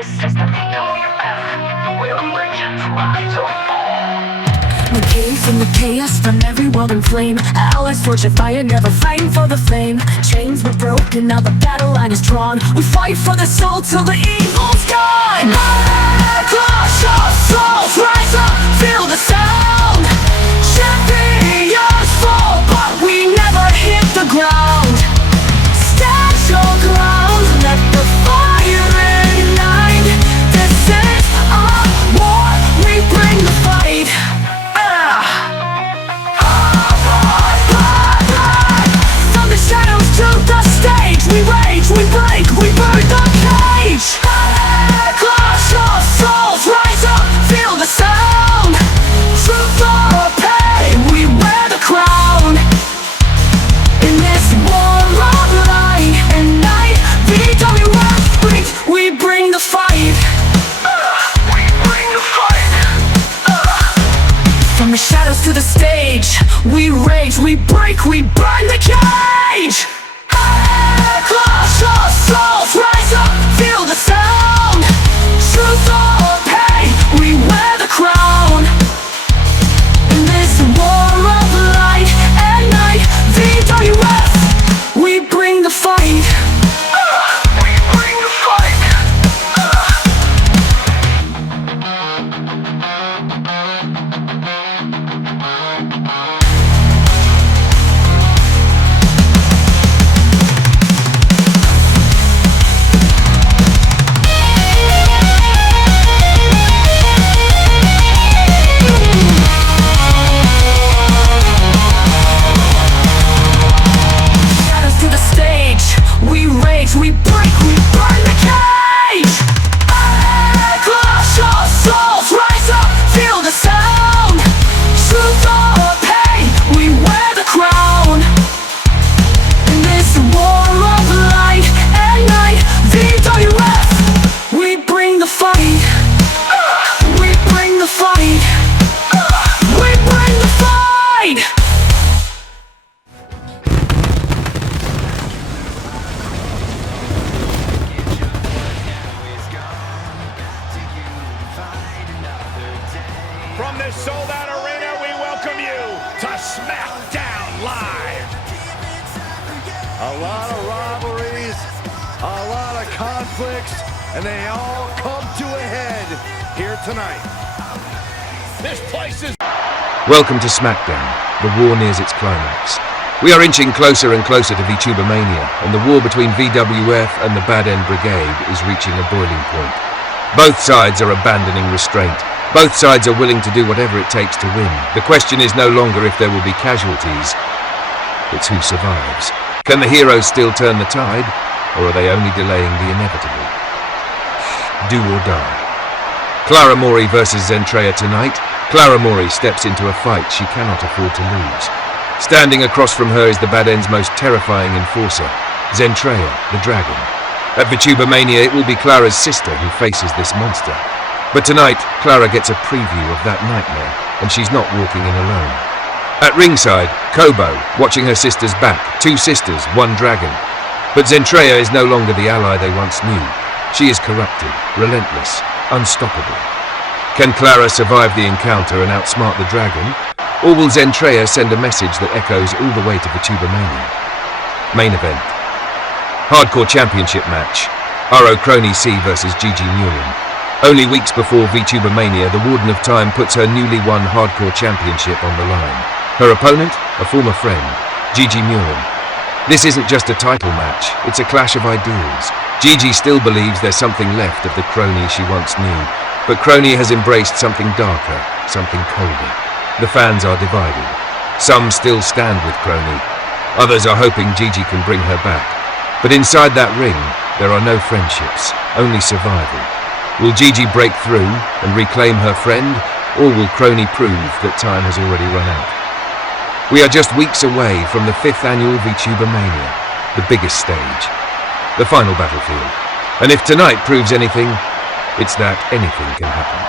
This is the VWF. We'll bring you live to We came from the chaos, from every world in flame. Allies forged fire, never fighting for the flame. Chains were broken, now the battle line is drawn. We fight for the soul till the evil's gone. Clash of souls, rise up, feel the sound. Champions fall, but we never hit the ground. Stand your ground, let the fire ignite. This is our war, we bring the fight. From the shadows to the stage, we rage, we break, we burn the cage. Clash of souls, rise up, feel the sound. Truth or pain, we wear the crown. In this war of light and night, VWF, we bring the fight. We bring the fight. From the shadows to the stage, we rage, we break, we burn the cage. Clash of souls, rise up, feel the sound. Truth or pain, we wear the crown. In this war of light and night, VWF, we bring the fight. We bring the fight. Shadows to the stage, we rage, we break, we burn the cage. Clash of souls, rise up, feel the sound. Truth or pain, we wear the crown. In this war of light and night, VWF, we bring the fight. We bring the fight. We bring the fight. From this sold-out arena, we welcome you to Smackdown Live. A lot of rivalries, a lot of conflicts, and they all come to a head here tonight. This place is... Welcome to Smackdown. The war nears its climax. We are inching closer and closer to Vtubermania, and the war between VWF and the Bad End Brigade is reaching a boiling point. Both sides are abandoning restraint. Both sides are willing to do whatever it takes to win. The question is no longer if there will be casualties, it's who survives. Can the heroes still turn the tide, or are they only delaying the inevitable? Do or die. Clara versus Zentreya tonight. Clara steps into a fight she cannot afford to lose. Standing across from her is the Bad End's most terrifying enforcer, Zentreya, the dragon. At Vtubermania, it will be Clara's sister who faces this monster. But tonight, Clara gets a preview of that nightmare, and she's not walking in alone. At ringside, Kobo, watching her sister's back, two sisters, one dragon. But Zentreya is no longer the ally they once knew. She is corrupted, relentless, unstoppable. Can Clara survive the encounter and outsmart the dragon, or will Zentreya send a message that echoes all the way to Vtubermania? Main event. Hardcore Championship match. Kronii versus Gigi Murin. Only weeks before Vtubermania, the Warden of Time puts her newly won Hardcore Championship on the line. Her opponent, a former friend, Gigi Murin. This isn't just a title match, it's a clash of ideals. Gigi still believes there's something left of the Kronii she once knew, but Kronii has embraced something darker, something colder. The fans are divided. Some still stand with Kronii. Others are hoping Gigi can bring her back. But inside that ring, there are no friendships, only survival. Will Gigi break through and reclaim her friend, or will Kronii prove that time has already run out? We are just weeks away from the 5th annual Vtubermania, the biggest stage, the final battlefield. And if tonight proves anything, it's that anything can happen.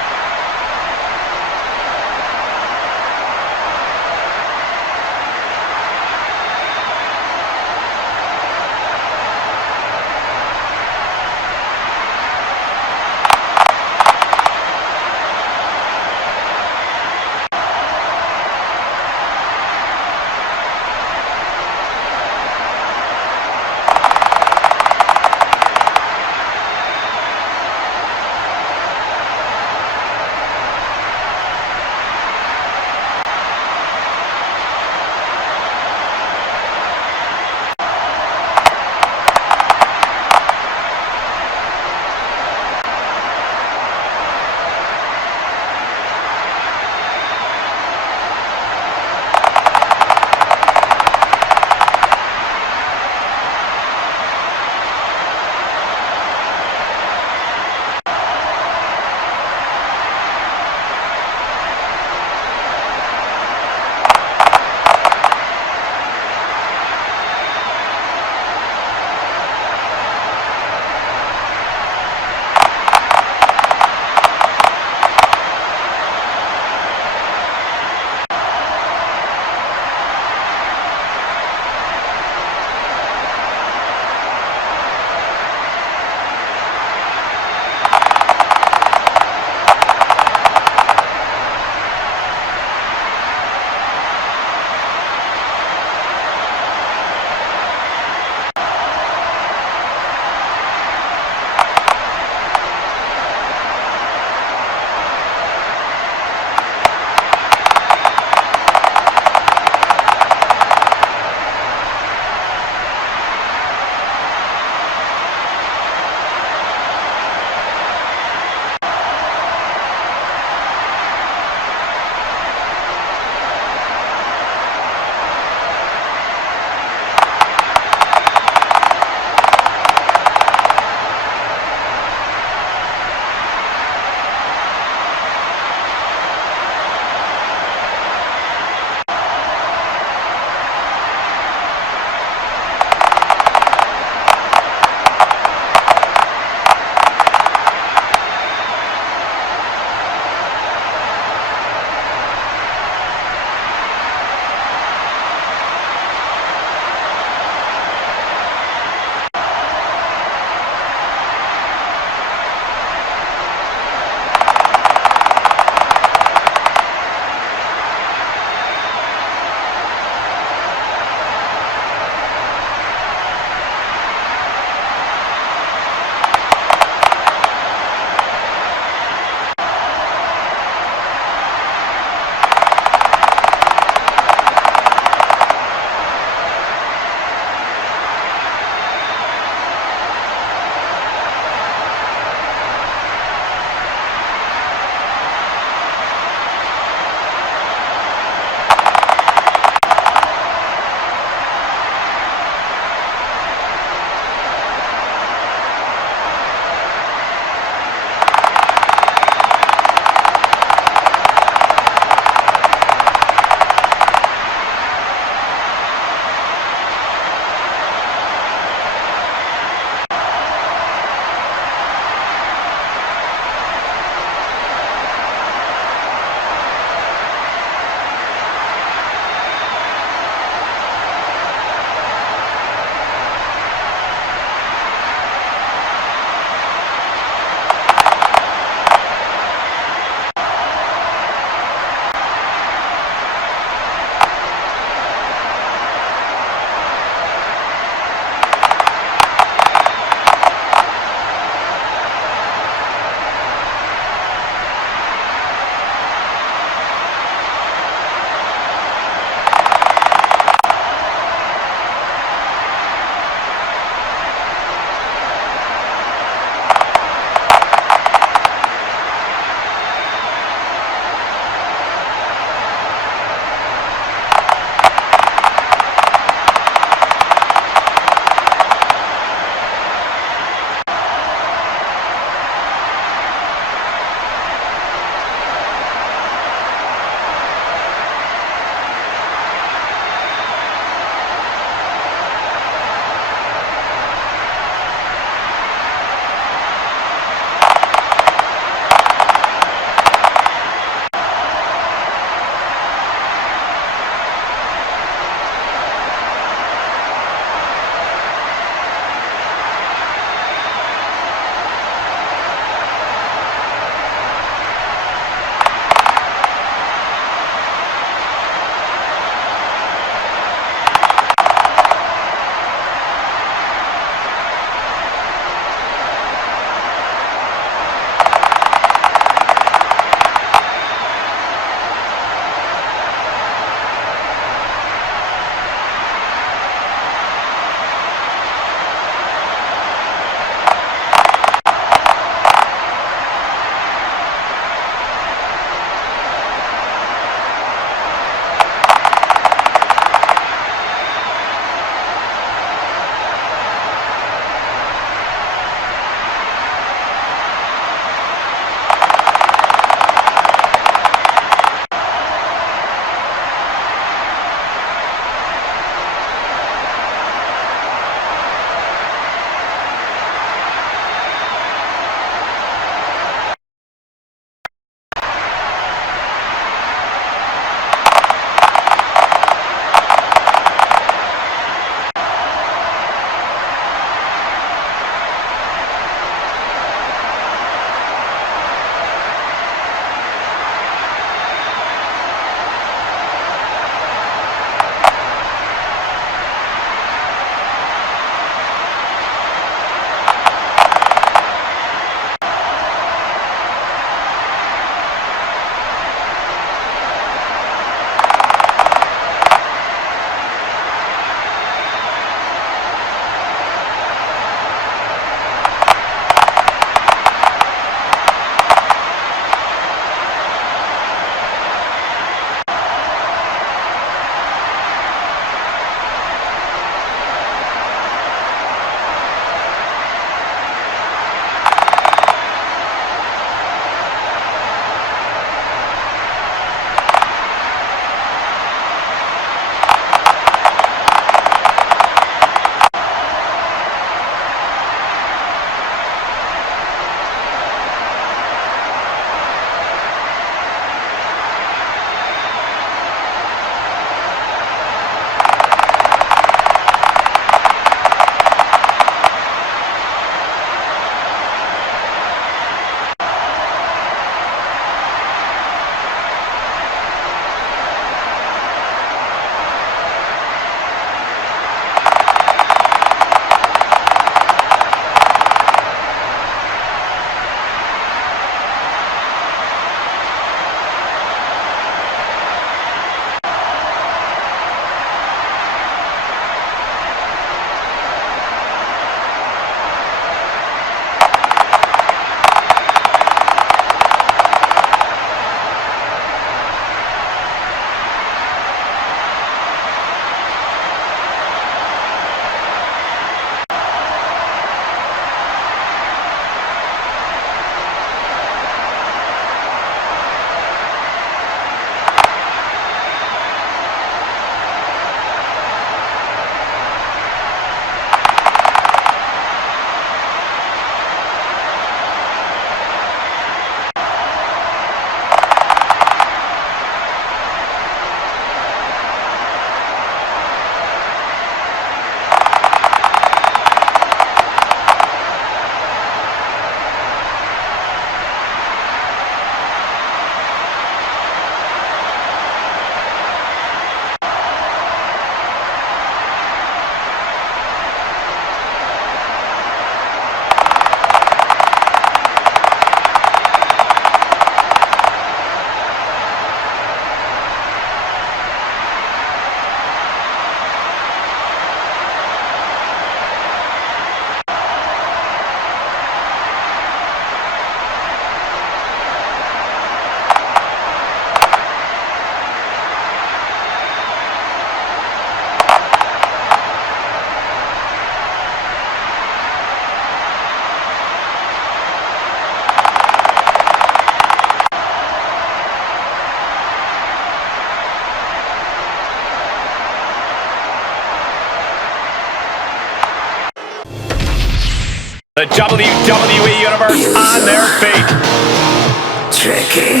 tricky.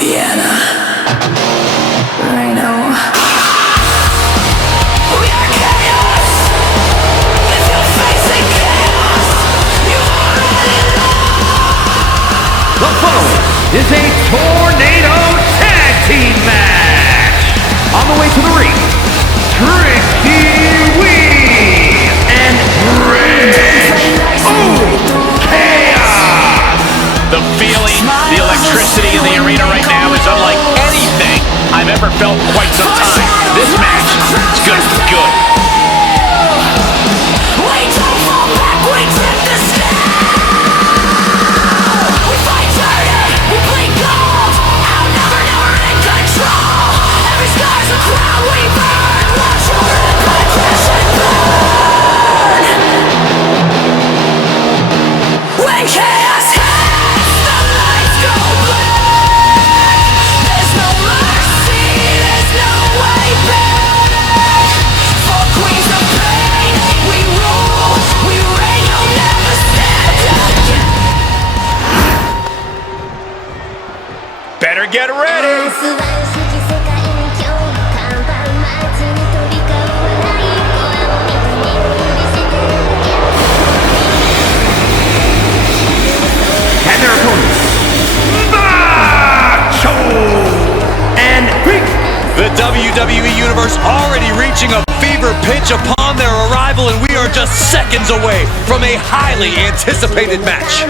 Vienna. I know. We are chaos. If you're facing chaos, you already lost. The following is a tornado tag team match. On the way to the ring, Tricky Wee and Chaos. The feeling, the electricity in the arena right now is unlike anything I've ever felt in quite some time. This match is good for good. We don't fall back, we tip the scale. We fight dirty, we bleed gold. Outnumbered, never in control. Every scar's a crown we burn. Watch over the competition burn. When chaos hits, the lights go black. There's no mercy, there's no way back. For queens of pain, we rule, we reign, you'll never stand again. Better get ready. And their opponents, Macho and Pink. The WWE Universe already reaching a fever pitch upon their arrival, and we are just seconds away from a highly anticipated match.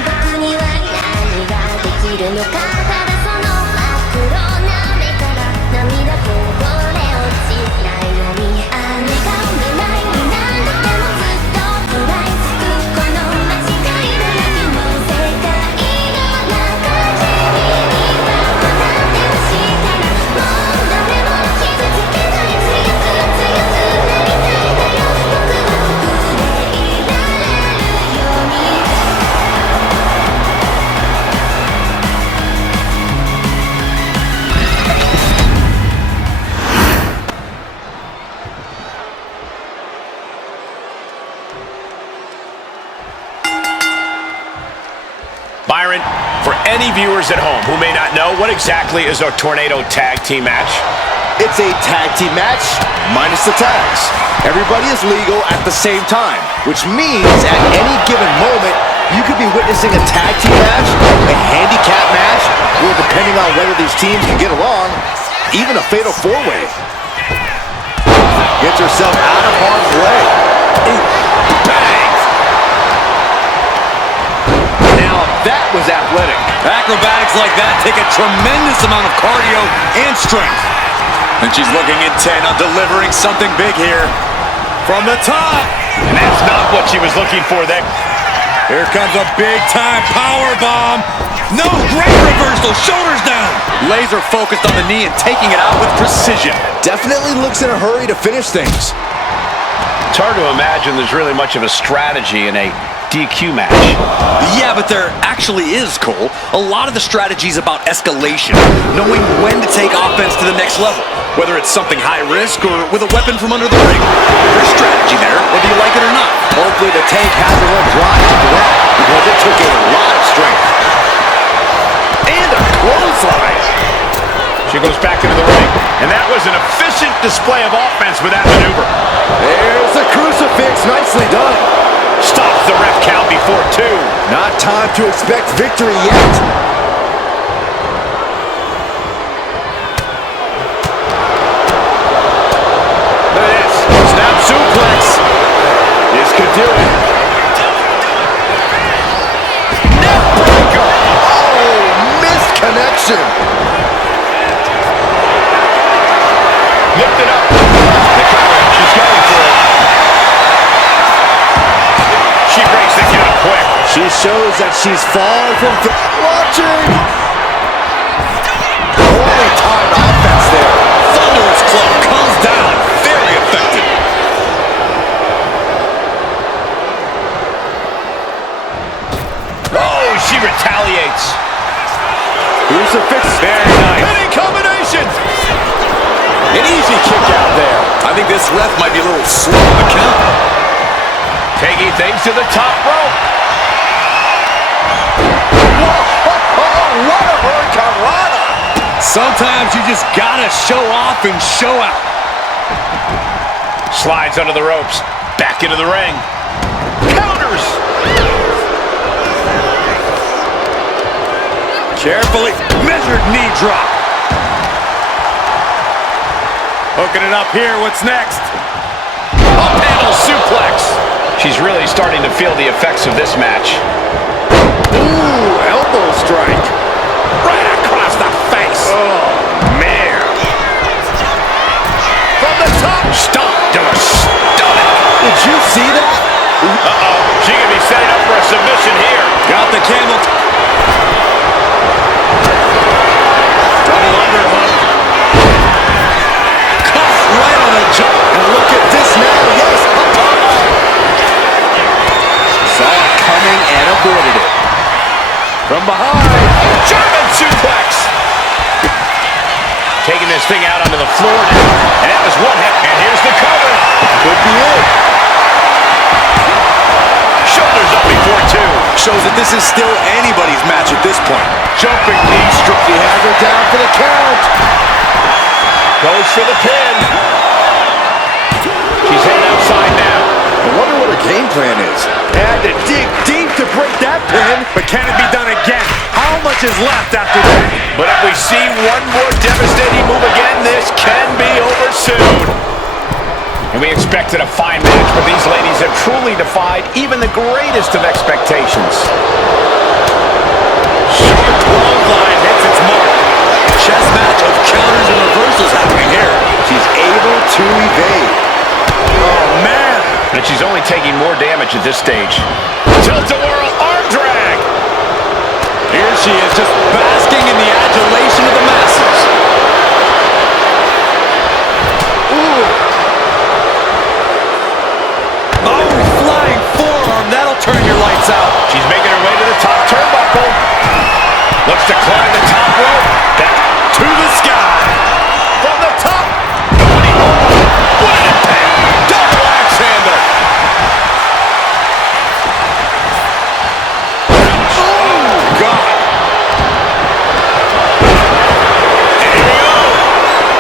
Byron, for any viewers at home who may not know, what exactly is a tornado tag team match? It's a tag team match minus the tags. Everybody is legal at the same time, which means at any given moment, you could be witnessing a tag team match, a handicap match, or depending on whether these teams can get along, even a fatal four-way. Gets herself out of harm's way. Bang! Now that was athletic. Acrobatics like that take a tremendous amount of cardio and strength. And she's looking intent on delivering something big here. From the top. And that's not what she was looking for there. Here comes a big-time power bomb. No, great reversal, shoulders down. Laser focused on the knee and taking it out with precision. Definitely looks in a hurry to finish things. It's hard to imagine there's really much of a strategy in a DQ match. Yeah, but there actually is, Cole. A lot of the strategy is about escalation, knowing when to take offense to the next level, whether it's something high risk or with a weapon from under the ring. There's strategy there, whether you like it or not. Hopefully the tank hasn't run dry after that, because it took a lot of strength. And a clothesline. She goes back into the ring, and that was an efficient display of offense with that maneuver. There's the crucifix, nicely done. Stops the ref count before two. Not time to expect victory yet. Look at this. Snap suplex. This could do it. Neckbreaker. Oh, missed connection. Lift it up. She's going for it. She breaks the count quick. She shows that she's far from watching. Poorly timed offense there. Thunderous club comes down. Very effective. Oh, she retaliates. Crucifix. Very nice. Hitting combination. An easy kick out there. I think this ref might be a little slow on the count. Taking things to the top rope. Whoa, Sometimes you just gotta show off and show out. Slides under the ropes. Back into the ring. Counters! Carefully measured knee drop. Hooking it up here. What's next? Up handle suplex. She's really starting to feel the effects of this match. Ooh, elbow strike. Right across the face. Oh, man. From the top. Stomp to a stomach. Did you see that? Uh-oh. She can be setting up for a submission here. Got the camel. Double underhook. Caught right on the jump. And look at this now. Yes. Saw it coming and avoided it. From behind. German suplex. Taking this thing out onto the floor now. And that was one hit. And here's the cover. Could be it. Shoulders up before two. Shows that this is still anybody's match at this point. Jumping knee strike. He has her down for the count. Goes for the pin. She's heading outside now. I wonder what her game plan is. Had to dig deep to break that pin. But can it be done again? How much is left after that? But if we see one more devastating move again, this can be over soon. And we expected a fine match, but these ladies have truly defied even the greatest of expectations. Sharp clothesline hits its mark. Chess match of counters and reversals happening here. She's able to evade. Oh, man. And she's only taking more damage at this stage. Tilt-a-whirl arm drag. Here she is, just basking in the adulation of the masses. Ooh. Oh, flying forearm. That'll turn your lights out. She's making her way to the top turnbuckle. Looks to climb the top rope. Back to the sky. From the top. Nobody home. What an impact. Double axe handle. Oh, God. And here we go.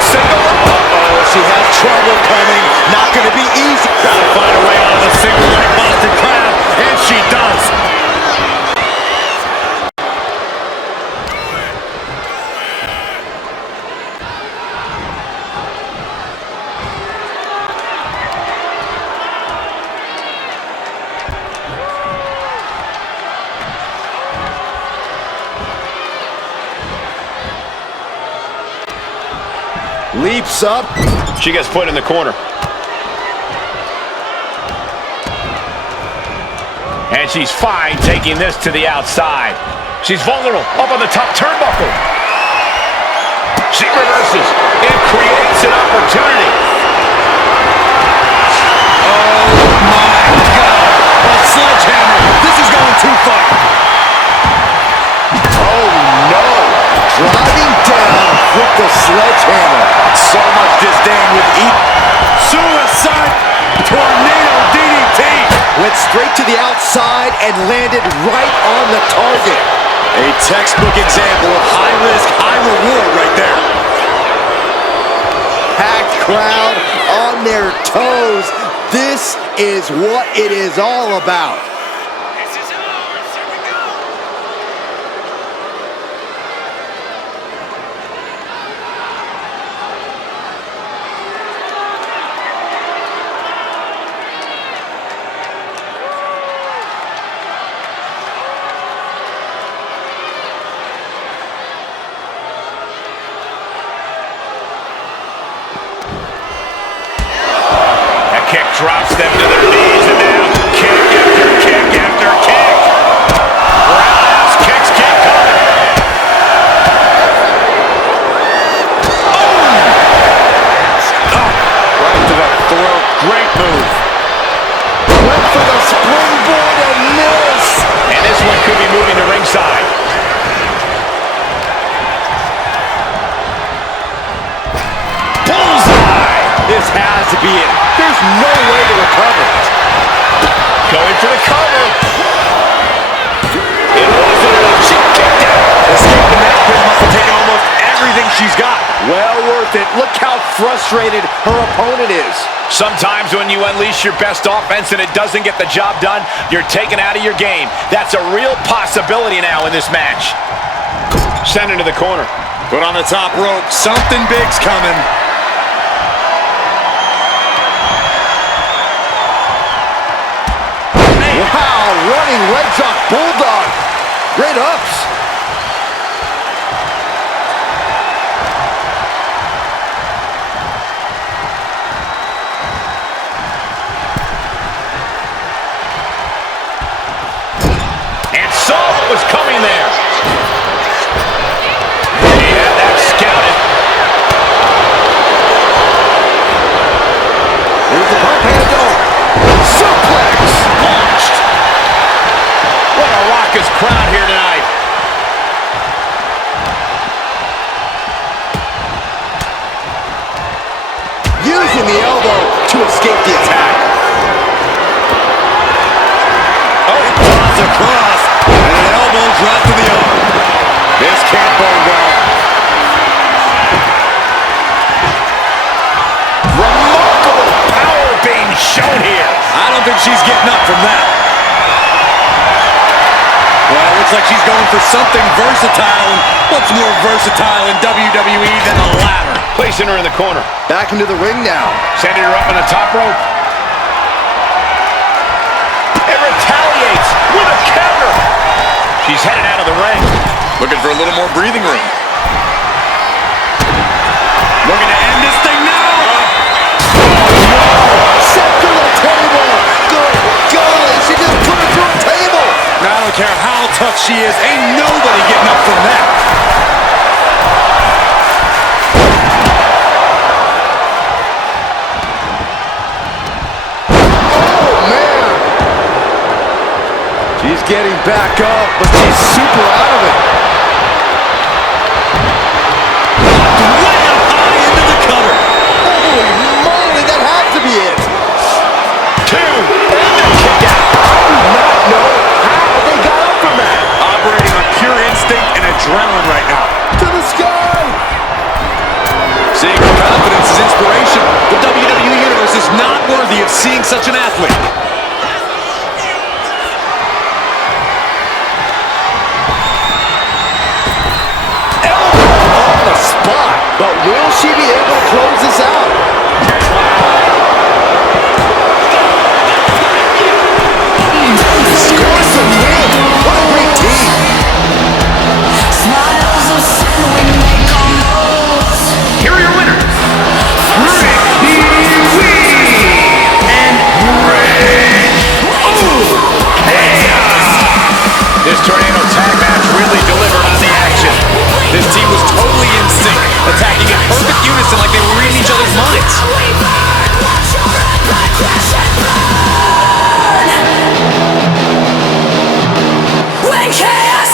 Single. Uh-oh, she has trouble coming. Not going to be easy. Gotta find a way out of the single leg Boston Crab, and she does. Leaps up. She gets put in the corner. And she's fine taking this to the outside. She's vulnerable up on the top turnbuckle. She reverses and creates an opportunity. Oh my God! A sledgehammer! This is going too far! Oh no! Driving down with the sledgehammer. So much disdain with each suicide tornado DDT! Went straight to the outside and landed right on the target. A textbook example of high risk, high reward right there. Packed crowd on their toes. This is what it is all about. Drops them to their knees, and now kick after kick after kick. Roundhouse kicks keep coming. Right to the throat. Great move. Went for the springboard and missed. And this one could be moving to ringside. Bullseye! This has to be it. There's no way to recover. Going for the cover. It wasn't enough. She kicked out. Escaping that pin must have taken almost everything she's got. Well worth it. Look how frustrated her opponent is. Sometimes when you unleash your best offense and it doesn't get the job done, you're taken out of your game. That's a real possibility now in this match. Send into the corner. Put on the top rope. Something big's coming. Wow, running leg drop bulldog. Great ups. And saw what was coming there. He had that scouted. Here's the pump handle. Suplex. Launched. What a raucous crowd here tonight. Using the elbow to escape the attack. Oh, toss across. And an elbow drop to the arm. This can't bode well. Remarkable power being shown here. I don't think she's getting up from that. Well, it looks like she's going for something versatile. And what's more versatile in WWE than a ladder? Placing her in the corner. Back into the ring now. Sending her up on the top rope. It retaliates with a counter. She's headed out of the ring. Looking for a little more breathing room. Looking to end this thing now. Set to the table. Good golly, she just put her through a table. Now, I don't care how tough she is. Ain't nobody getting up from that. She's getting back up, but she's super out of it. Way up high into the cutter. Holy moly, that had to be it. Two, and the kick out. I do not know how they got up from that. Operating on pure instinct and adrenaline right now. To the sky. Seeing her confidence is inspiration. The WWE Universe is not worthy of seeing such an athlete. But will she be able to close this out? Scores the win. What a great team. Smiles of sin we make our moves. Here are your winners, Ricky and This tornado tag match really delivered on the action. This team was totally in sync, attacking in perfect unison like they were reading each other's minds. When chaos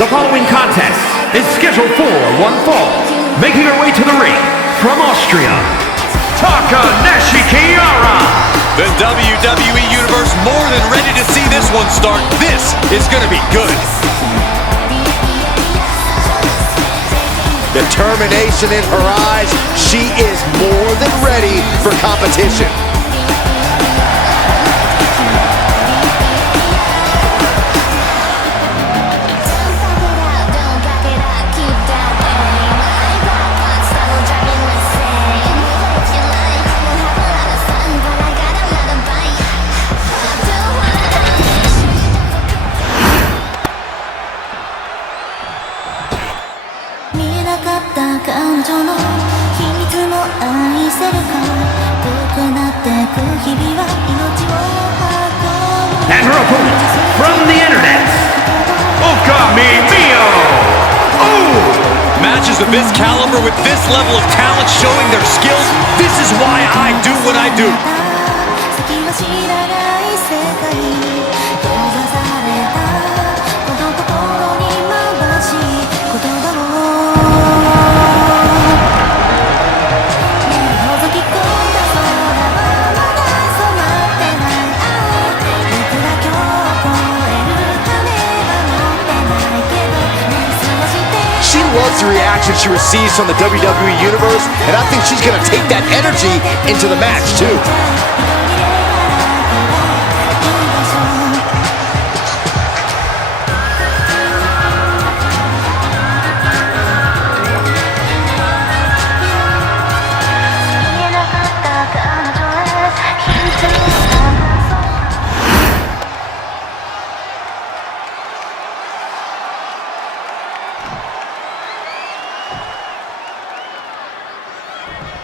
The following contest is scheduled for one fall. Making her way to the ring from Austria, Takanashi Kiara. The WWE Universe more than ready to see this one start. This is going to be good. Determination in her eyes. She is more than ready for competition. And her opponent from the internet, Ookami. Matches of this caliber with this level of talent showing their skills, this is why I do what I do. Loves the reaction she receives from the WWE Universe, and I think she's going to take that energy into the match, too.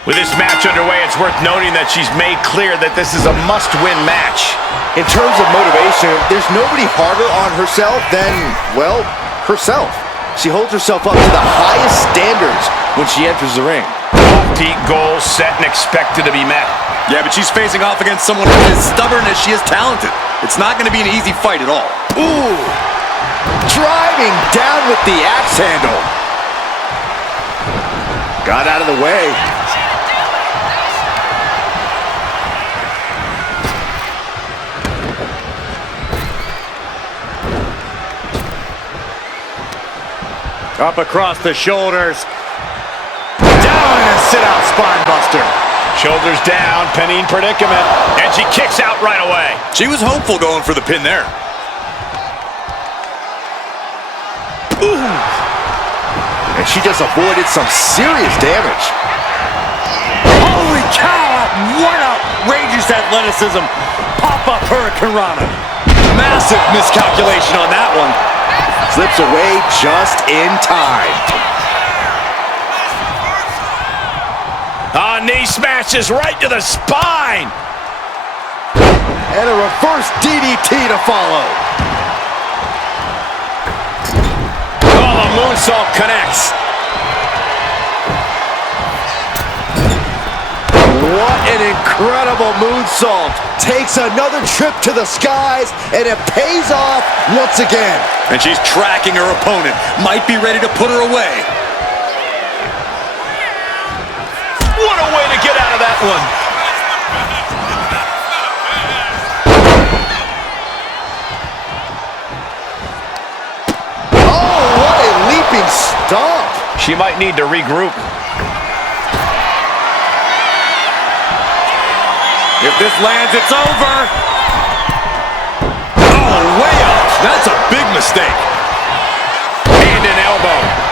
With this match underway, it's worth noting that she's made clear that this is a must-win match. In terms of motivation, there's nobody harder on herself than, well, herself. She holds herself up to the highest standards when she enters the ring. Lofty goals set and expected to be met. Yeah, but she's facing off against someone who's as stubborn as she is talented. It's not going to be an easy fight at all. Ooh! Driving down with the axe handle. Got out of the way. Up across the shoulders. Down and a sit-out spine buster. Shoulders down, pinning predicament. And she kicks out right away. She was hopeful going for the pin there. Ooh. And she just avoided some serious damage. Holy cow! What outrageous athleticism. Pop-up Hurricane Rana. Massive miscalculation on that one. Slips away just in time. Knee smashes right to the spine. And a reverse DDT to follow. Oh, the moonsault connects. What an incredible moonsault. Takes another trip to the skies, and it pays off once again. And she's tracking her opponent. Might be ready to put her away. What a way to get out of that one. Oh, what a leaping stomp. She might need to regroup. If this lands, it's over. Oh, way off. That's a big mistake. Hand and elbow.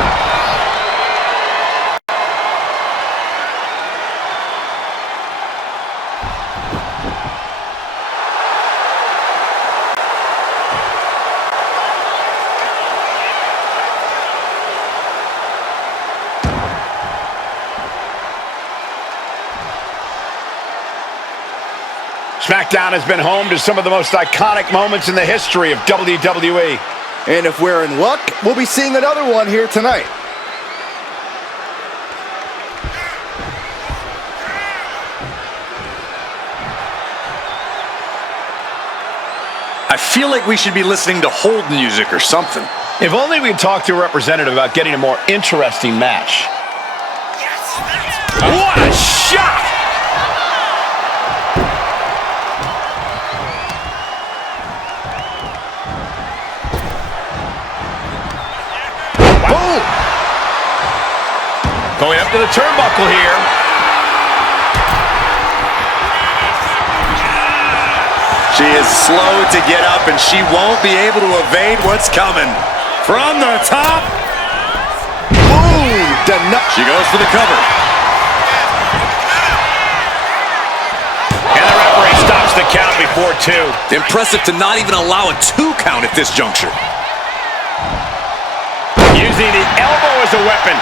Smackdown has been home to some of the most iconic moments in the history of WWE. And if we're in luck, we'll be seeing another one here tonight. I feel like we should be listening to hold music or something. If only we'd talk to a representative about getting a more interesting match. What a shot! Boom! Going up to the turnbuckle here. She is slow to get up, and she won't be able to evade what's coming. From the top. Boom! She goes for the cover. And the referee stops the count before 2. Impressive to not even allow a 2 count at this juncture. Using the elbow as a weapon.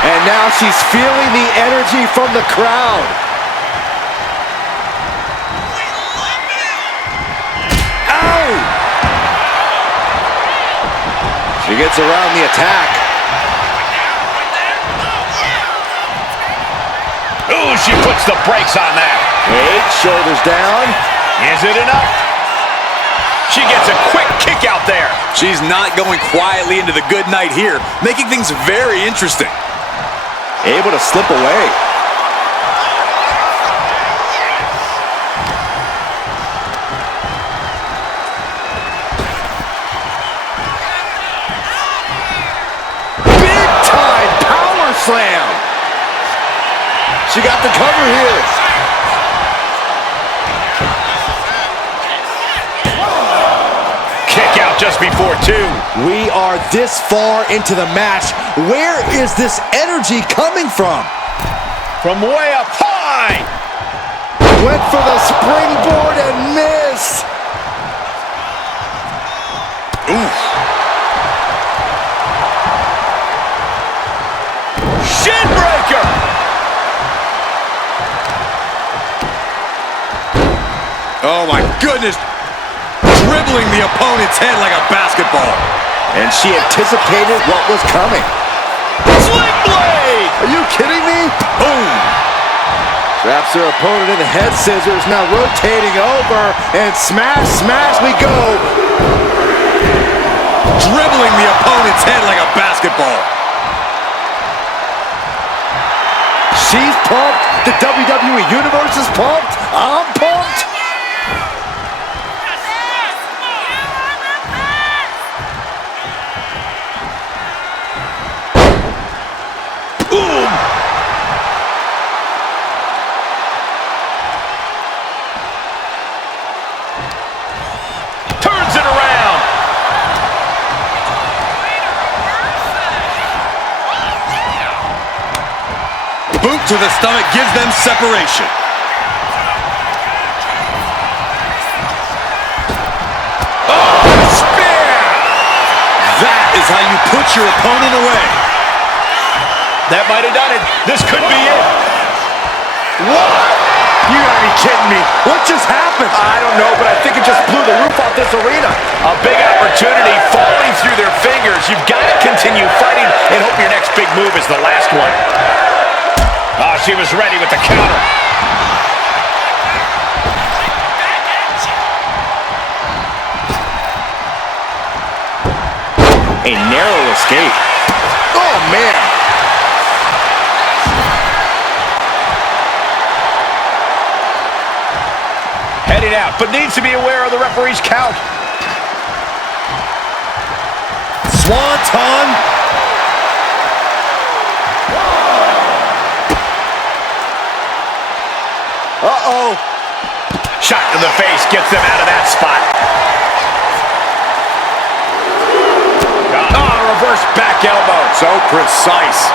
And now she's feeling the energy from the crowd. Ow! She gets around the attack. Ooh, she puts the brakes on that. Wait, shoulders down. Is it enough? She gets a quick kick out there. She's not going quietly into the good night here, making things very interesting. Able to slip away. Big time power slam. She got the cover here. Kick out just before 2. We are this far into the match. Where is this energy coming from? From way up high. Went for the springboard and missed. Oof. Shin breaker. Oh my goodness. Dribbling the opponent's head like a basketball. And she anticipated what was coming. Sling blade. Are you kidding me? Boom. Traps her opponent in the head scissors, now rotating over, and smash, smash we go. Dribbling the opponent's head like a basketball. She's pumped. The WWE Universe is pumped. I'm pumped. Turns it around. Boot to the stomach gives them separation. Oh, spear. That is how you put your opponent away. That might have done it. This could be it. What? You gotta be kidding me. What just happened? I don't know, but I think it just blew the roof off this arena. A big opportunity falling through their fingers. You've got to continue fighting and hope your next big move is the last one. Oh, she was ready with the counter. A narrow escape. Oh, man. Heading out, but needs to be aware of the referee's count. Swanton. Uh-oh. Shot to the face gets them out of that spot. Oh, reverse back elbow. So precise.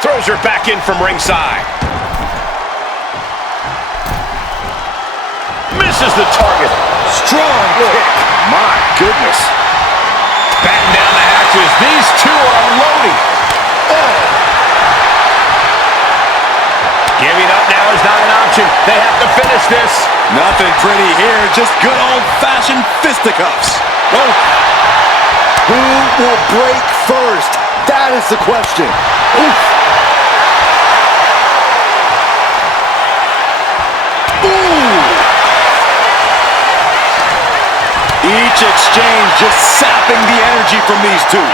Throws her back in from ringside. Misses the target. Strong kick. My goodness. Batten down the hatches. These two are unloading. Oh. Giving up now is not an option. They have to finish this. Nothing pretty here, just good old-fashioned fisticuffs. Oh. Who will break first? That is the question. Oof. Ooh. Each exchange just sapping the energy from these two.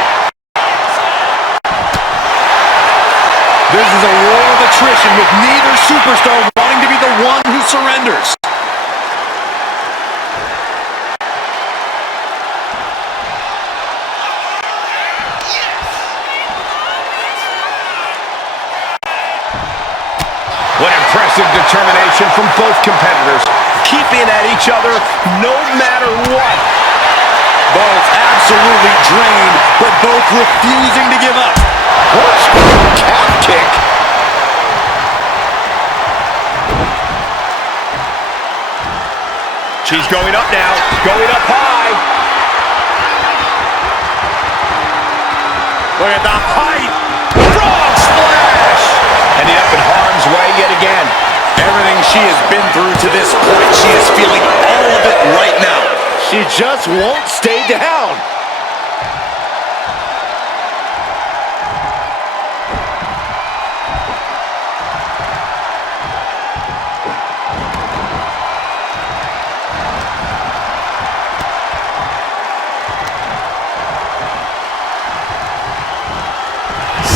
This is a war of attrition with neither superstar wanting to be the one who surrenders. What impressive determination from both competitors. Keeping at each other no matter what. Both absolutely drained, but both refusing to give up. What? Calf kick. She's going up now, going up high. Look at the height. Frog splash. Ending up in harm's way yet again. Everything she has been through to this point, she is feeling all of it right now. She just won't stay down.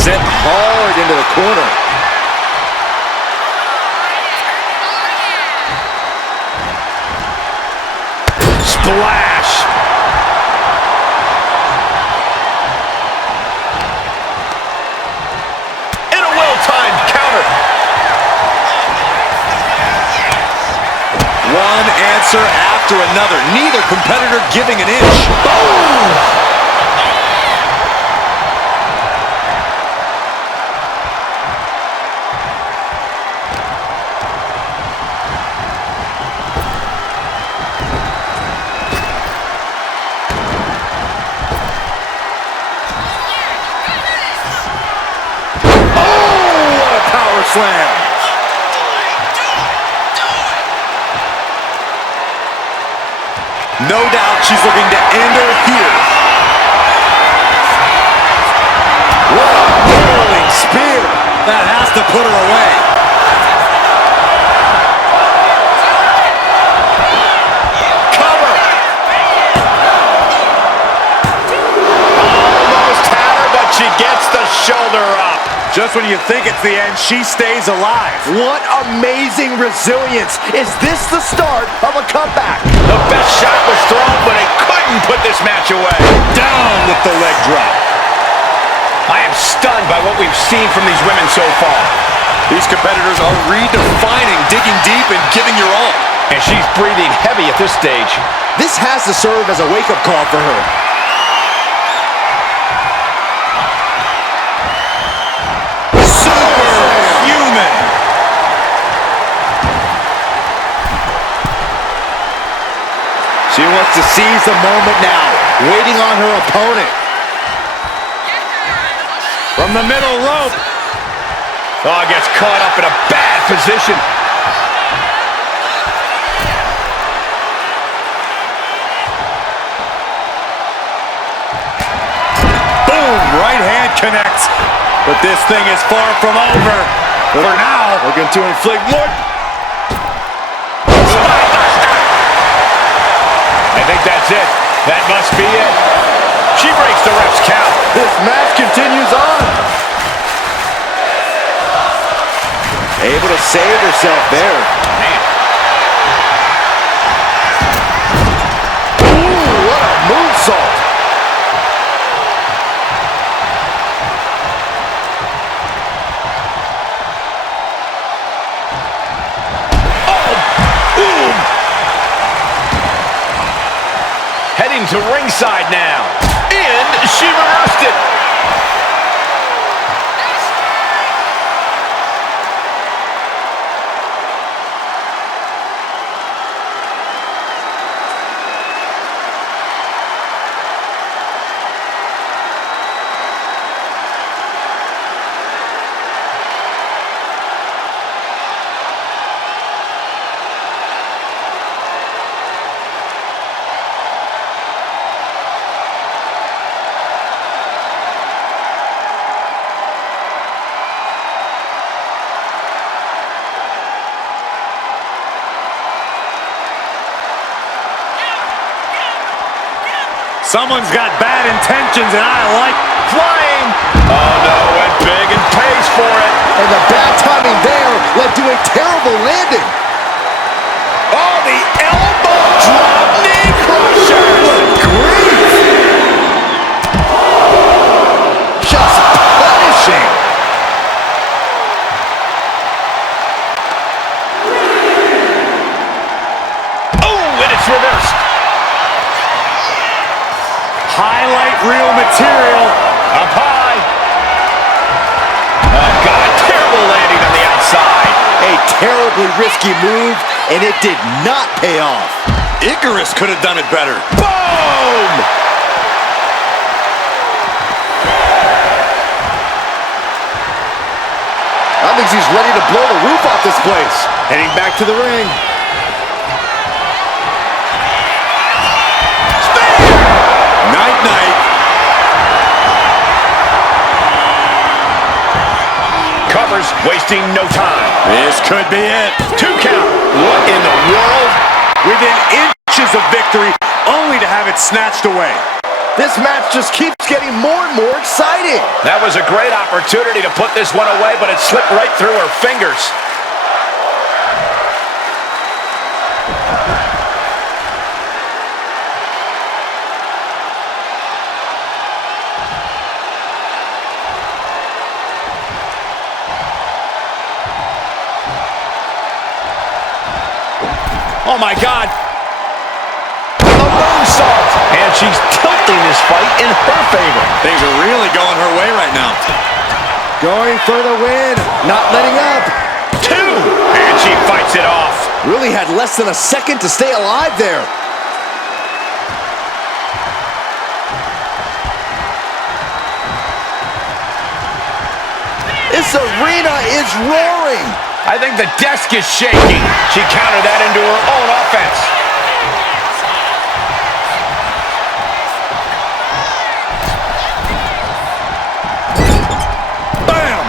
Sent hard into the corner. Splash. And a well-timed counter. One answer after another. Neither competitor giving an inch. Boom! Slam. No doubt she's looking to end her here. What a whirling spear. That has to put her away. Cover. Almost had her, but she gets the shoulder up. Just when you think it's the end, she stays alive. What amazing resilience. Is this the start of a comeback? The best shot was thrown, but it couldn't put this match away. Down with the leg drop. I am stunned by what we've seen from these women so far. These competitors are redefining digging deep and giving your all. And she's breathing heavy at this stage. This has to serve as a wake-up call for her. Superhuman. She wants to seize the moment now, waiting on her opponent. From the middle rope. Oh, gets caught up in a bad position. Boom, right hand connects. But this thing is far from over. For now. Looking to inflict more. I think that's it. That must be it. She breaks the ref's count. This match continues on. Able to save herself there. Man. Ooh, what a moonsault. Heading to ringside now. And she reversed it. Someone's got bad intentions, and I like Flying. Oh, no, went big and pays for it. And the bad timing there led to a terrible landing. Oh, the elbow drop knee crusher. Good grief. Just punishing. Oh, and it's reversed. highlight reel material. Up high. Oh, God, terrible landing on the outside. A terribly risky move, and it did not pay off. Icarus could have done it better. Boom! I think he's ready to blow the roof off this place. Heading back to the ring. Night-night. Covers, wasting no time. This could be it. 2 count. What in the world? Within inches of victory, only to have it snatched away. This match just keeps getting more and more exciting. That was a great opportunity to put this one away, but it slipped right through her fingers. Oh my God. A moonsault. And she's tilting this fight in her favor. Things are really going her way right now. Going for the win. Not letting up. 2. And she fights it off. Really had less than a second to stay alive there. This arena is roaring. I think the desk is shaking. She countered that into her own offense. Bam!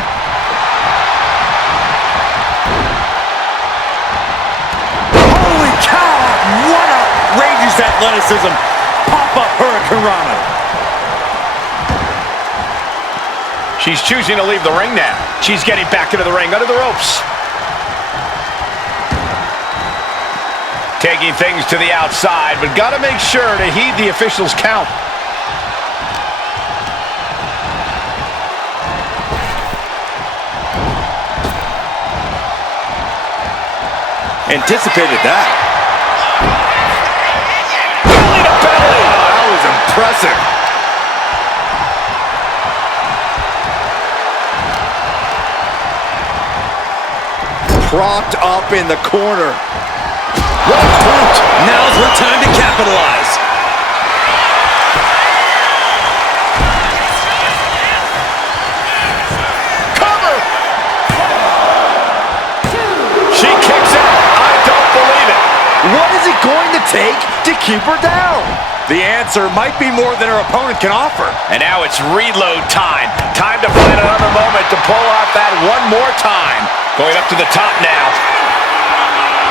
Holy cow! What outrageous athleticism! Pop-up hurricanrana. She's choosing to leave the ring now. She's getting back into the ring under the ropes. Taking things to the outside, but gotta make sure to heed the official's count. Anticipated that. Belly to belly. Oh, that was impressive. Propped up in the corner. What a boot! Now's her time to capitalize. Cover! She kicks out. I don't believe it. What is it going to take to keep her down? The answer might be more than her opponent can offer. And now it's reload time. Time to find another moment to pull off that one more time. Going up to the top now.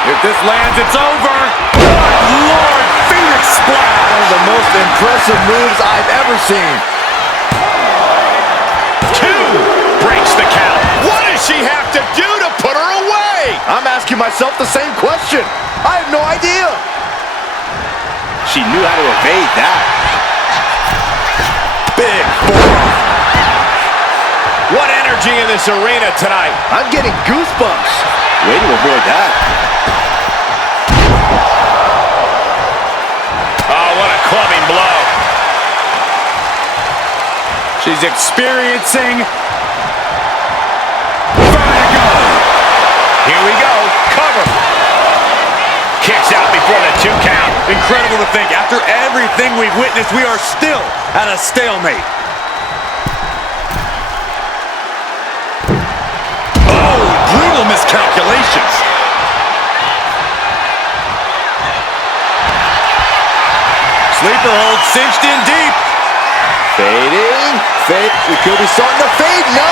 If this lands, it's over. Good Lord, Phoenix Splash! One of the most impressive moves I've ever seen. 2 breaks the count. What does she have to do to put her away? I'm asking myself the same question. I have no idea. She knew how to evade that. Big forearm. What energy in this arena tonight. I'm getting goosebumps. Way to avoid that. Oh, what a clubbing blow. She's experiencing vertigo. Here we go. Cover. Kicks out before the 2 count. Incredible to think, after everything we've witnessed, we are still at a stalemate. Oh, brutal miscalculations. Sleeper hold cinched in deep. Fading. Fade. We could be starting to fade. No!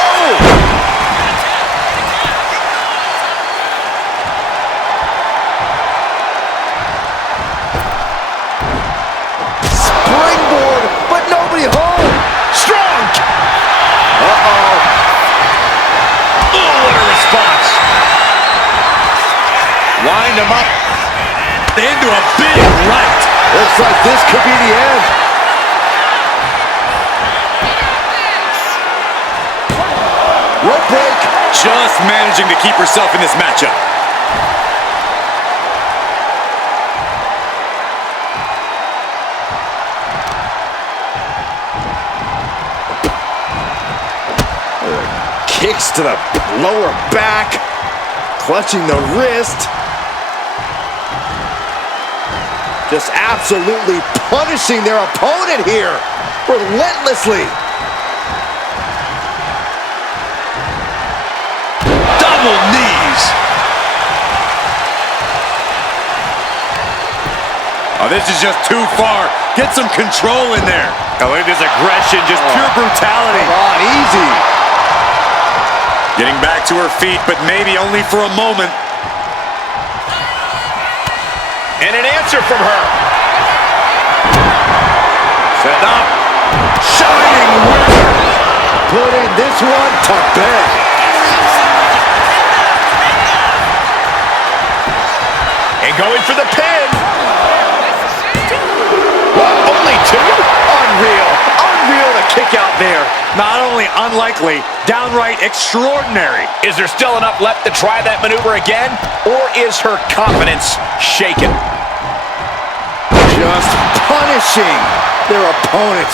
Springboard, but nobody home. Strong. Uh-oh. Oh, what a response. Wind him up into a big right. Looks like this could be the end. Rope break. Just managing to keep herself in this matchup. Kicks to the lower back. Clutching the wrist. Just absolutely punishing their opponent here. Relentlessly. Double knees. Oh, this is just too far. Get some control in there. Oh, look at this aggression, just pure brutality. Come on, easy. Getting back to her feet, but maybe only for a moment. And an answer from her. Set up. Shining winner. Putting this one to bed. And going for the pin. What, only two? Unreal. Unreal to kick out there. Not only unlikely, downright extraordinary. Is there still enough left to try that maneuver again? Or is her confidence shaken? Just punishing their opponent.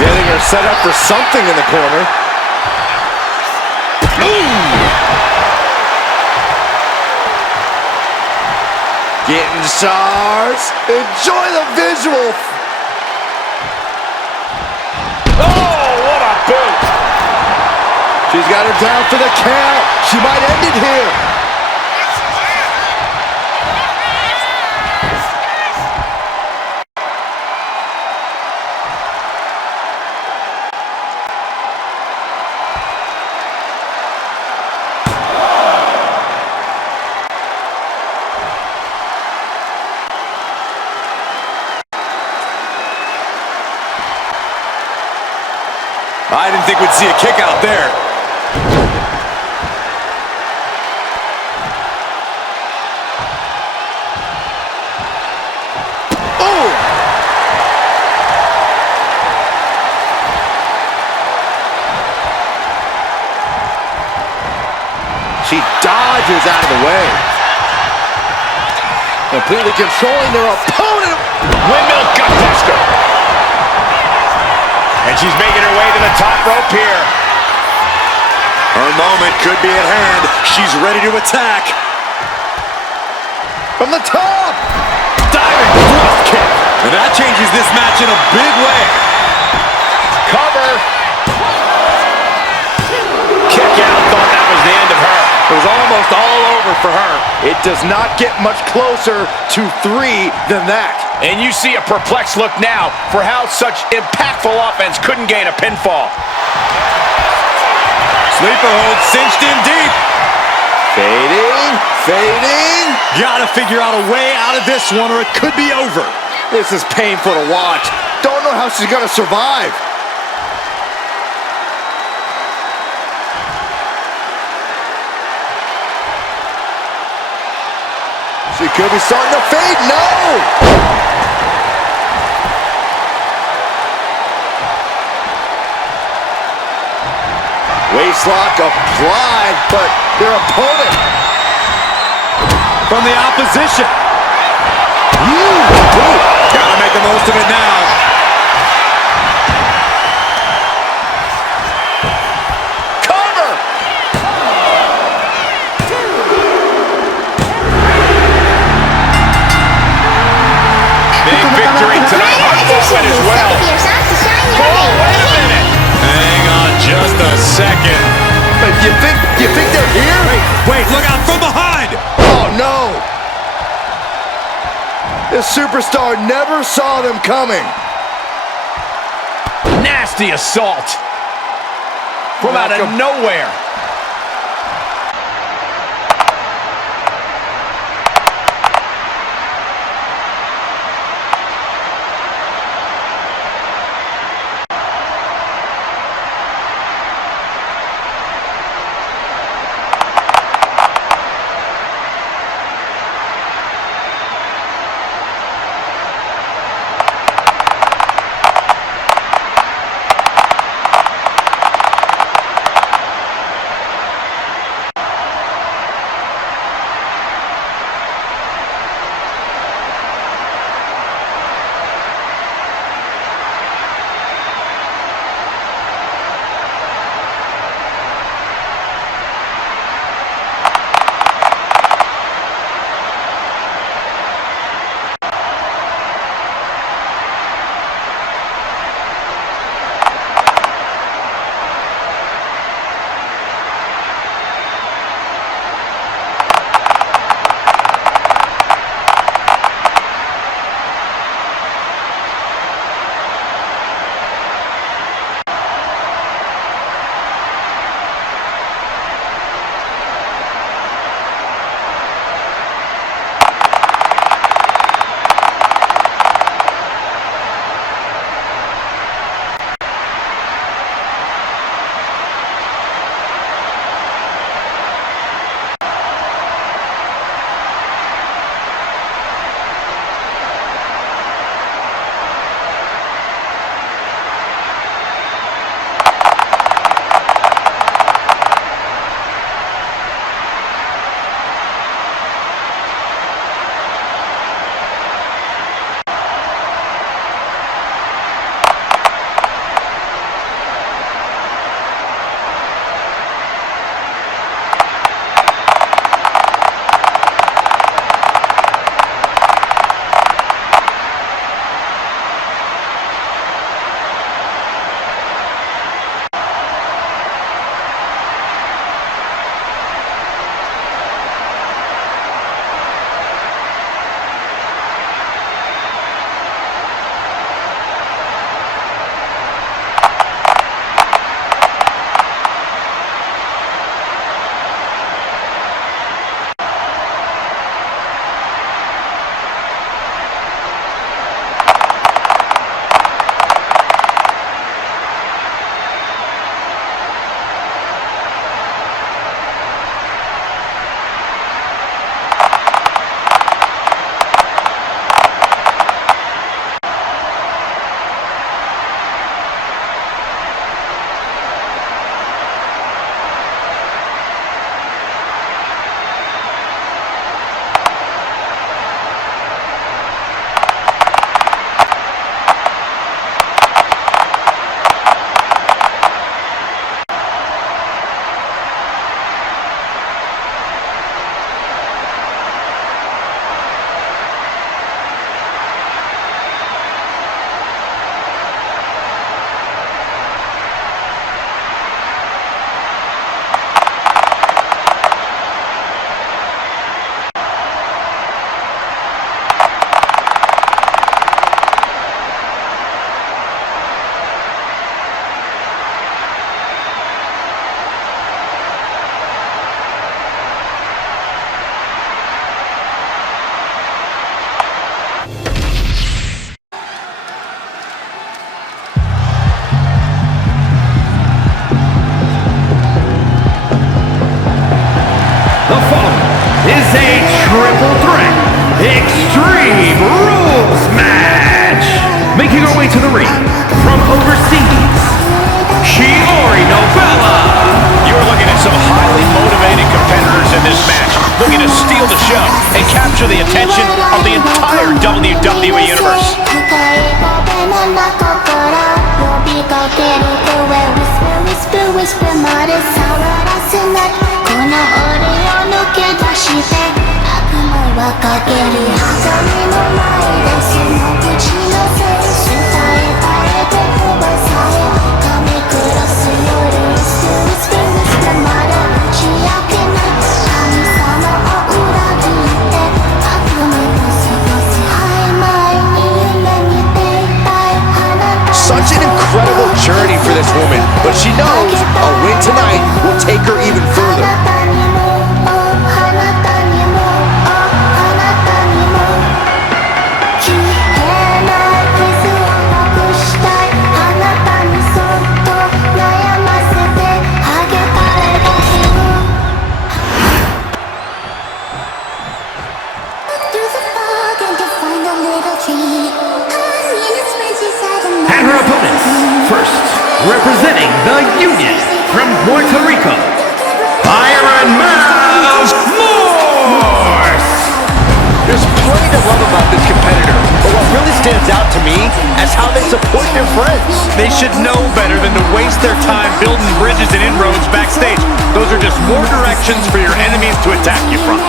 Getting her set up for something in the corner. Getting stars. Enjoy the visual. Oh, what a boot! She's got her down for the count. She might end it here. I didn't think we'd see a kick out there. Oh! She dodges out of the way. Completely controlling their opponent. Windmill gutbuster. And she's making her way to the top rope here. Her moment could be at hand. She's ready to attack. From the top. Diving thrust kick. And that changes this match in a big way. Cover. Kick out. Thought that was the end of her. It was almost all over for her. It does not get much closer to 3 than that. And you see a perplexed look now for how such impactful offense couldn't gain a pinfall. Sleeper hold cinched in deep. Fading, fading. Gotta figure out a way out of this one or it could be over. This is painful to watch. Don't know how she's gonna survive. She could be starting to fade. No! Waistlock applied, but their opponent From the opposition. Gotta make the most of it now. cover. Big victory tonight on Open as well. Oh, wait a minute. Hang on just a second. But you think they're here? Wait, look out from behind. Oh no! This superstar never saw them coming. Nasty assault. From out of nowhere. The following is a triple threat Extreme Rules match. Making her way to the ring from overseas, Shiori Novella. You're looking at some highly motivated competitors in this match, looking to steal the show and capture the attention of the entire WWE Universe. Such an incredible journey for this woman, but she knows a win tonight will take her even further. And her opponents, first, representing the Union from Puerto Rico, Ironmouse. There's plenty to love about this competitor, but what really stands out to me is how they support their friends. They should know better than to waste their time building bridges and inroads backstage. Those are just more directions for your enemies to attack you from.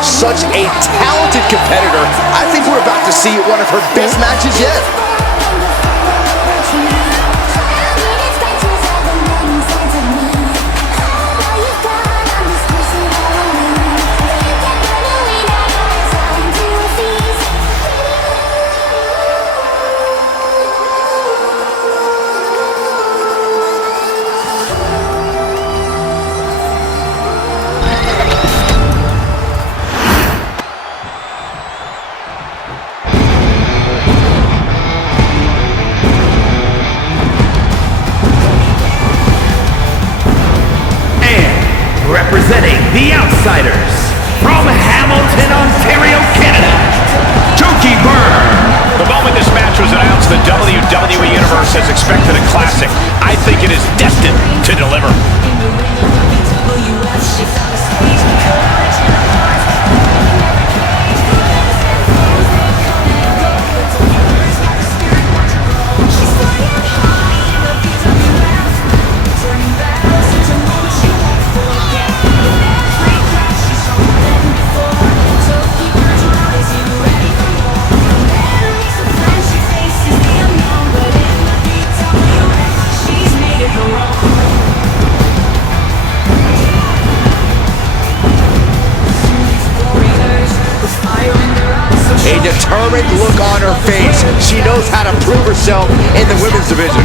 Such a talented competitor. I think we're about to see one of her best matches yet. Representing the Outsiders from Hamilton, Ontario, Canada, Dokibird. The moment this match was announced, the WWE Universe has expected a classic. I think it is destined to deliver. A determined look on her face. She knows how to prove herself in the women's division.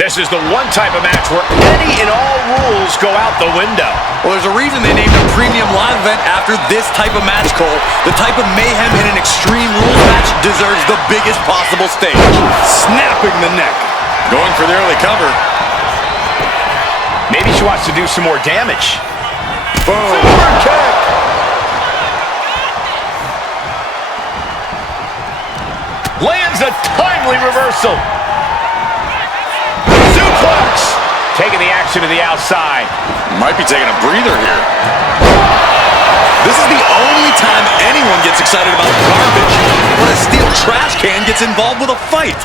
This is the one type of match where any and all rules go out the window. Well, there's a reason they named a premium live event after this type of match, Cole. The type of mayhem in an Extreme Rules match deserves the biggest possible stage. Snapping the neck. Going for the early cover. Maybe she wants to do some more damage. Boom. Super kick. Lands a timely reversal. Suplex. Taking the action to the outside. Might be taking a breather here. This is the only time anyone gets excited about garbage when a steel trash can gets involved with a fight.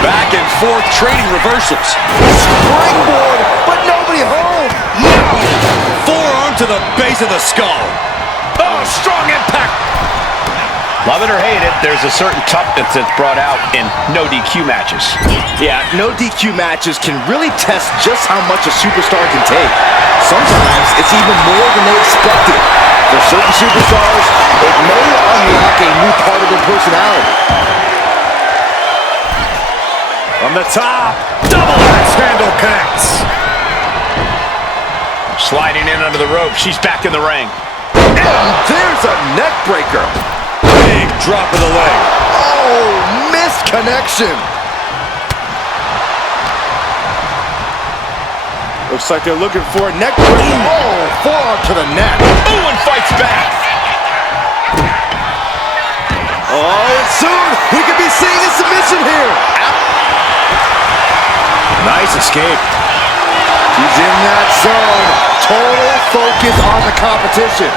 Back and forth trading reversals. Springboard, but nobody home. No! Forearm to the base of the skull. Oh, strong impact. Love it or hate it, there's a certain toughness that's brought out in no DQ matches. Yeah, no DQ matches can really test just how much a superstar can take. Sometimes it's even more than they expected. For certain superstars, it may unlock a new part of their personality. From the top, double axe handle connects. Sliding in under the rope, she's back in the ring. And there's a neck breaker. Big drop of the leg. Oh, missed connection. Looks like they're looking for a neck breaker. Oh, forearm to the neck. Ooh, and fights back. Oh, and soon we could be seeing a submission here. Nice escape. He's in that zone. Total focus on the competition.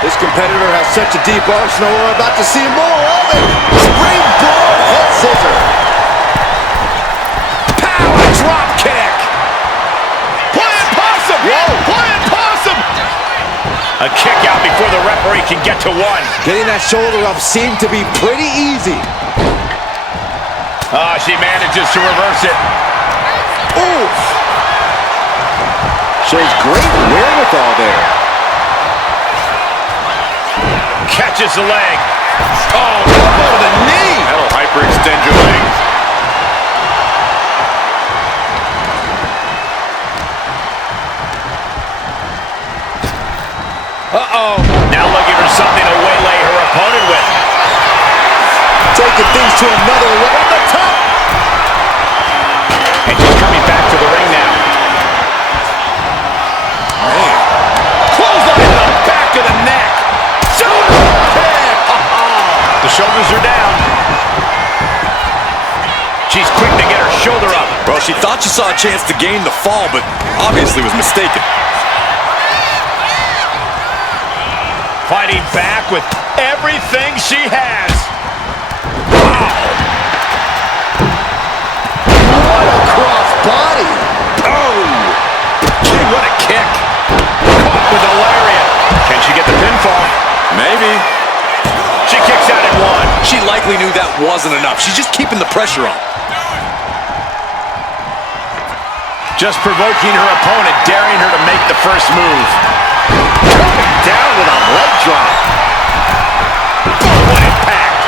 This competitor has such a deep arsenal. We're about to see more of it. Springboard head scissor. Power drop kick. Playing possum. Whoa. Playing possum. A kick out before the referee can get to one. Getting that shoulder up seemed to be pretty easy. Oh, she manages to reverse it. Oof. Shows great wherewithal there. Catches the leg. Oh, elbow to the knee. That'll hyperextend your legs. Uh-oh. Now looking for something to waylay her opponent with. Taking things to another level. At the top. And she's coming back to the ring now. Man. Clothesline to the back of the neck. Shoulder kick. The shoulders are down. She's quick to get her shoulder up. Well, she thought she saw a chance to gain the fall, but obviously was mistaken. Fighting back with everything she has. What a cross body. Oh! Gee, what a kick. Caught with a lariat. Can she get the pinfall? Maybe. She kicks out at one. She likely knew that wasn't enough. She's just keeping the pressure on. Just provoking her opponent, daring her to make the first move. Coming down with a leg drop. Oh, what impact.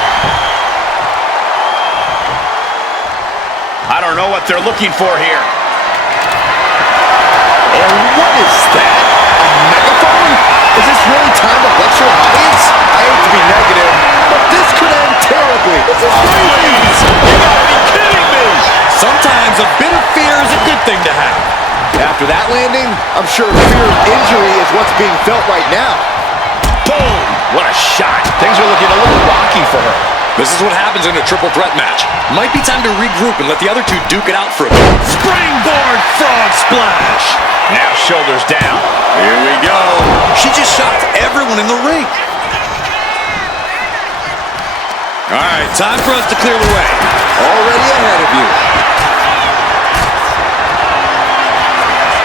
I don't know what they're looking for here. And what is that? A megaphone? Is this really time to lecture an audience? I hate to be negative, but this could end terribly. This is crazy. You gotta be kidding me. Sometimes a bit of fear is a good thing to have. After that landing, I'm sure fear of injury is what's being felt right now. Boom! What a shot. Things are looking a little rocky for her. This is what happens in a triple threat match. Might be time to regroup and let the other two duke it out for a bit. Springboard frog splash. Now shoulders down. Here we go. She just shocked everyone in the ring. All right, time for us to clear the way. Already ahead of you.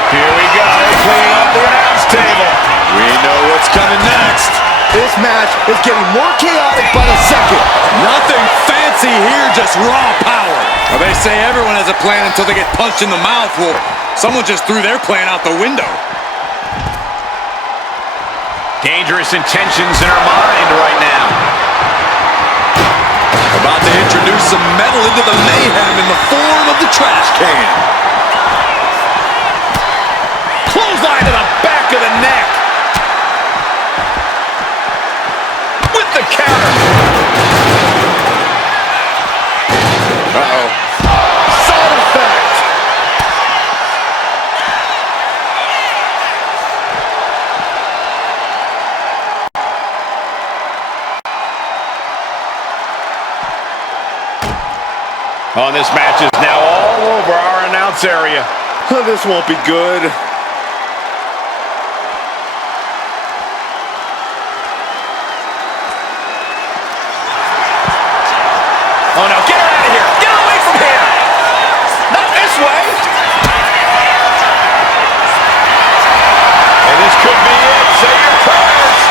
Here we go, cleaning up the announce table. We know what's coming next. This match is getting more chaotic by the second. Nothing fancy here, just raw power. Well, they say everyone has a plan until they get punched in the mouth. Well, someone just threw their plan out the window. Dangerous intentions in her mind right now. About to introduce some metal into the mayhem in the form of the trash can. Clothesline to the back of the neck. With the counter. Uh-oh. Side effect. Oh, this match is now all over our announce area. Oh, this won't be good. Oh no, get her out of here! Get away from here! Not this way! And this could be it. Say your prayers!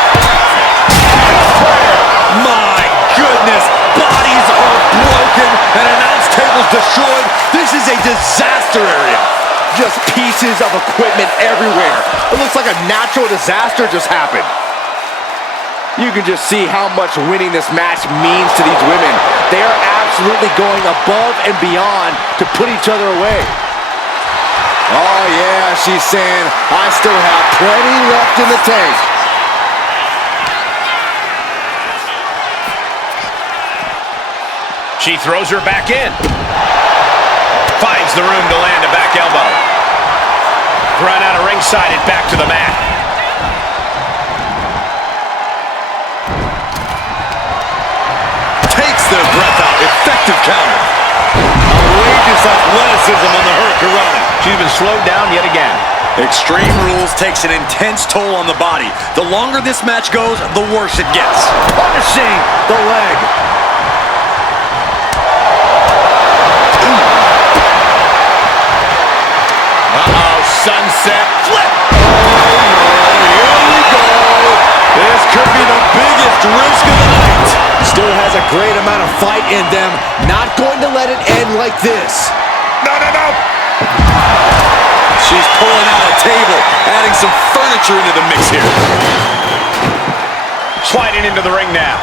My goodness, bodies are broken and announce tables destroyed. This is a disaster area. Just pieces of equipment everywhere. It looks like a natural disaster just happened. You can just see how much winning this match means to these women. They are absolutely going above and beyond to put each other away. Oh yeah, she's saying, I still have plenty left in the tank. She throws her back in. Finds the room to land a back elbow. Thrown out of ringside and back to the mat. Their breath out. Effective counter. Outrageous athleticism on the Hurricanrana. She's been slowed down yet again. Extreme Rules takes an intense toll on the body. The longer this match goes, the worse it gets. Punishing the leg. Uh-oh, sunset flip. Oh, here we go. This could be the biggest risk of the night. Still has a great amount of fight in them. Not going to let it end like this. No, no, no. She's pulling out a table, adding some furniture into the mix here. Sliding into the ring now.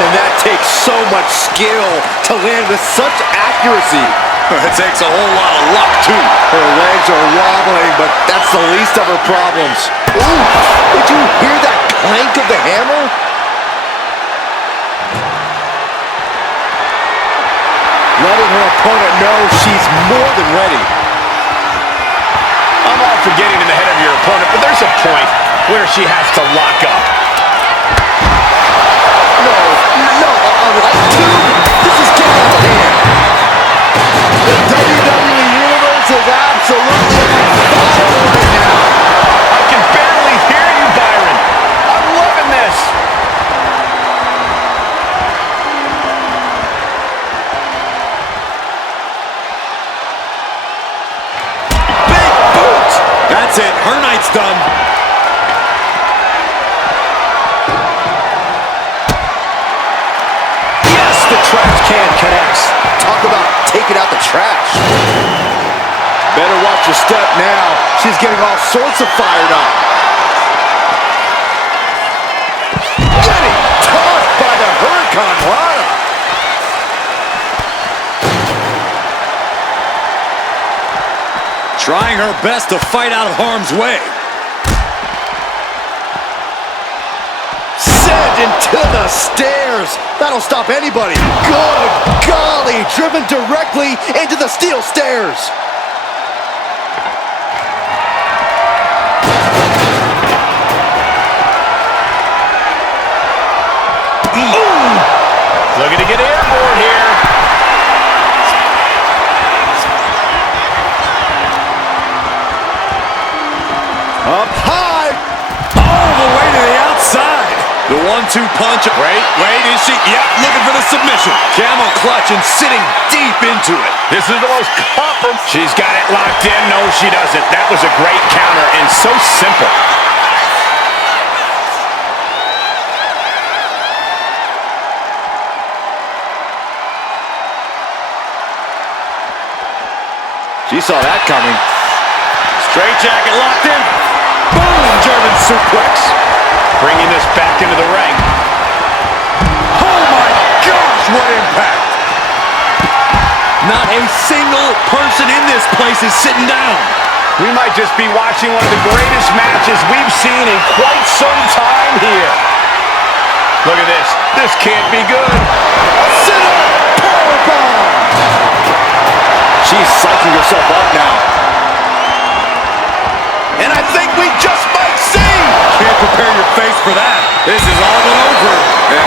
And that takes so much skill to land with such accuracy. It takes a whole lot of luck, too. Her legs are wobbling, but that's the least of her problems. Ooh, did you hear that clank of the hammer? Letting her opponent know she's more than ready. I'm all for getting in the head of your opponent, but there's a point where she has to lock up. No, a light tube? This is getting out of hand. The WWE Universe is absolutely on fire right now. I can barely hear you, Byron. I'm loving this. Big boot! That's it. Her night's done. Yes, the trash can connects. Talk about taking out the trash. Better watch your step now. She's getting all sorts of fired up. Getting tossed by the Hurricanrana. Trying her best to fight out of harm's way. Sent into the stairs. That'll stop anybody. Good golly, driven directly into the steel stairs. Looking to get airborne here. Up high. All the way to the outside. The 1-2 punch. Wait, is she? Yep, looking for the submission. Camel clutch and sitting deep into it. This is the most compromised. She's got it locked in. No, she doesn't. That was a great counter and so simple. She saw that coming. Straight jacket locked in. Boom, German suplex. Bringing this back into the ring. Oh my gosh, what impact. Not a single person in this place is sitting down. We might just be watching one of the greatest matches we've seen in quite some time here. Look at this. This can't be good. Sit-up powerbomb. She's psyching herself up now. And I think we just might see. Can't prepare your face for that. This is all but over. And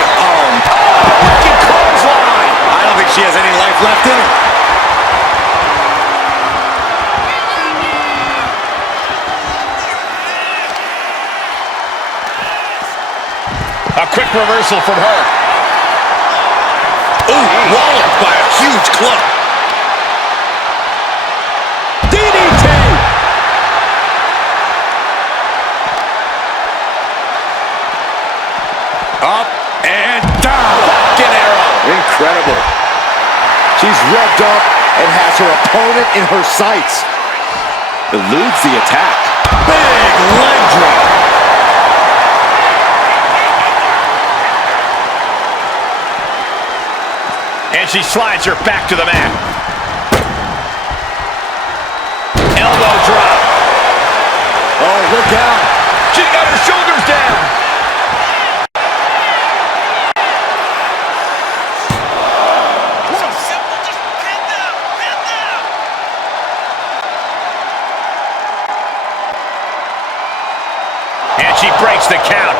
wicked clothesline. I don't think she has any life left in her. A quick reversal from her. Ooh, walloped by a huge club. DDT! Up and down. Fucking arrow. Incredible. She's revved up and has her opponent in her sights. Eludes the attack. Big leg drop. And she slides her back to the mat. Elbow drop. Oh, look out. She's got her shoulders down. And she breaks the count.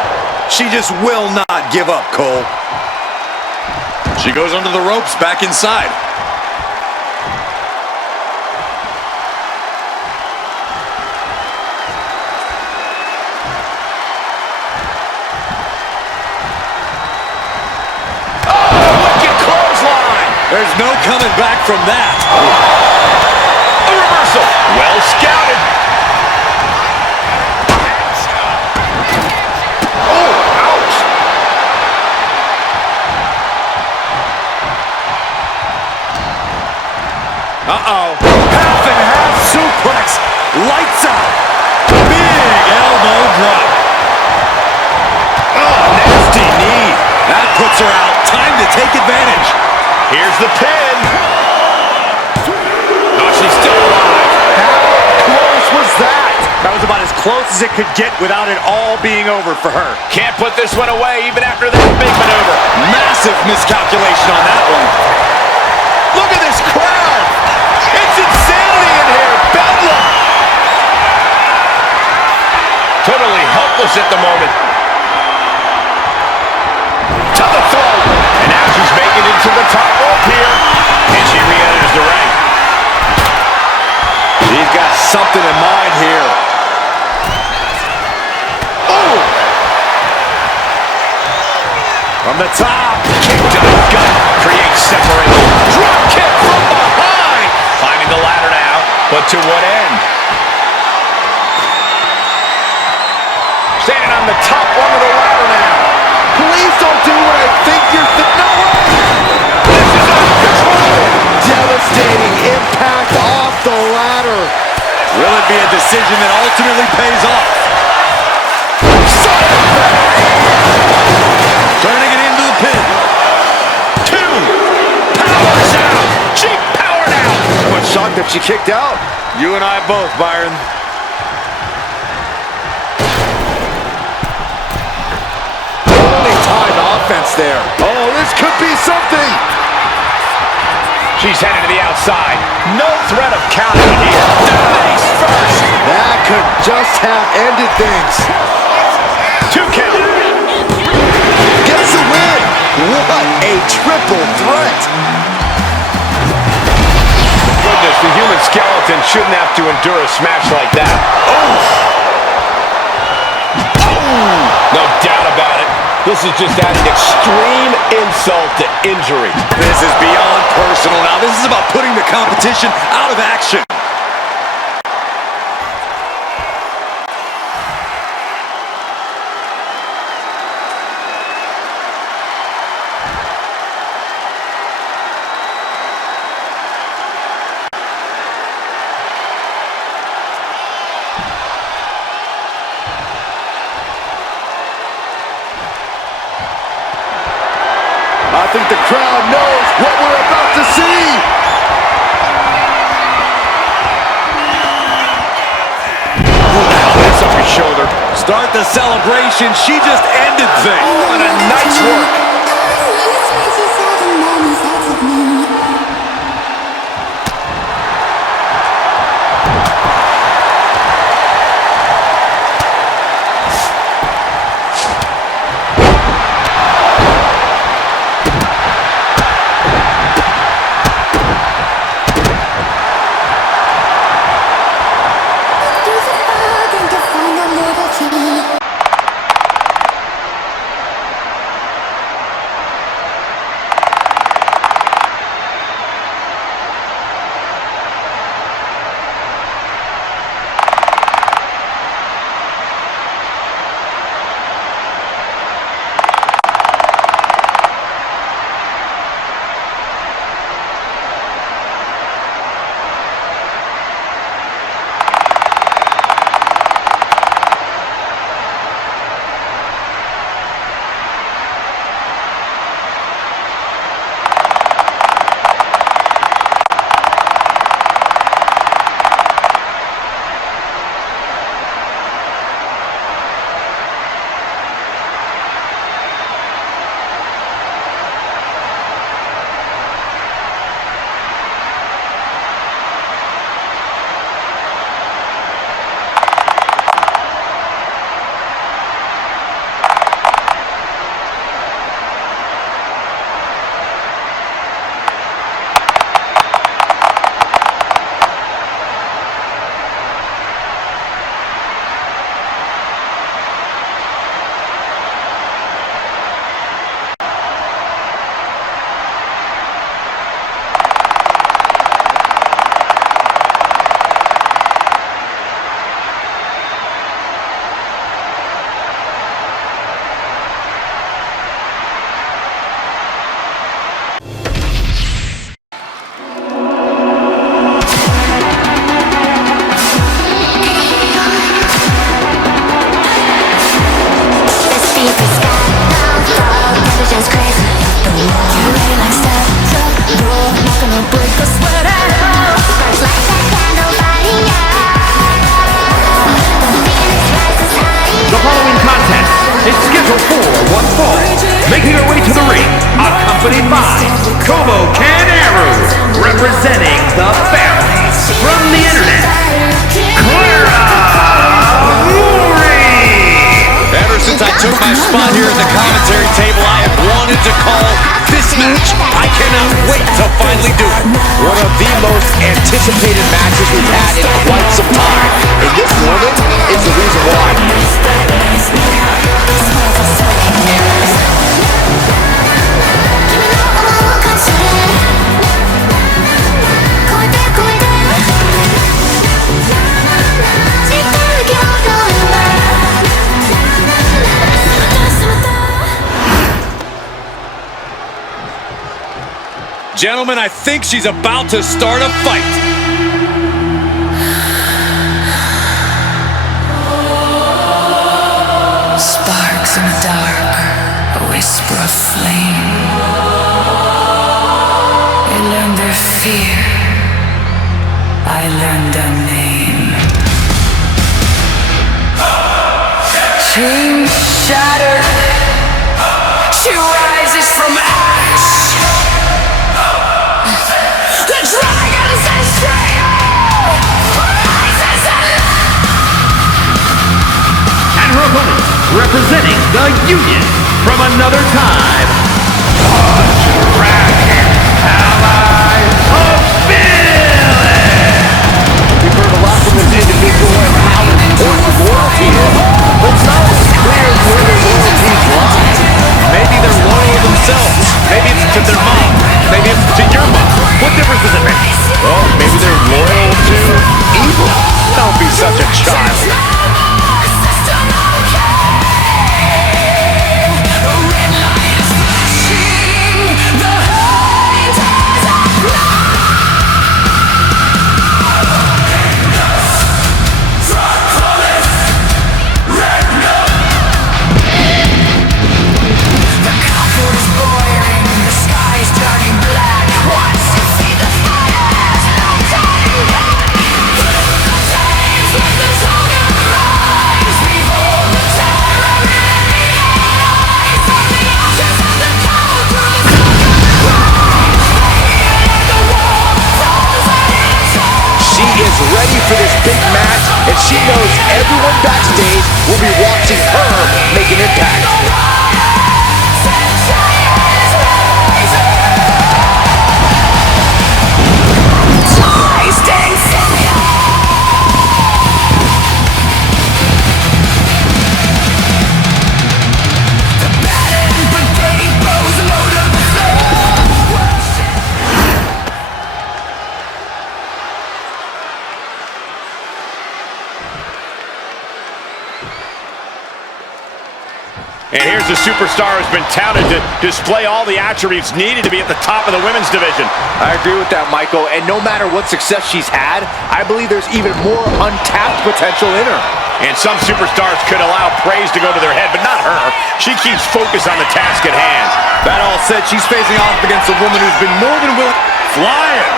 She just will not give up, Cole. She goes under the ropes, back inside. Wicked clothesline. There's no coming back from that. A reversal. Well scouted. Oh, ouch. Uh-oh. Half and half suplex. Lights out. Big elbow drop. Oh, nasty knee. That puts her out. Time to take advantage. Here's the pin. Oh, she's still alive. How close was that? That was about as close as it could get without it all being over for her. Can't put this one away even after that big maneuver. Massive miscalculation on that one. Look at this crowd. It's insanity in here. Bedlam. Totally helpless at the moment. To the throat. And now she's making it to the top rope here. And she re-enters the ring. She's got something in mind here. Oh! From the top. Kick to the gut. Creates separation. Drop kick from behind. Climbing the ladder now. But to what end? Standing on the top rung of the ladder now. Please don't do what I think you're thinking. No way! This is out of control. Devastating impact off the ladder. Will it be a decision that ultimately pays off? Turning it into the pin. Two. Powers out. She powered out. I'm shocked that she kicked out. You and I both, Byron. Only time offense there. Oh, this could be something. She's headed to the outside. No threat of counting here. Face first. That could just have ended things. 2 count. Gets the win. What a triple threat. Goodness, the human skeleton shouldn't have to endure a smash like that. Oh! No doubt about it. This is just adding extreme insult to injury. This is beyond personal now. This is about putting the competition out of action. I think the crowd knows what we're about to see. That's off his shoulder. Start the celebration. She just ended things. What a nice work. representing the family from the internet, Clara Murin. Ever since I took my spot here at the commentary table, I have wanted to call this match. I cannot wait to finally do it. One of the most anticipated matches we've had in quite some time. And this woman is the reason why. Gentlemen, I think she's about to start a fight. Sparks in the dark, a whisper of flame. They learned their fear. I learned their name. Dreams shattered. She rises from ash. The dragon Zentreya rises And her opponent, representing the Union from another time, the Dragon Ally of Villain. We've heard a lot from this individual and how important loyalty is, but it's not as clear where their loyalties lie. Maybe they're loyal themselves. Maybe it's to their mom. Maybe it's to your mom. What difference does it make? Well, maybe they're loyal to evil. Don't be such a child. Ready for this big match, and she knows everyone backstage will be watching her make an impact. And here's a superstar who's been touted to display all the attributes needed to be at the top of the women's division. I agree with that, Michael, and no matter what success she's had, I believe there's even more untapped potential in her. And some superstars could allow praise to go to their head, but not her. She keeps focused on the task at hand. That all said, she's facing off against a woman who's been more than willing. Flying!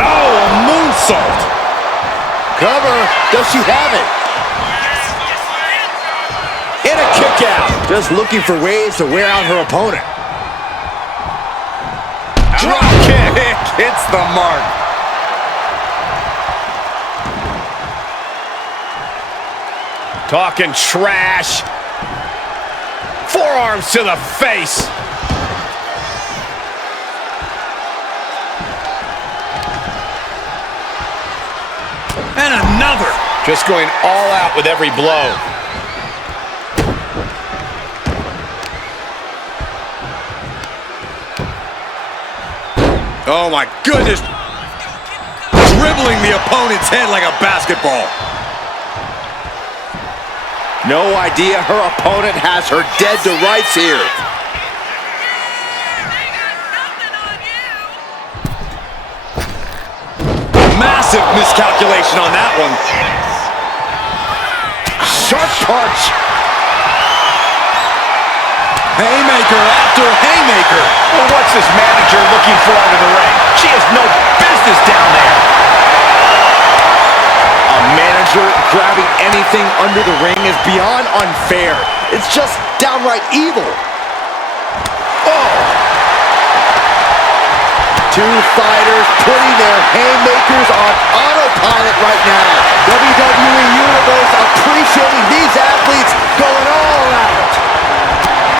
Oh, a moonsault! Cover, does she have it? And a kick out. Just looking for ways to wear out her opponent. Drop kick hits the mark. Talking trash. Forearms to the face. And another. Just going all out with every blow. Oh my goodness. Dribbling the opponent's head like a basketball. No idea her opponent has her dead to rights here. Massive miscalculation on that one. Sharp punch. Haymaker after haymaker. Well, what's this manager looking for under the ring? She has no business down there. A manager grabbing anything under the ring is beyond unfair. It's just downright evil. Oh! Two fighters putting their haymakers on autopilot right now. WWE Universe appreciating these athletes going all out.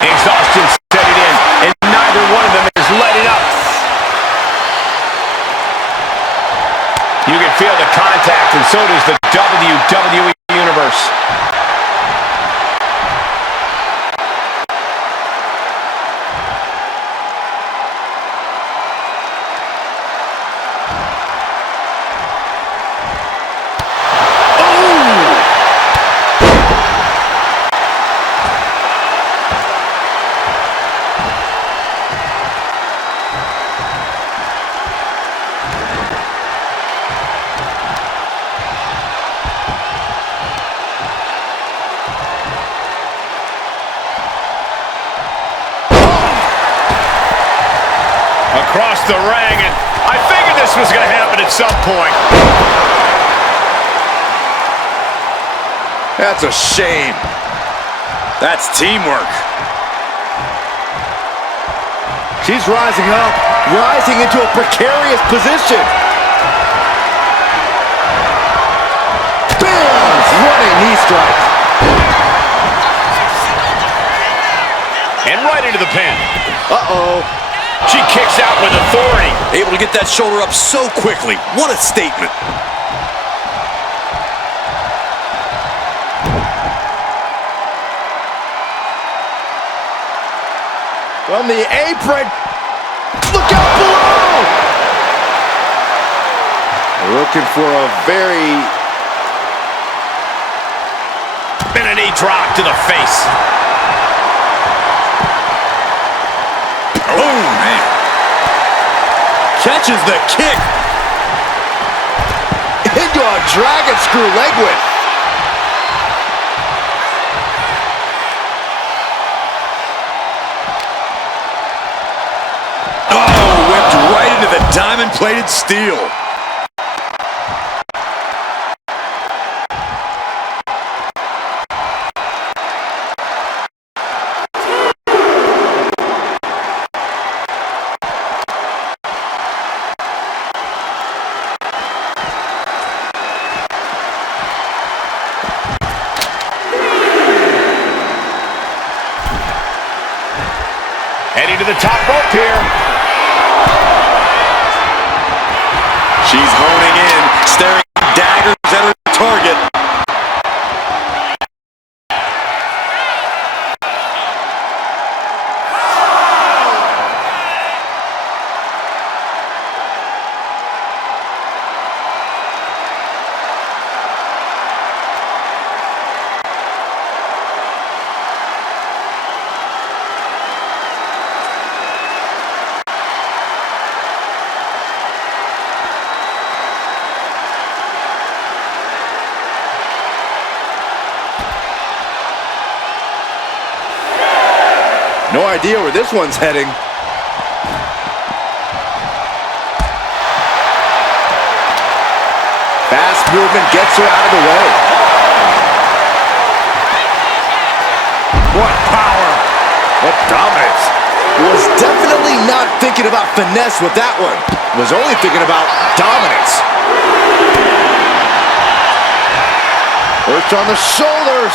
Exhaustion setting in, and neither one of them is letting up. You can feel the contact, and so does the WWE Universe. Across the ring, and I figured this was going to happen at some point. That's a shame. That's teamwork. She's rising up, rising into a precarious position. Bam! Running knee strike. And right into the pin. Uh-oh. She kicks out with authority. Able to get that shoulder up so quickly. What a statement. From the apron. Look out below! Looking for a very... And a knee drop to the face. Oh, man. Catches the kick. Into a dragon screw leg whip. Oh, whipped right into the diamond-plated steel. Heading to the top rope here. She's honing in, staring daggers at her target. No idea where this one's heading. Fast movement gets her out of the way. What power. What dominance. Was definitely not thinking about finesse with that one. Was only thinking about dominance. Perch on the shoulders.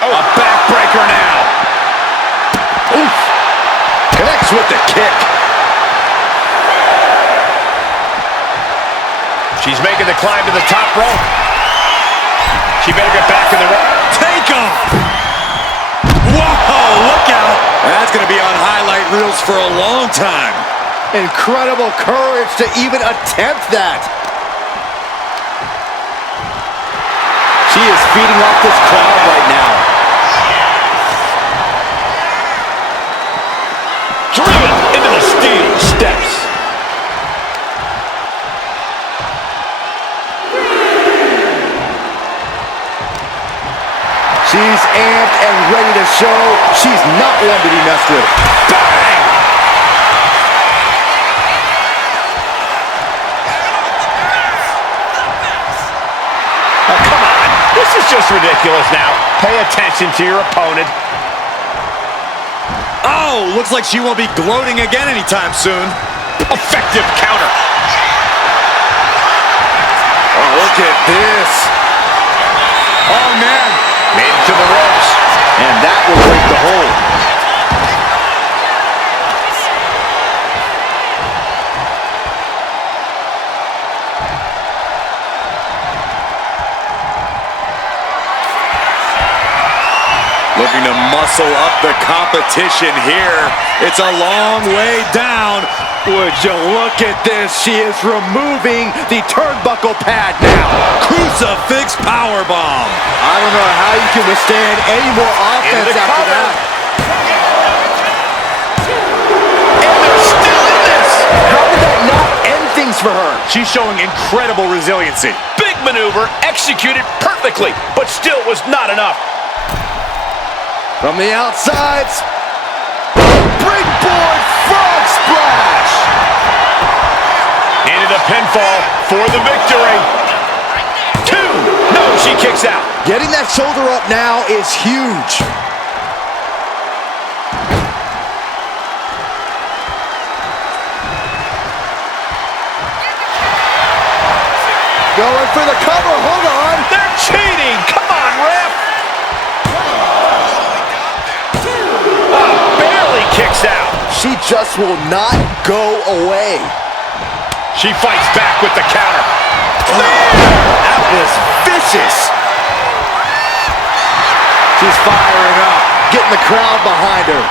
Oh, a backbreaker now. Oof. Connects with the kick. She's making the climb to the top rope. She better get back in the ring. Take him! Whoa, look out! That's going to be on highlight reels for a long time. Incredible courage to even attempt that. She is feeding off this crowd right now. Driven into the steel steps. She's amped and ready to show she's not one to be messed with. Bang! Oh, come on. This is just ridiculous now. Pay attention to your opponent. Oh, looks like she won't be gloating again anytime soon. Effective counter. Oh, look at this. Oh, man. Made it to the ropes. And that will break the hold. Looking to muscle up the competition here. It's a long way down. Would you look at this? She is removing the turnbuckle pad now. Crucifix powerbomb. I don't know how you can withstand any more offense after that. And they're still in this. How did that not end things for her? She's showing incredible resiliency. Big maneuver, executed perfectly, but still was not enough. From the outside, springboard frog splash. Into the pinfall for the victory. 2. No, she kicks out. Getting that shoulder up now is huge. Going for the cover, hold on. They're cheating. Come on, ref. Barely kicks out. She just will not go away. She fights back with the counter. That was vicious. She's firing up, getting the crowd behind her.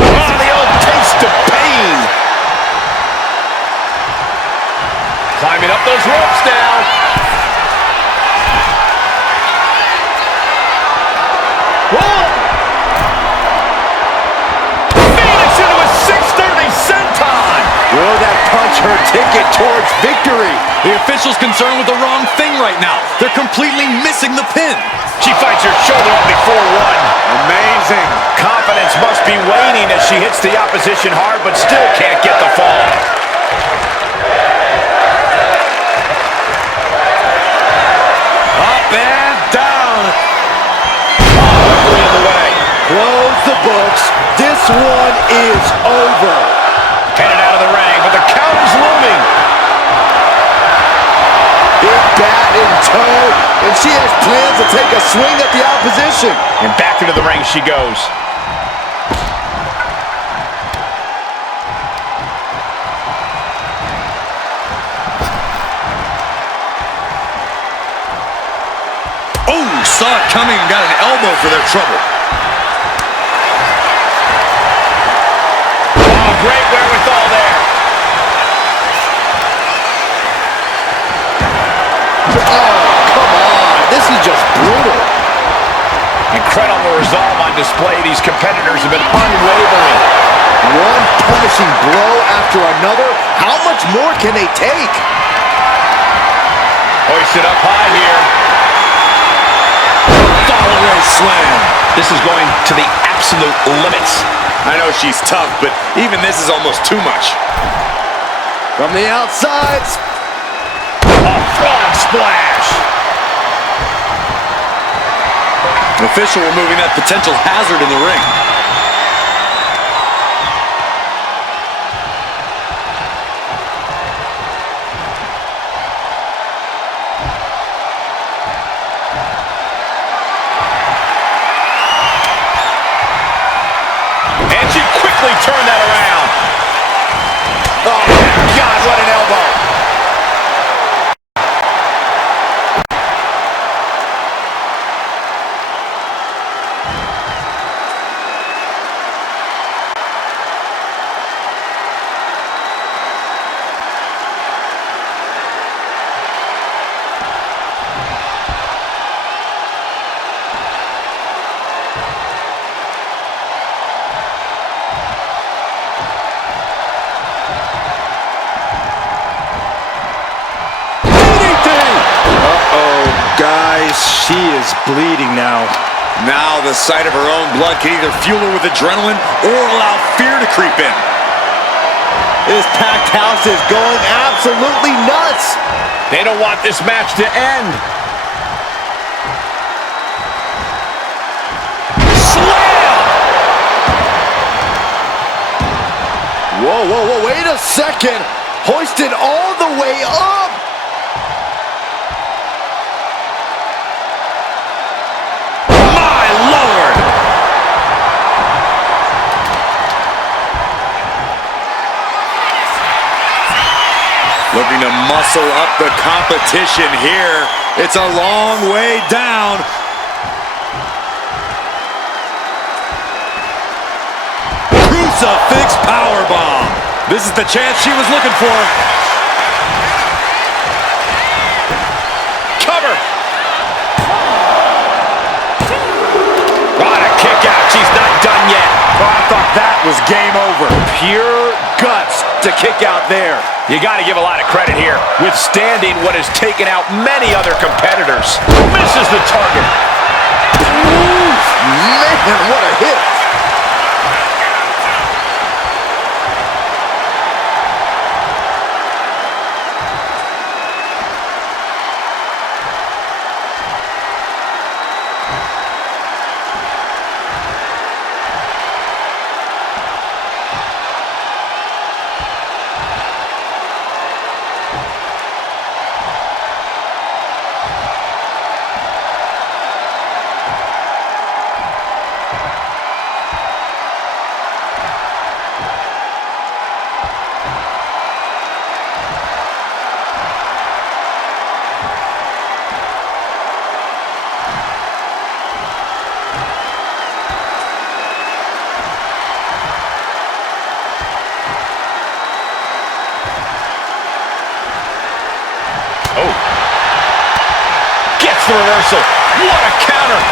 Oh, the old taste of pain. Climbing up those ropes now. Will that punch her ticket towards victory? The official's concerned with the wrong thing right now. They're completely missing the pin. She fights her shoulder up before 1. Amazing. Confidence must be waning as she hits the opposition hard, but still can't get the fall. Up and down. Quickly in the way. Close the books. This one is over. Headed out of the ring, but the counter's looming. Big bat in tow, and she has plans to take a swing at the opposition. And back into the ring she goes. Oh, saw it coming and got an elbow for their trouble. Great wherewithal there. Oh, come on. This is just brutal. Incredible resolve on display. These competitors have been unwavering. One punishing blow after another. How much more can they take? Hoisted up high here. Follow-away slam. This is going to the absolute limits. I know she's tough, but even this is almost too much. From the outside. A frog splash. The official removing that potential hazard in the ring. Turn that around. Oh, my God, what an elbow. She is bleeding now. Now the sight of her own blood can either fuel her with adrenaline or allow fear to creep in. This packed house is going absolutely nuts. They don't want this match to end. Slam! Whoa, whoa, whoa, wait a second. Hoisted all the way up. My Lord! Looking to muscle up the competition here. It's a long way down. Crucifix powerbomb. This is the chance she was looking for. Cover! What a kick out. She's not done yet. Oh, I thought that was game over. Pure guts to kick out there. You got to give a lot of credit here, withstanding what has taken out many other competitors. Misses the target. Man, what a hit. Gets the reversal. What a counter.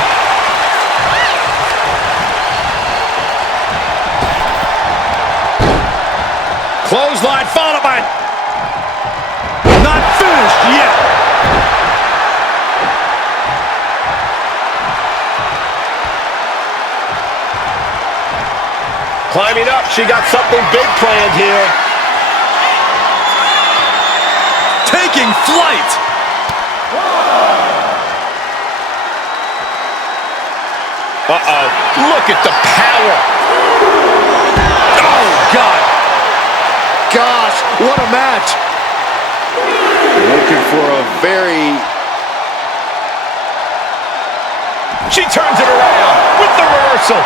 Clothesline followed by... Not finished yet. Climbing up. She got something big planned here. Taking flight. Uh-oh. Look at the power. Oh, God. Gosh, what a match. Looking for a very... She turns it around with the reversal.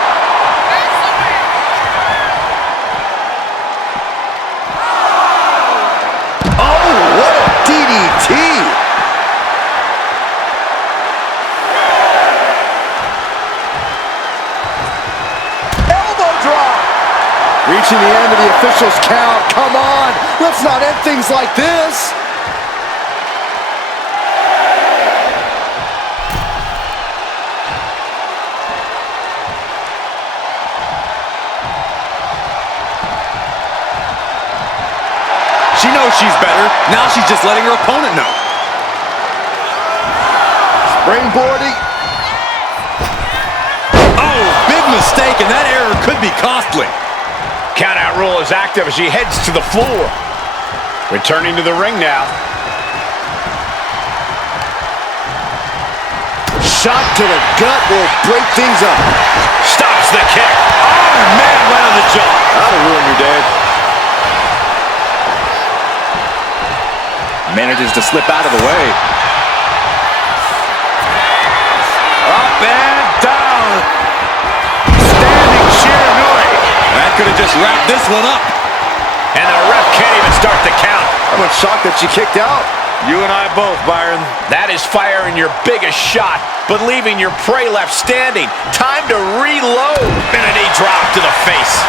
Oh, what a DDT. Reaching the end of the official's count. Come on, let's not end things like this. She knows she's better. Now she's just letting her opponent know. Springboarding. Oh, big mistake, and that error could be costly. Countout rule is active as she heads to the floor. Returning to the ring now. Shot to the gut will break things up. Stops the kick. Oh, man, right on the jaw. That'll ruin your day. Manages to slip out of the way. Up and down. Standing Shiori. That could have just wrapped this one up. And the ref can't even start the count. I'm shocked that she kicked out. You and I both, Byron. That is firing your biggest shot, but leaving your prey left standing. Time to reload. And a knee drop to the face.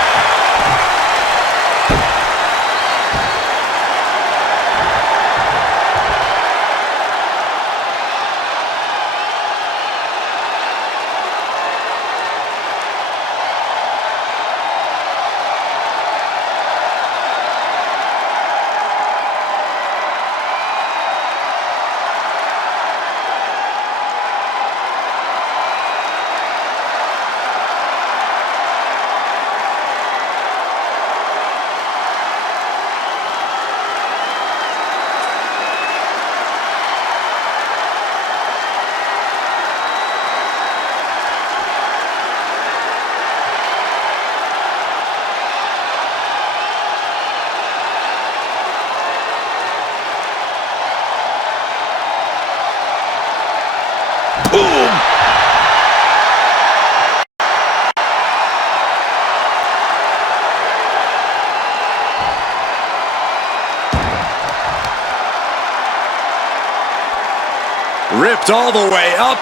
Ripped all the way up.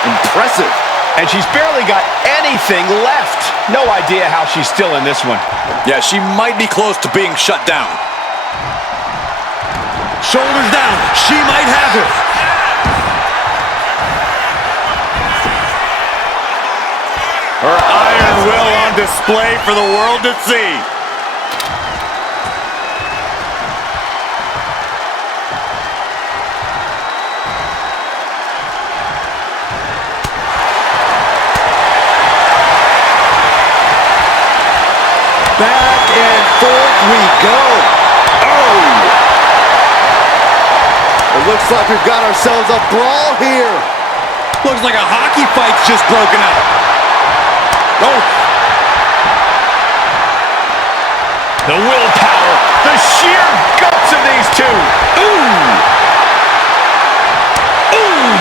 Impressive. And she's barely got anything left. No idea how she's still in this one. Yeah, she might be close to being shut down. Shoulders down. She might have it. Her iron will on display for the world to see. Back and forth we go. Oh! It looks like we've got ourselves a brawl here. Looks like a hockey fight's just broken out. Oh! The willpower, the sheer guts of these two. Ooh! Ooh!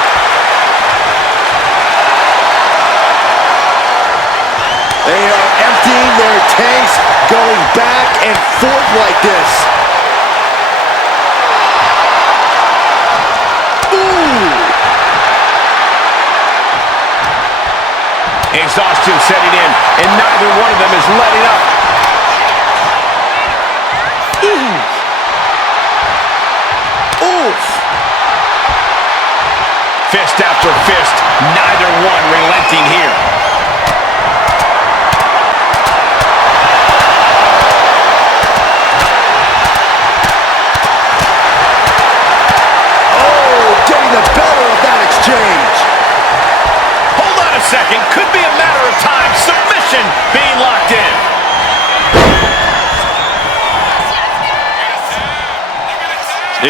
They are emptying their tanks, going back and forth like this. Ooh! Exhaustion setting in, and neither one of them is letting up. Ooh! Oof! Fist after fist, neither one relenting here. The better of that exchange. Hold on a second. Could be a matter of time. Submission being locked in.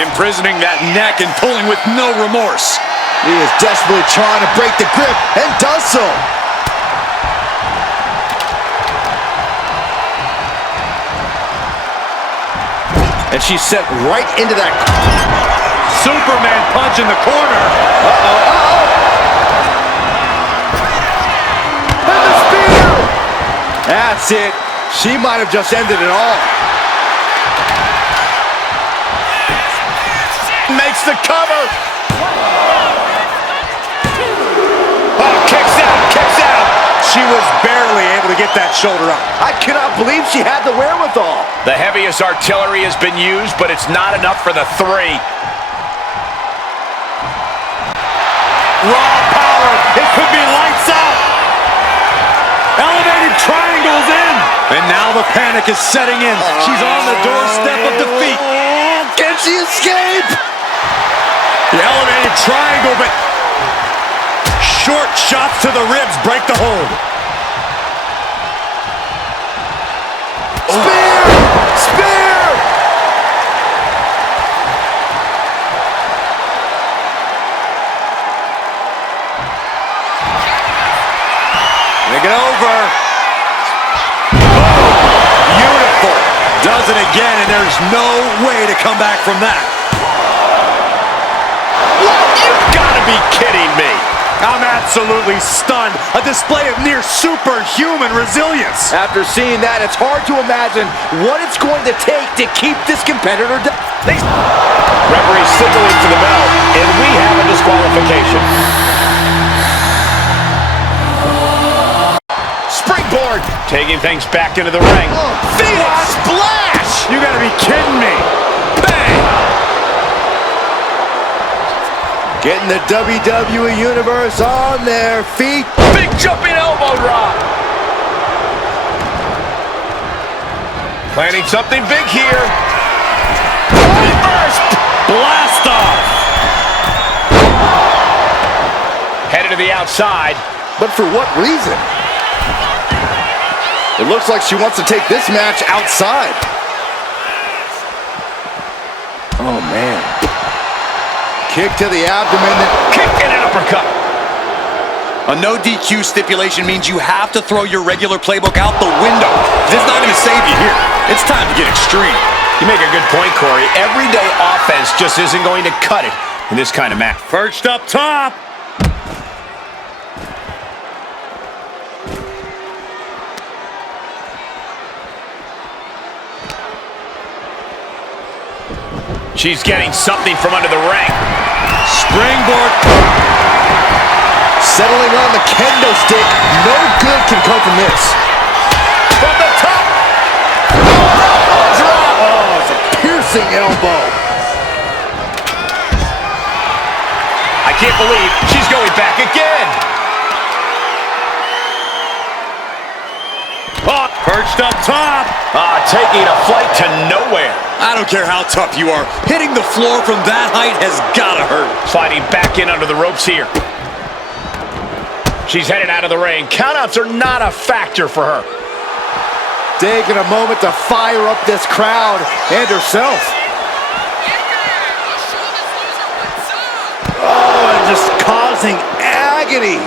Imprisoning that neck and pulling with no remorse. He is desperately trying to break the grip and does so. And she's set right into that Superman punch in the corner. Uh-oh, uh-oh. And the spear! That's it. She might have just ended it all. Makes the cover. Oh, kicks out, kicks out. She was barely able to get that shoulder up. I cannot believe she had the wherewithal. The heaviest artillery has been used, but it's not enough for the three. Raw power. It could be lights out. Elevated triangles in. And now the panic is setting in. She's on the doorstep of defeat. Can she escape? The elevated triangle, but short shots to the ribs break the hold. Spear! Spear! Make it over. Oh, beautiful. Does it again, and there's no way to come back from that. What? You've got to be kidding me. I'm absolutely stunned. A display of near superhuman resilience. After seeing that, it's hard to imagine what it's going to take to keep this competitor down. Referee signaling for the bell, and we have a disqualification. Springboard, taking things back into the ring. Oh, Phoenix splash! You gotta be kidding me. Bang! Getting the WWE Universe on their feet. Big jumping elbow drop. Planning something big here. First Blast off! headed to the outside. But for what reason? It looks like she wants to take this match outside. Oh, man. Kick to the abdomen. Kick and an uppercut. A no DQ stipulation means you have to throw your regular playbook out the window. This is not going to save you here. It's time to get extreme. You make a good point, Corey. Everyday offense just isn't going to cut it in this kind of match. Perched up top. She's getting something from under the ring. Springboard. Settling on the kendo stick. No good can come from this. From the top. Oh, it's a piercing elbow. I can't believe she's going back again. Oh, perched up top. Taking a flight to nowhere. I don't care how tough you are. Hitting the floor from that height has gotta hurt. Sliding back in under the ropes here. She's headed out of the ring. Countouts are not a factor for her. Taking a moment to fire up this crowd and herself. Oh, and just causing agony.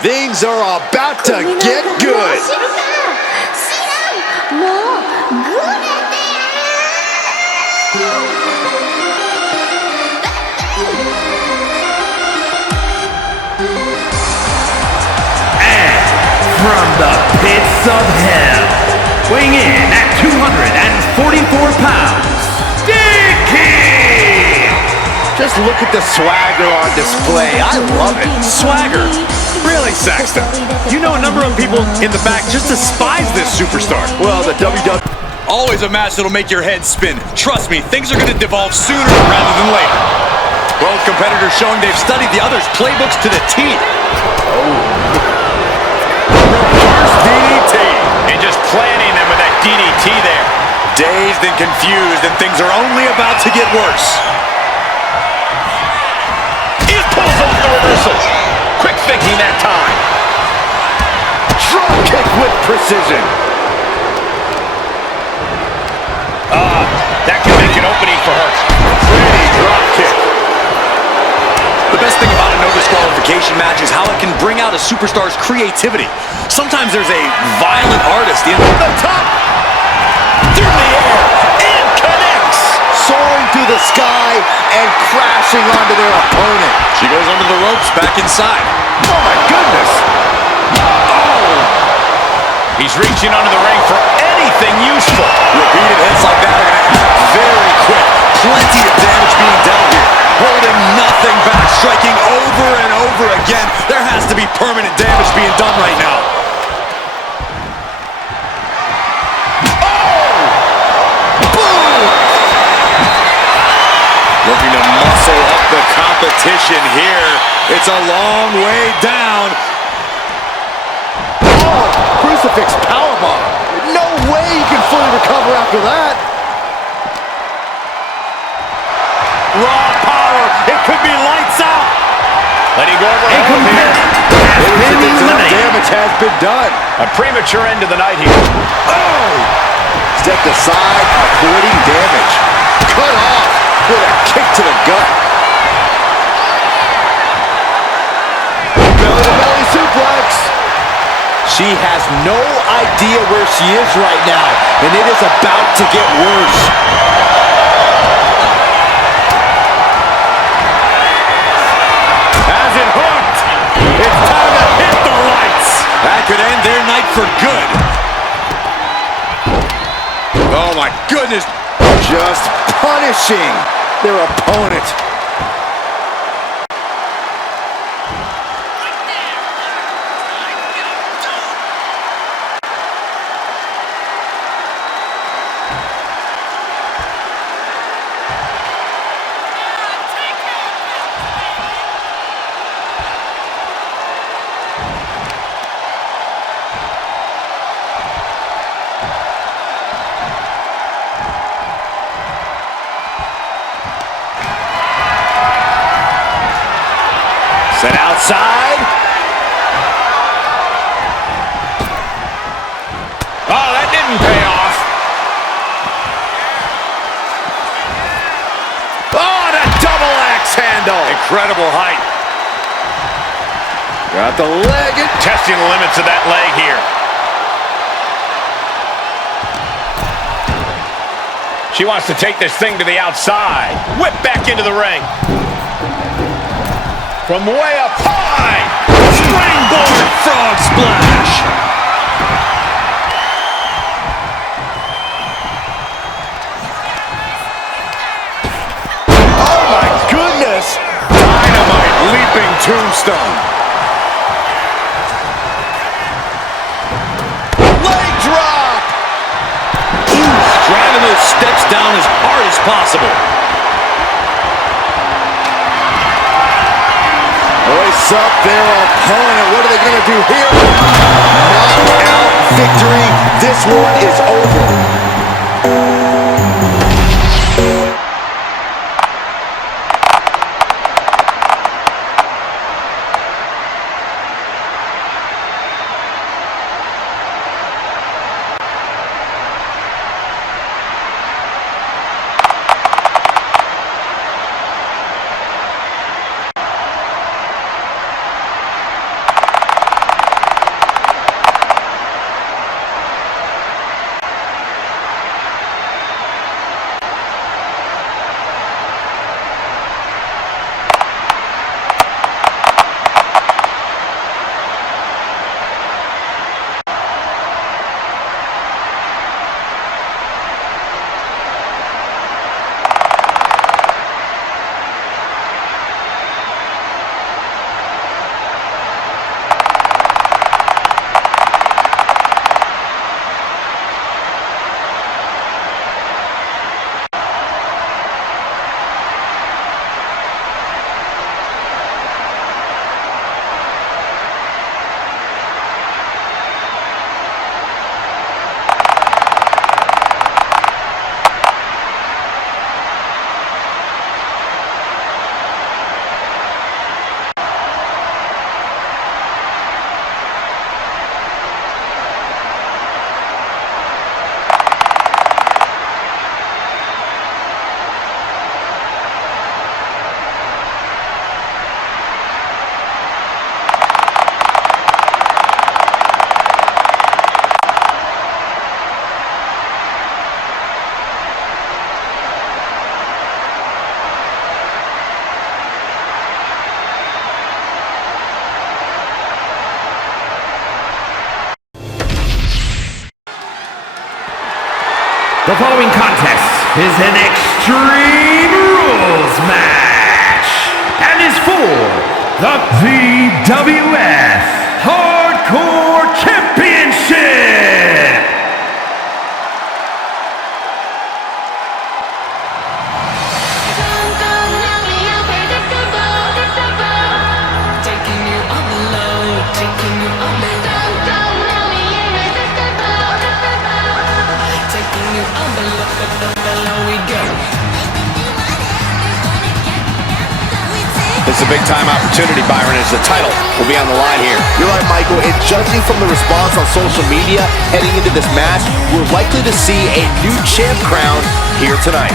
Things are about to get good. And from the pits of hell, weighing in at 244 pounds, Gigi! Just look at the swagger on display. I love it. Swagger. Really, Saxton? You know a number of people in the back just despise this superstar. Well, the WWE... Always a match that'll make your head spin. Trust me, things are going to devolve sooner rather than later. Both competitors showing they've studied the other's playbooks to the T. Reverse DDT. And just planting them with that DDT there. Dazed and confused, and things are only about to get worse. He pulls off the reversal. Quick thinking that time. Drop kick with precision. That can make an opening for her. Pretty drop kick. The best thing about a no disqualification match is how it can bring out a superstar's creativity. Sometimes there's a violent artist in The top. Through the air. And connects. Soaring through the sky and crashing onto their opponent. She goes under the ropes, back inside. Oh my goodness. He's reaching under the ring for anything useful. Repeated hits like that are going to add up very quick. Plenty of damage being dealt here. Holding nothing back, striking over and over again. There has to be permanent damage being done right now. Looking to muscle up the competition here. It's a long way down. Crucifix powerbomb. No way he can fully recover after after that. Raw power. It could be lights out. Letting go over A competitor has been eliminated. Damage has been done. a premature end to the night here. Oh! Stepped aside, avoiding damage. Cut off with a kick to the gut. Belly-to-belly suplex. She has no idea where she is right now, and it is about to get worse. Has it hooked. It's time to hit the lights. That could end their night for good. Oh my goodness. Just punishing their opponent. Set outside. Oh, that didn't pay off. Oh, the double axe handle. Incredible height. Got the leg. Testing the limits of that leg here. She wants to take this thing to the outside. Whip back into the ring. From way up high. Springboard frog splash. Oh my goodness! Dynamite leaping tombstone. Leg drop! Driving those steps down as hard as possible. Hoists up their opponent. What are they going to do here? Knockout victory. This one is over. The following contest is an Extreme Rules match and is for the VWF Hardcore Championship. Taking you on the It's a big-time opportunity, Byron, as the title will be on the line here. You're right, Michael, and judging from the response on social media heading into this match, we're likely to see a new champ crowned here tonight.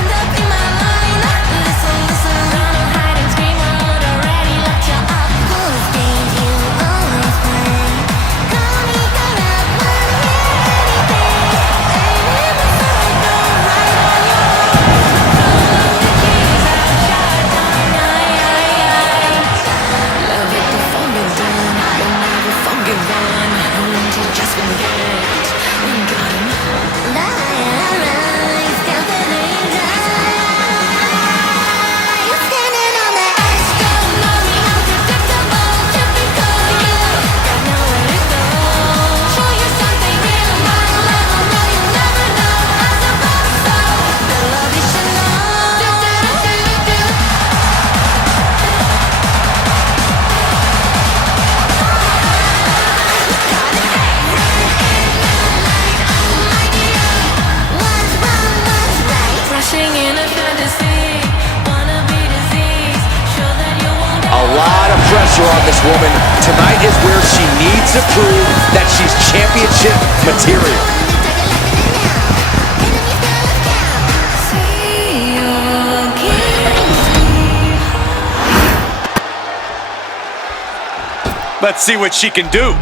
On this woman, tonight is where she needs to prove that she's championship material. Let's see what she can do.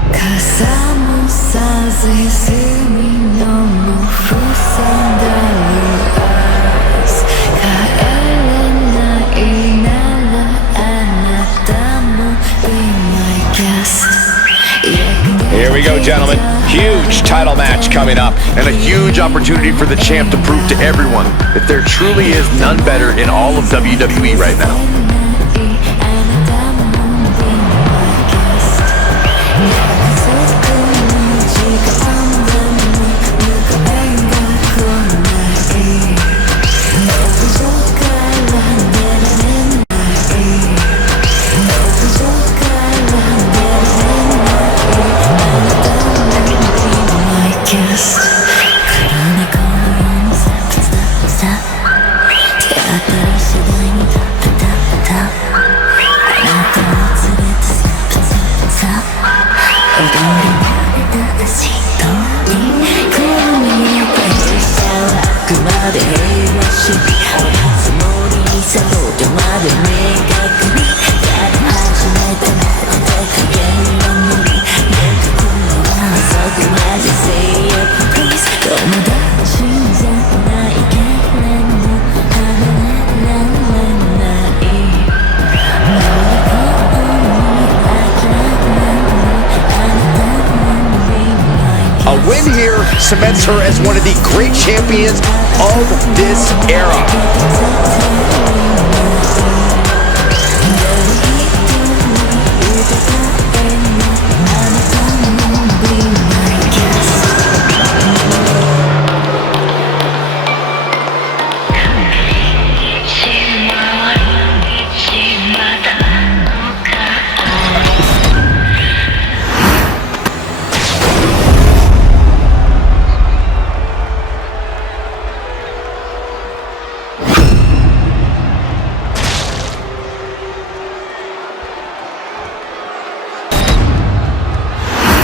Here we go, gentlemen. Huge title match coming up, and a huge opportunity for the champ to prove to everyone that there truly is none better in all of WWE right now. A win here cements her as one of the great champions of this era.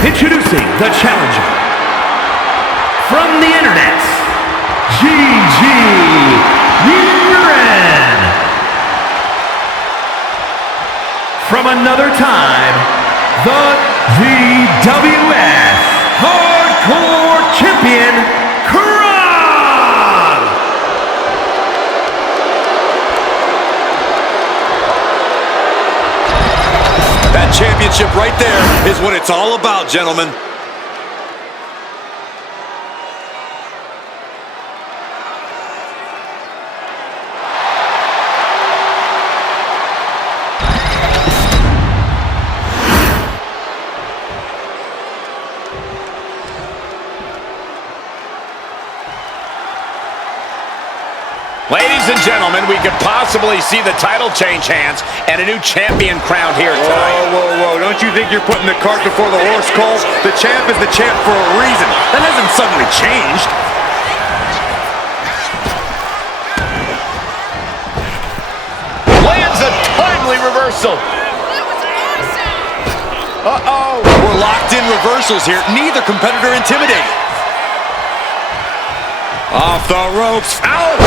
Introducing the challenger from the internet, Gigi Murin. From another time, the VWF Hardcore Champion, Clara. That championship right there is what it's all about, gentlemen. Ladies and gentlemen, we could possibly see the title change hands and a new champion crowned here tonight. Whoa, whoa, whoa. Don't you think you're putting the cart before the horse, Cole? The champ is the champ for a reason. That hasn't suddenly changed. Lands a timely reversal. Uh-oh. We're locked in reversals here. Neither competitor intimidated. Off the ropes. Ouch!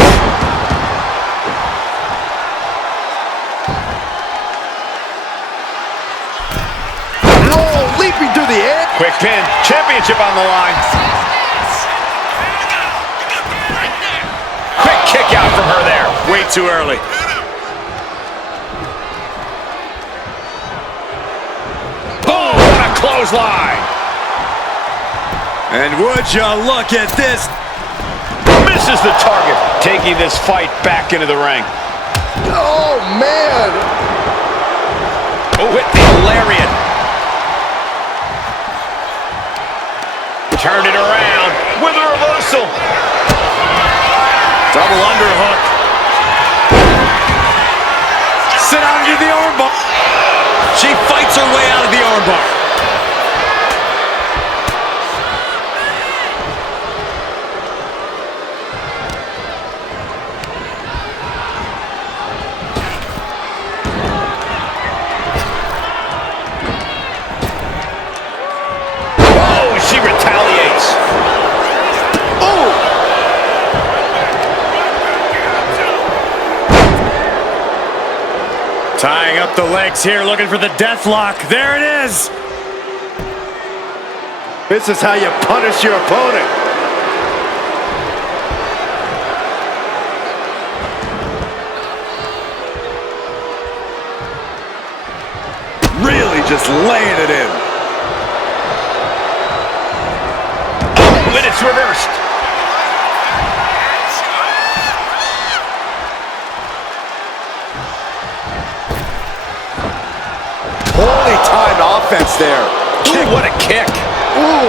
Oh, leaping through the air. Quick pin. Championship on the line. Quick kick out from her there. Way too early. Boom! What a clothesline. And would you look at this? Misses the target, taking this fight back into the ring. Oh, man. Oh, with the lariat. Turned it around with a reversal. Double underhook. Sit out into the armbar. She fights her way out of the armbar. Tying up the legs here, looking for the death lock. There it is. This is how you punish your opponent. Really just laying it in. Oh, and it's reversed. Holy timed offense there. Kick. Ooh, what a kick. Ooh.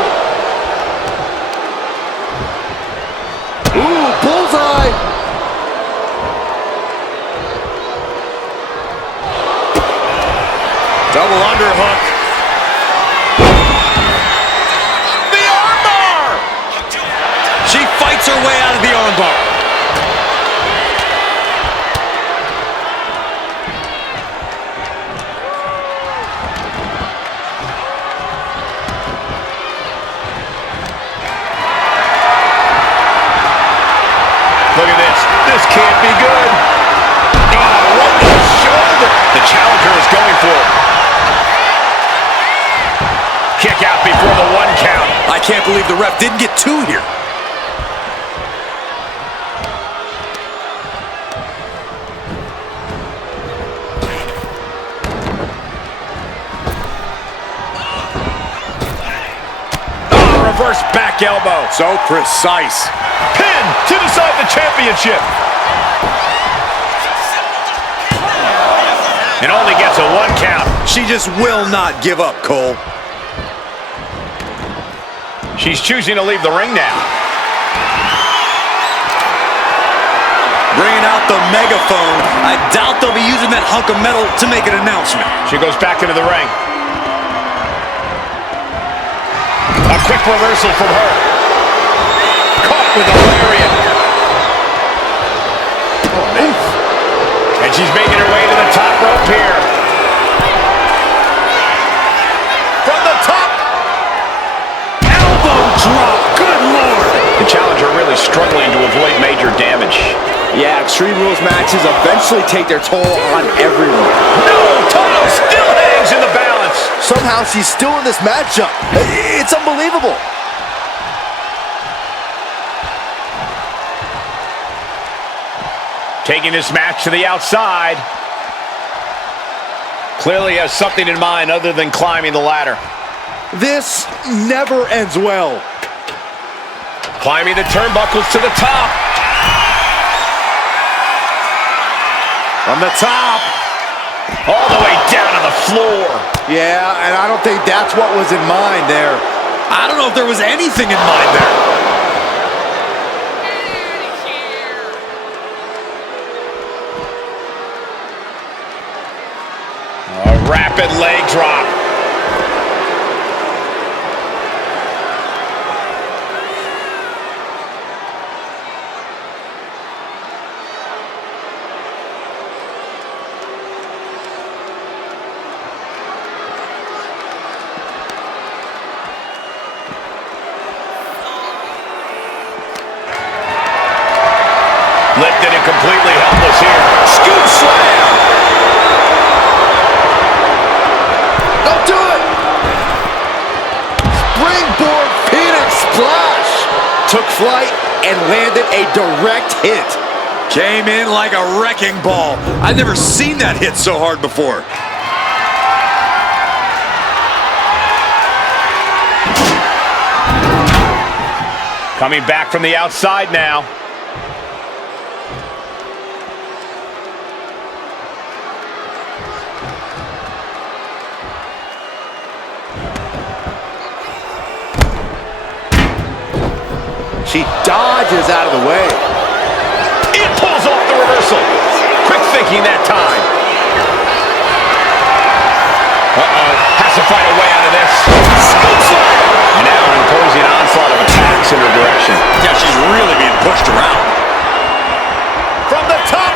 Ooh, bullseye. Double underhook. The armbar! She fights her way out of the armbar. Look at this. This can't be good. Oh, what the shoulder. The challenger is going for it. Kick out before the 1 count. I can't believe the ref didn't get 2 here. Oh, reverse back elbow. So precise. Pin to decide the championship. And only gets a 1 count. She just will not give up, Cole. She's choosing to leave the ring now. Bringing out the megaphone. I doubt they'll be using that hunk of metal to make an announcement. She goes back into the ring. A quick reversal from her. Caught with a lariat. Oof. And she's making her way to the top rope here. From the top. Elbow drop. Good Lord. The challenger really struggling to avoid major damage. Yeah, Extreme Rules matches eventually take their toll on everyone. No, title still hangs in the balance. Somehow she's still in this matchup. It's unbelievable. Taking this match to the outside. Clearly has something in mind other than climbing the ladder. This never ends well. Climbing the turnbuckles to the top. From the top. All the way down to the floor. Yeah, and I don't think that's what was in mind there. I don't know if there was anything in mind there. A rapid leg drop. Lifted and completely helpless here. Scoop slam! Don't do it! Springboard Phoenix Splash! Took flight and landed a direct hit. Came in like a wrecking ball. I've never seen that hit so hard before. Coming back from the outside now. She dodges out of the way. It pulls off the reversal. Quick thinking that time. Uh-oh. Has to find a way out of this. And now an imposing onslaught of attacks in her direction. Yeah, she's really being pushed around. From the top.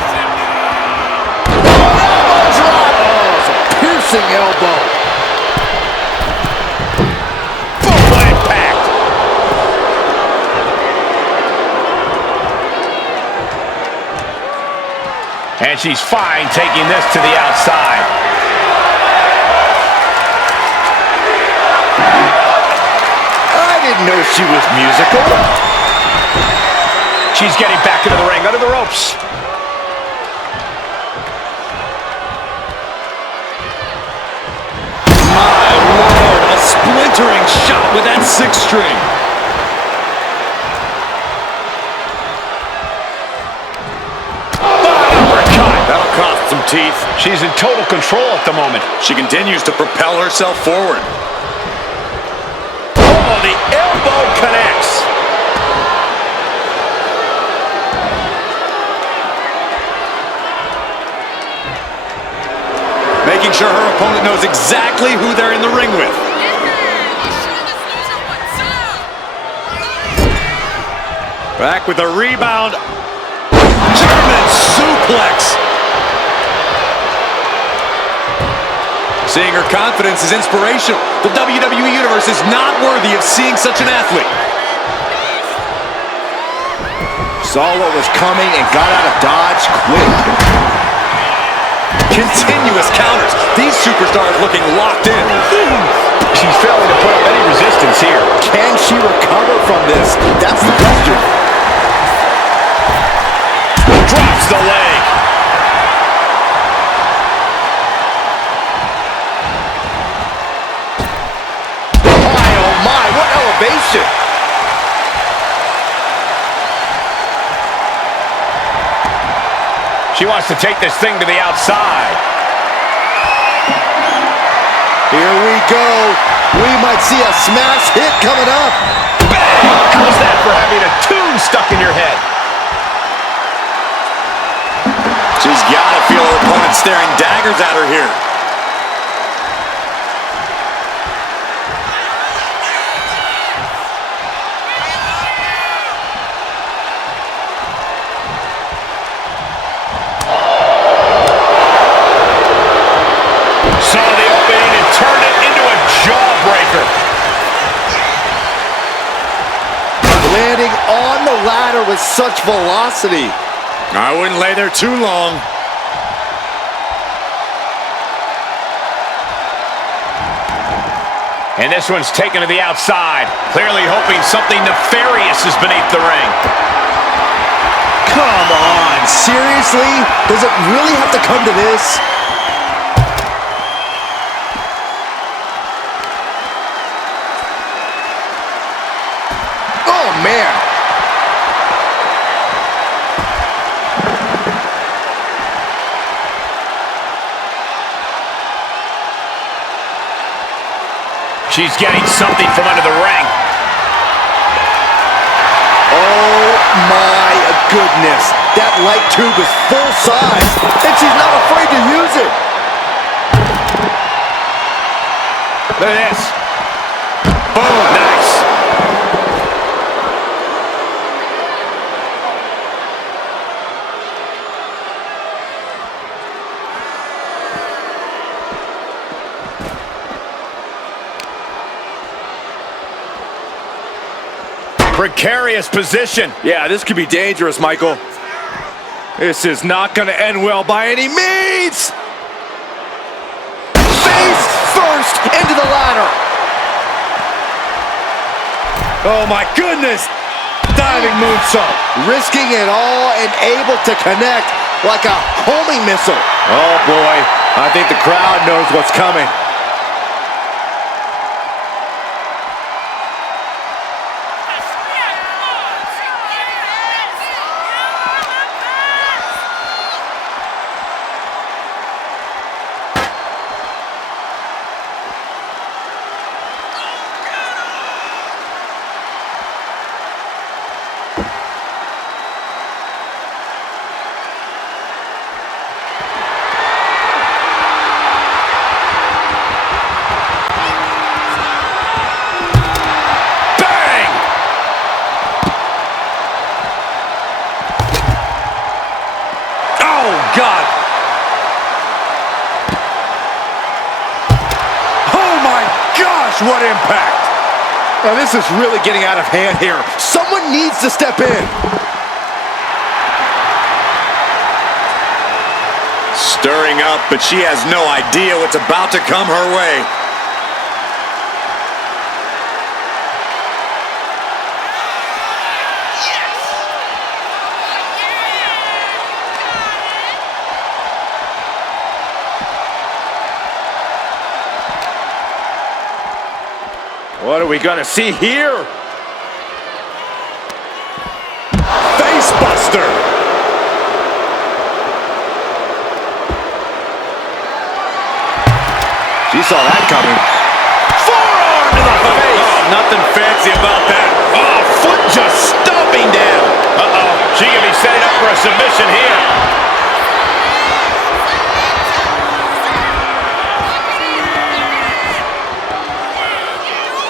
Elbow drop. Oh, it's a piercing elbow. Full impact. And she's fine taking this to the outside. I didn't know she was musical. She's getting back into the ring, under the ropes. My Lord, a splintering shot with that sixth string. That'll cost some teeth. She's in total control at the moment. She continues to propel herself forward. Oh, the elbow connects. Making sure her opponent knows exactly who they're in the ring with. Back with a rebound. German suplex. Seeing her confidence is inspirational. The WWE Universe is not worthy of seeing such an athlete. Saw what was coming and got out of dodge quick. Continuous counters. These superstars looking locked in. She's failing to put up any resistance here. Can she recover from this? That's the question. Drops the leg. Oh my, what elevation. She wants to take this thing to the outside. Here we go. We might see a smash hit coming up. Bang! How's that for having a tune stuck in your head? She's got to feel her opponent staring daggers at her here. Saw the opening and turned it into a jawbreaker. Landing on the ladder with such velocity. I wouldn't lay there too long. And this one's taken to the outside, clearly hoping something nefarious is beneath the ring. Come on, seriously? Does it really have to come to this? Oh, man. She's getting something from under the ring. Oh my goodness. That light tube is full size, and she's not afraid to use it. Look at this. Boom, nice. Precarious position. Yeah, this could be dangerous, Michael. This is not going to end well by any means. Face first into the ladder. Oh my goodness. Diving moonsault. Risking it all and able to connect like a homing missile. Oh boy, I think the crowd knows what's coming. God. Oh my gosh, what impact. Now this is really getting out of hand here. Someone needs to step in. Stirring up, but she has no idea what's about to come her way. What are we gonna see here? Face buster. She saw that coming. Forearm to the face. Oh, nothing fancy about that. Oh, foot just stomping down. Uh-oh, she can be setting up for a submission here.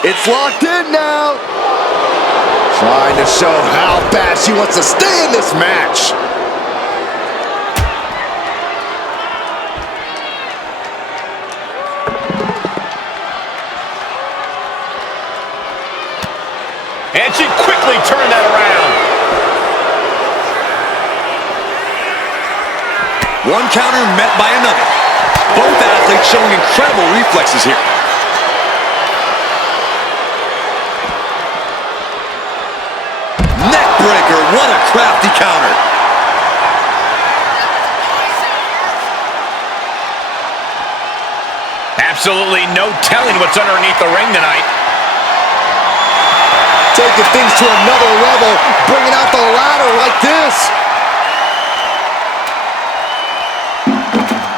It's locked in now. Trying to show how bad she wants to stay in this match. And she quickly turned that around. One counter met by another. Both athletes showing incredible reflexes here. Neckbreaker, what a crafty counter. Absolutely no telling what's underneath the ring tonight. Taking things to another level, bringing out the ladder like this.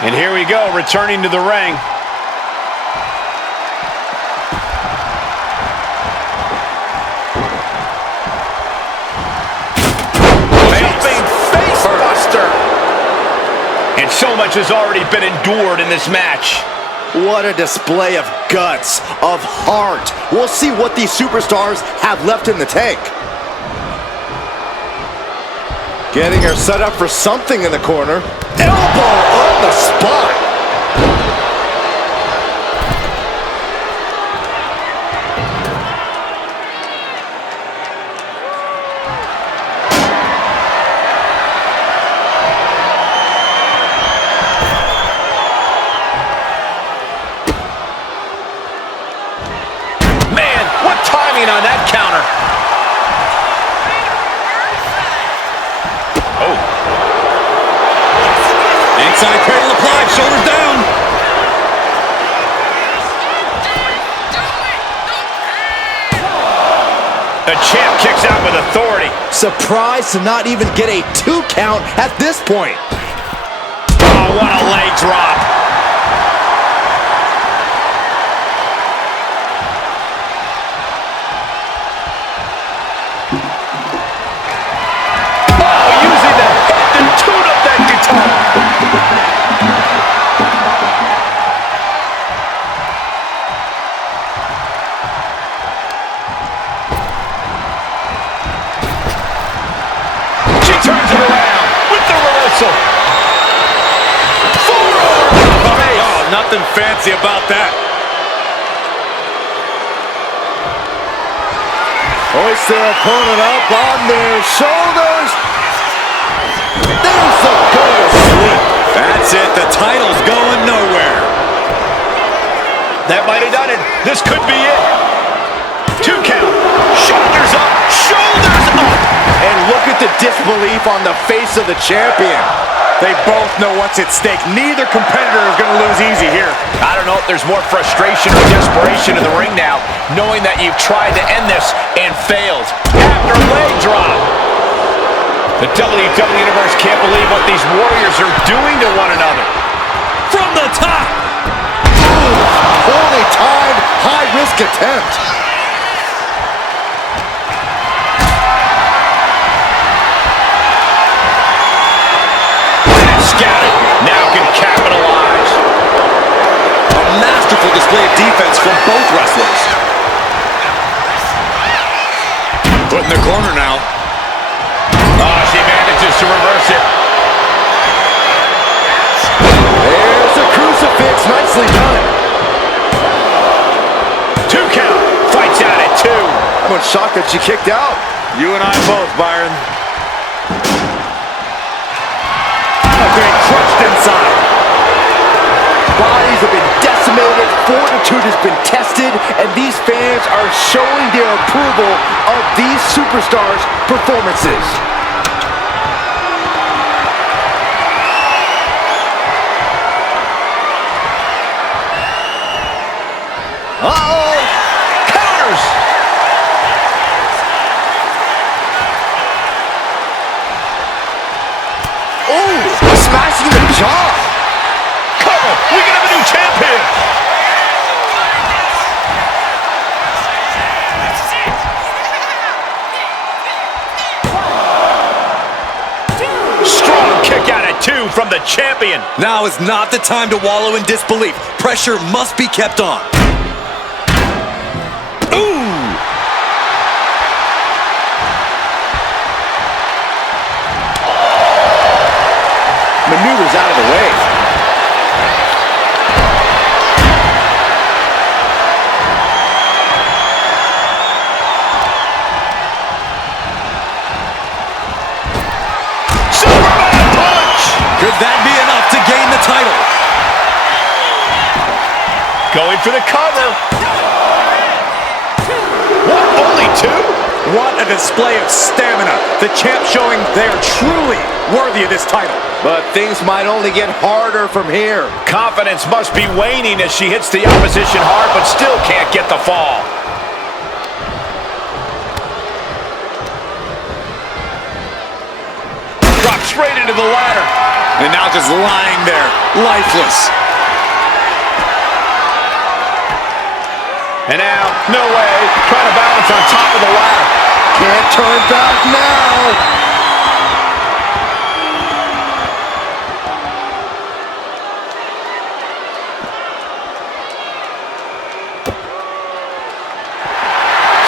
And here we go, returning to the ring. Face buster. And so much has already been endured in this match. What a display of guts, of heart. We'll see what these superstars have left in the tank. Getting her set up for something in the corner. Elbow on the spot. On that counter. Oh. Inside cradle applied, shoulders down. The champ kicks out with authority. Surprised to not even get a 2 count at this point. Oh, what a leg drop. Turns it around with the reversal. Oh, nothing fancy about that. Hoist their opponent up on their shoulders. There's the go to sleep. That's it. The title's going nowhere. That might have done it. This could be it. 2 count. Shoulders up. Shoulders up. And look at the disbelief on the face of the champion. They both know what's at stake. Neither competitor is going to lose easy here. I don't know if there's more frustration or desperation in the ring now, knowing that you've tried to end this and failed. After leg drop. The WWE Universe can't believe what these warriors are doing to one another. From the top. Poorly timed, high-risk attempt. Scattered. Now can capitalize. A masterful display of defense from both wrestlers. Put in the corner now. Oh, she manages to reverse it. There's a crucifix, nicely done. 2 count. Fights out at 2. I'm shocked that she kicked out. You and I both, Byron. Being crushed inside. Bodies have been decimated, fortitude has been tested, and these fans are showing their approval of these superstars' performances. Uh-oh! Counters! Oh, smashing the jaw. Cover! We can have a new champion! Strong kick out at 2 from the champion. Now is not the time to wallow in disbelief. Pressure must be kept on. Maneuvers out of the way. Superman punch! Could that be enough to gain the title? Going for the cover. What? Only 2? What a display of stamina. The champ showing they are truly worthy of this title. But things might only get harder from here. Confidence must be waning as she hits the opposition hard, but still can't get the fall. Drop straight into the ladder. And now just lying there, lifeless. And now, no way, trying to balance on top of the ladder. Can't turn back now.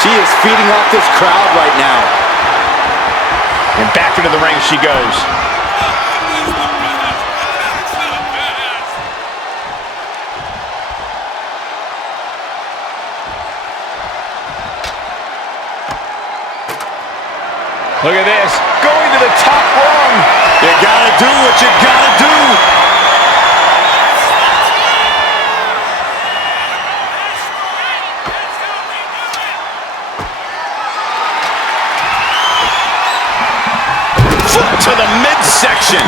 She is feeding off this crowd right now. And back into the ring she goes. Look at this, going to the top rung. You gotta do what you gotta do. Foot to the midsection.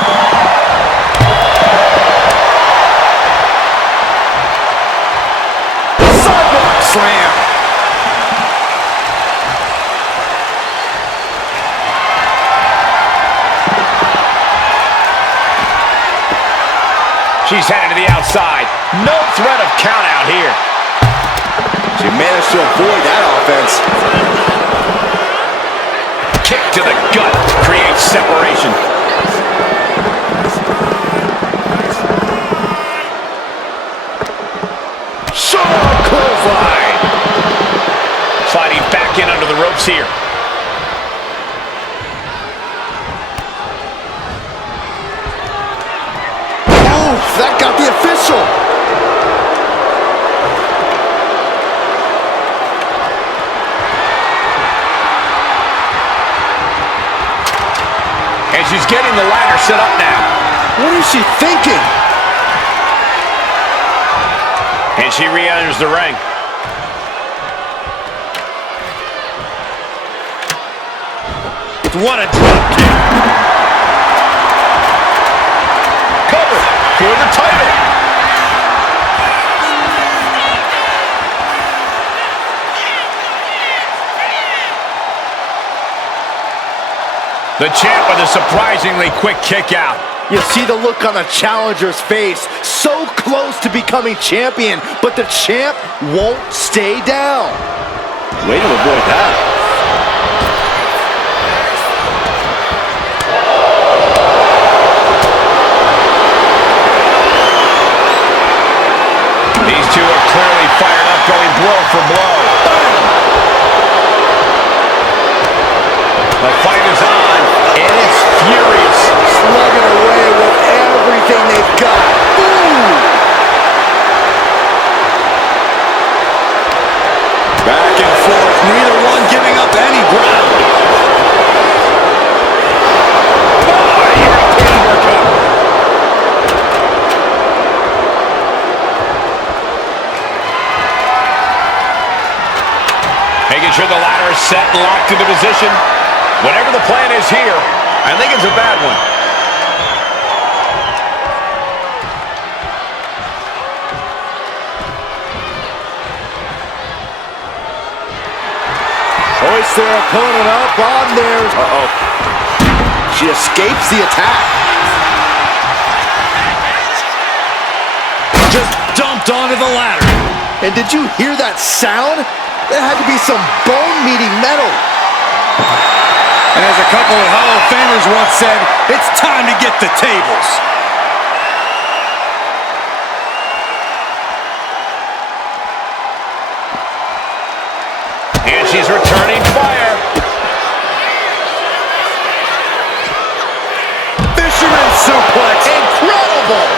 Sidewalk slam. She's headed to the outside. No threat of count out here. She managed to avoid that offense. Kick to the gut creates separation. Sharp clothesline. Sliding back in under the ropes here. That got the official. And she's getting the ladder set up now. What is she thinking? And she re-enters the ring. What a drop kick. Cover for the title. The champ with a surprisingly quick kick out. You see the look on the challenger's face. So close to becoming champion, but the champ won't stay down. Way to avoid that. These two are clearly fired up, going blow for blow. The fight is on, and it's furious. Slugging away with everything they've got. Ooh! Back and forth, neither one giving up any ground. European uppercut. Making sure the ladder is set and locked into position. Whatever the plan is here, I think it's a bad one. Hoist their opponent up on their... She escapes the attack. Just dumped onto the ladder. And did you hear that sound? That had to be some bone-meeting metal. And as a couple of Hall of Famers once said, it's time to get the tables. And she's returning fire. Fisherman suplex. Incredible.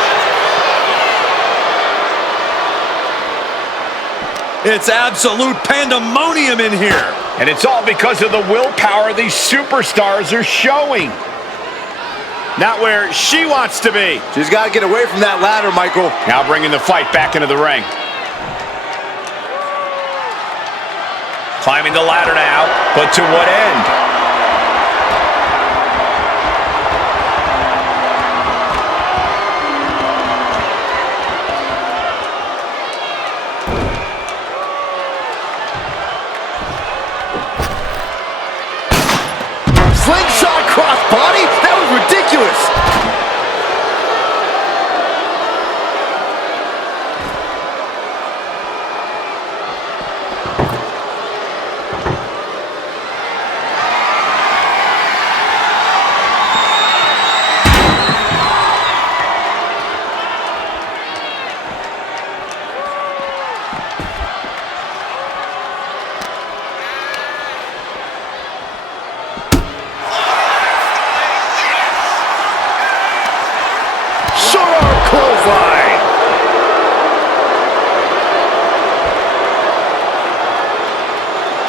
It's absolute pandemonium in here. And it's all because of the willpower these superstars are showing. Not where she wants to be. She's got to get away from that ladder, Michael. Now bringing the fight back into the ring. Climbing the ladder now, but to what end? Slingshot crossbody? That was ridiculous.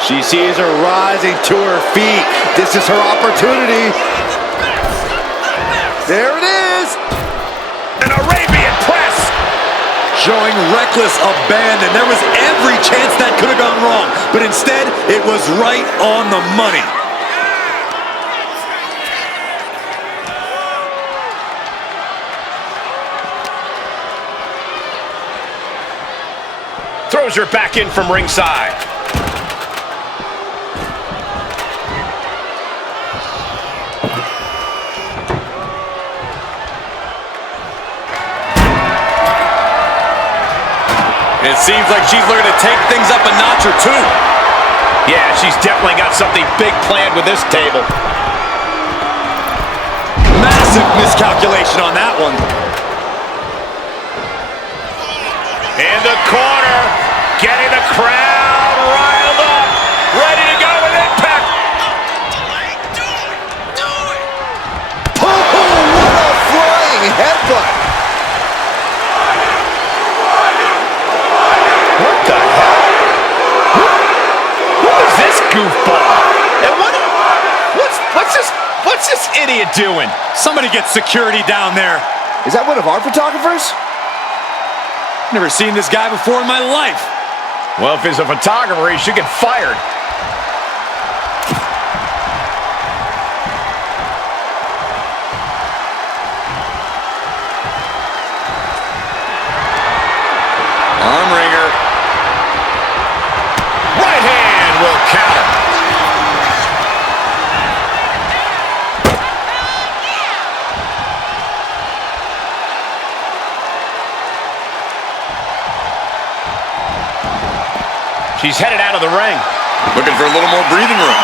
She sees her rising to her feet. This is her opportunity. There it is. An Arabian press. Showing reckless abandon. There was every chance that could have gone wrong, but instead, it was right on the money. Throws her back in from ringside. It seems like she's looking to take things up a notch or two. Yeah, she's definitely got something big planned with this table. Massive miscalculation on that one. In the corner, getting the crowd riled up, ready to go with impact. Oh, what a flying headbutt. What the hell? Who is this goofball? And what's this idiot doing? Somebody get security down there. Is that one of our photographers? Never seen this guy before in my life. Well, if he's a photographer, he should get fired. Arm wringer. Right hand will counter. She's headed out of the ring. Looking for a little more breathing room.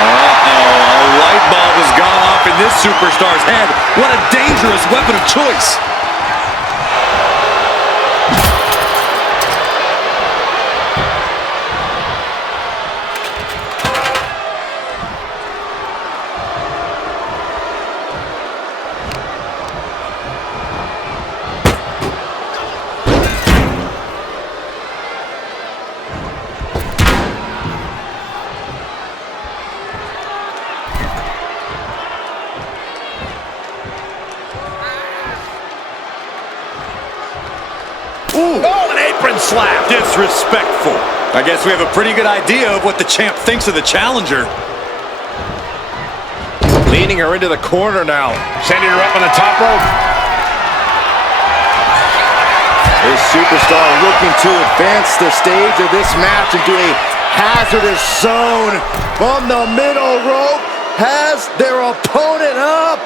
Uh-oh, a light bulb has gone off in this superstar's head. What a dangerous weapon of choice. Oh, an apron slap. Disrespectful. I guess we have a pretty good idea of what the champ thinks of the challenger. Leaning her into the corner now. Sending her up on the top rope. This superstar looking to advance the stage of this match into a hazardous zone. From the middle rope, has their opponent up.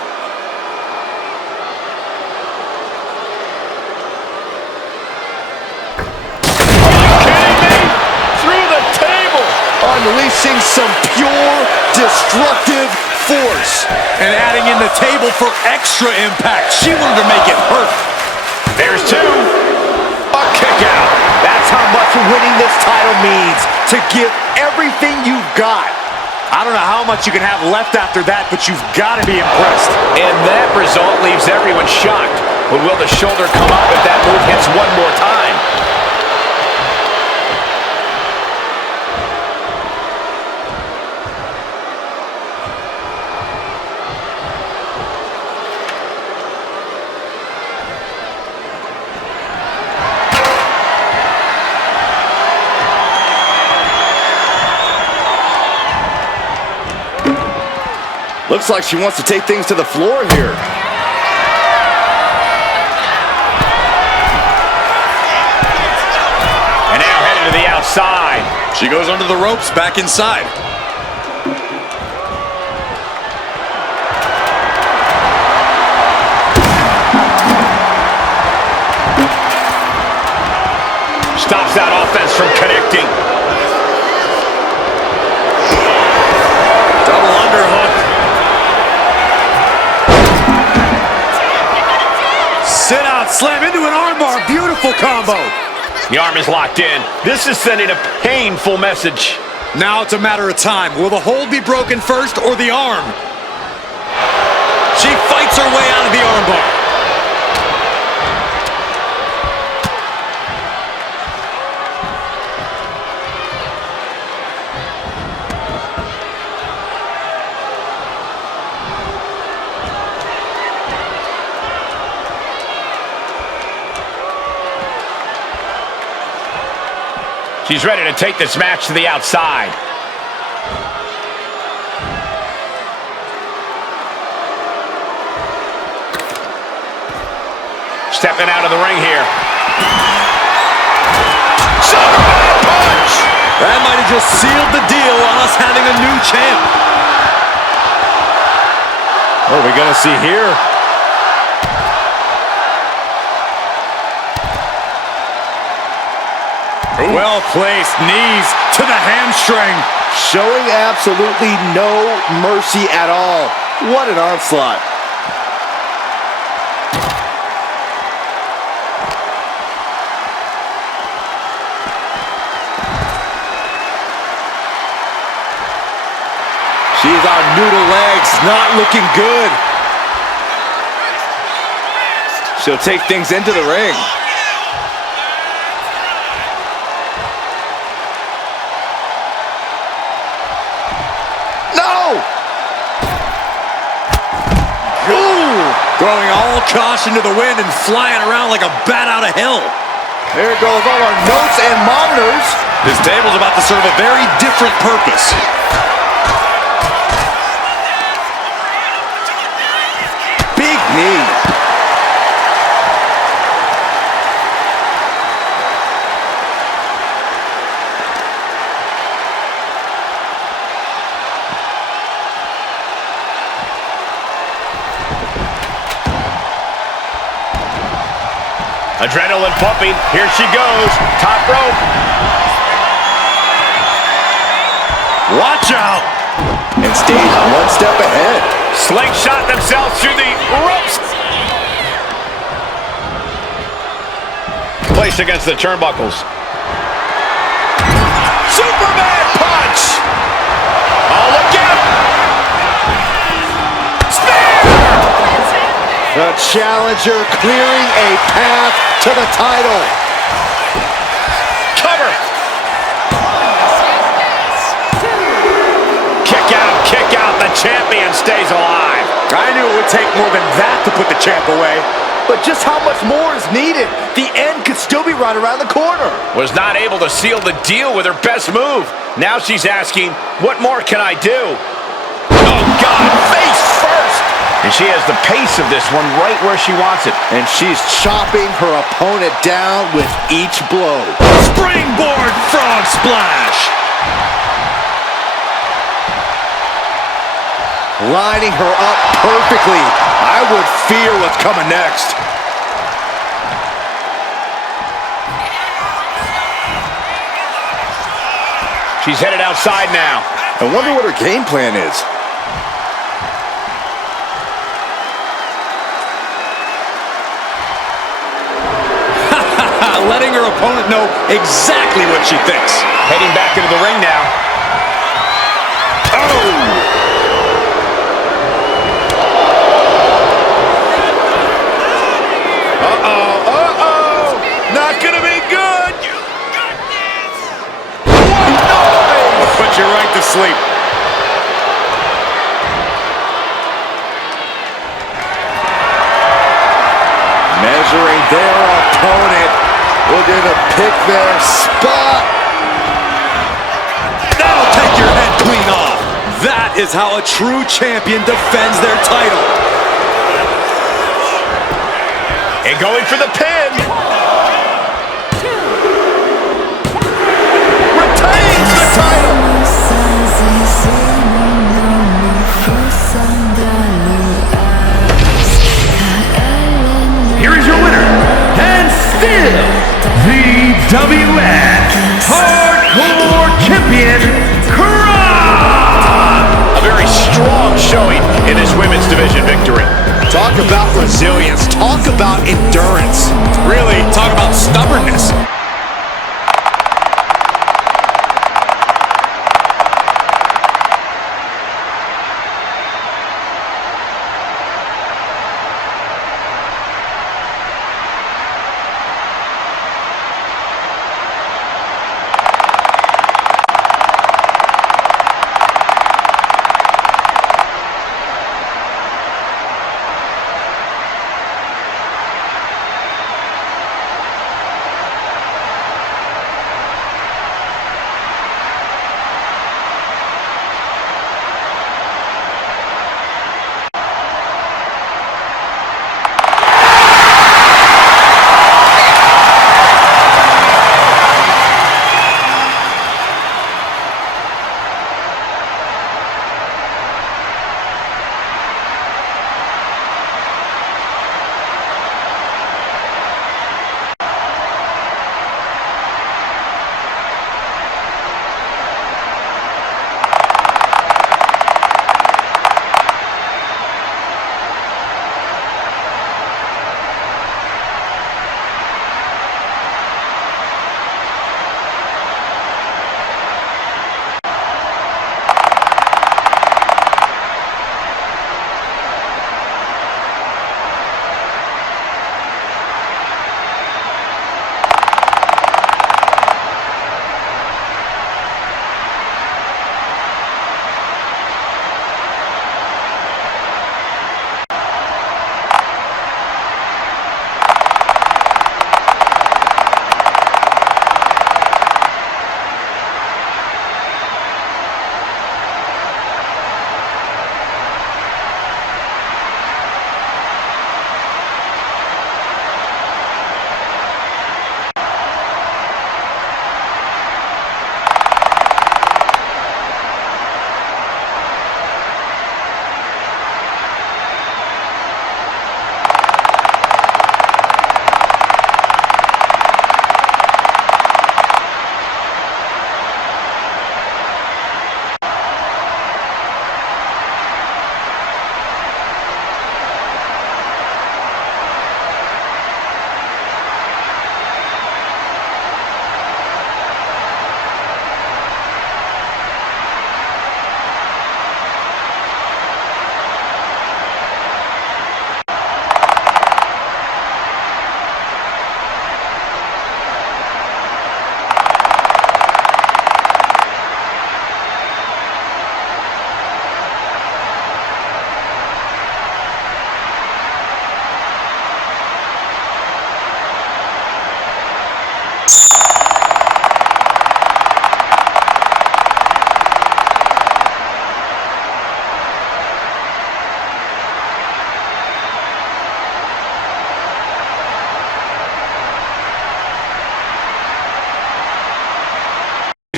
Unleashing some pure destructive force. And adding in the table for extra impact. She wanted to make it hurt. There's two. A kick out. That's how much winning this title means. To give everything you've got. I don't know how much you can have left after that, but you've got to be impressed. And that result leaves everyone shocked. But will the shoulder come up if that move hits one more time? Looks like she wants to take things to the floor here. And now headed to the outside. She goes under the ropes, back inside. Stops that offense from connecting. Double underhook. Sit out, slam into an armbar. Beautiful combo. The arm is locked in. This is sending a painful message. Now it's a matter of time. Will the hold be broken first or the arm? She fights her way out of the armbar. She's ready to take this match to the outside. Stepping out of the ring here. Superman punch! That might have just sealed the deal on us having a new champ. What are we going to see here? Well-placed knees to the hamstring. Showing absolutely no mercy at all. What an onslaught. She's on noodle legs, not looking good. She'll take things into the ring. No! Ooh! Throwing all caution to the wind and flying around like a bat out of hell. There goes all our notes and monitors. This table's about to serve a very different purpose. Big knee. Adrenaline pumping. Here she goes. Top rope. Watch out! And stays one step ahead. Slingshot themselves through the ropes. Placed against the turnbuckles. Superman punch! Oh, look out! The challenger clearing a path to the title. Cover! Kick out, the champion stays alive. I knew it would take more than that to put the champ away. But just how much more is needed? The end could still be right around the corner. Was not able to seal the deal with her best move. Now she's asking, what more can I do? Oh, God, face first! And she has the pace of this one right where she wants it. And she's chopping her opponent down with each blow. Springboard frog splash! Lining her up perfectly. I would fear what's coming next. She's headed outside now. I wonder what her game plan is. Letting her opponent know exactly what she thinks. Heading back into the ring now. Oh! Not gonna be good! What put you right to sleep? Measuring their opponent. Looking to pick their spot. That'll take your head clean off. That is how a true champion defends their title. And going for the pin. Retains the title. Here is your winner, and still VWF Hardcore Champion, Clara! A very strong showing in this women's division victory. Talk about resilience. Talk about endurance. Really, talk about stubbornness.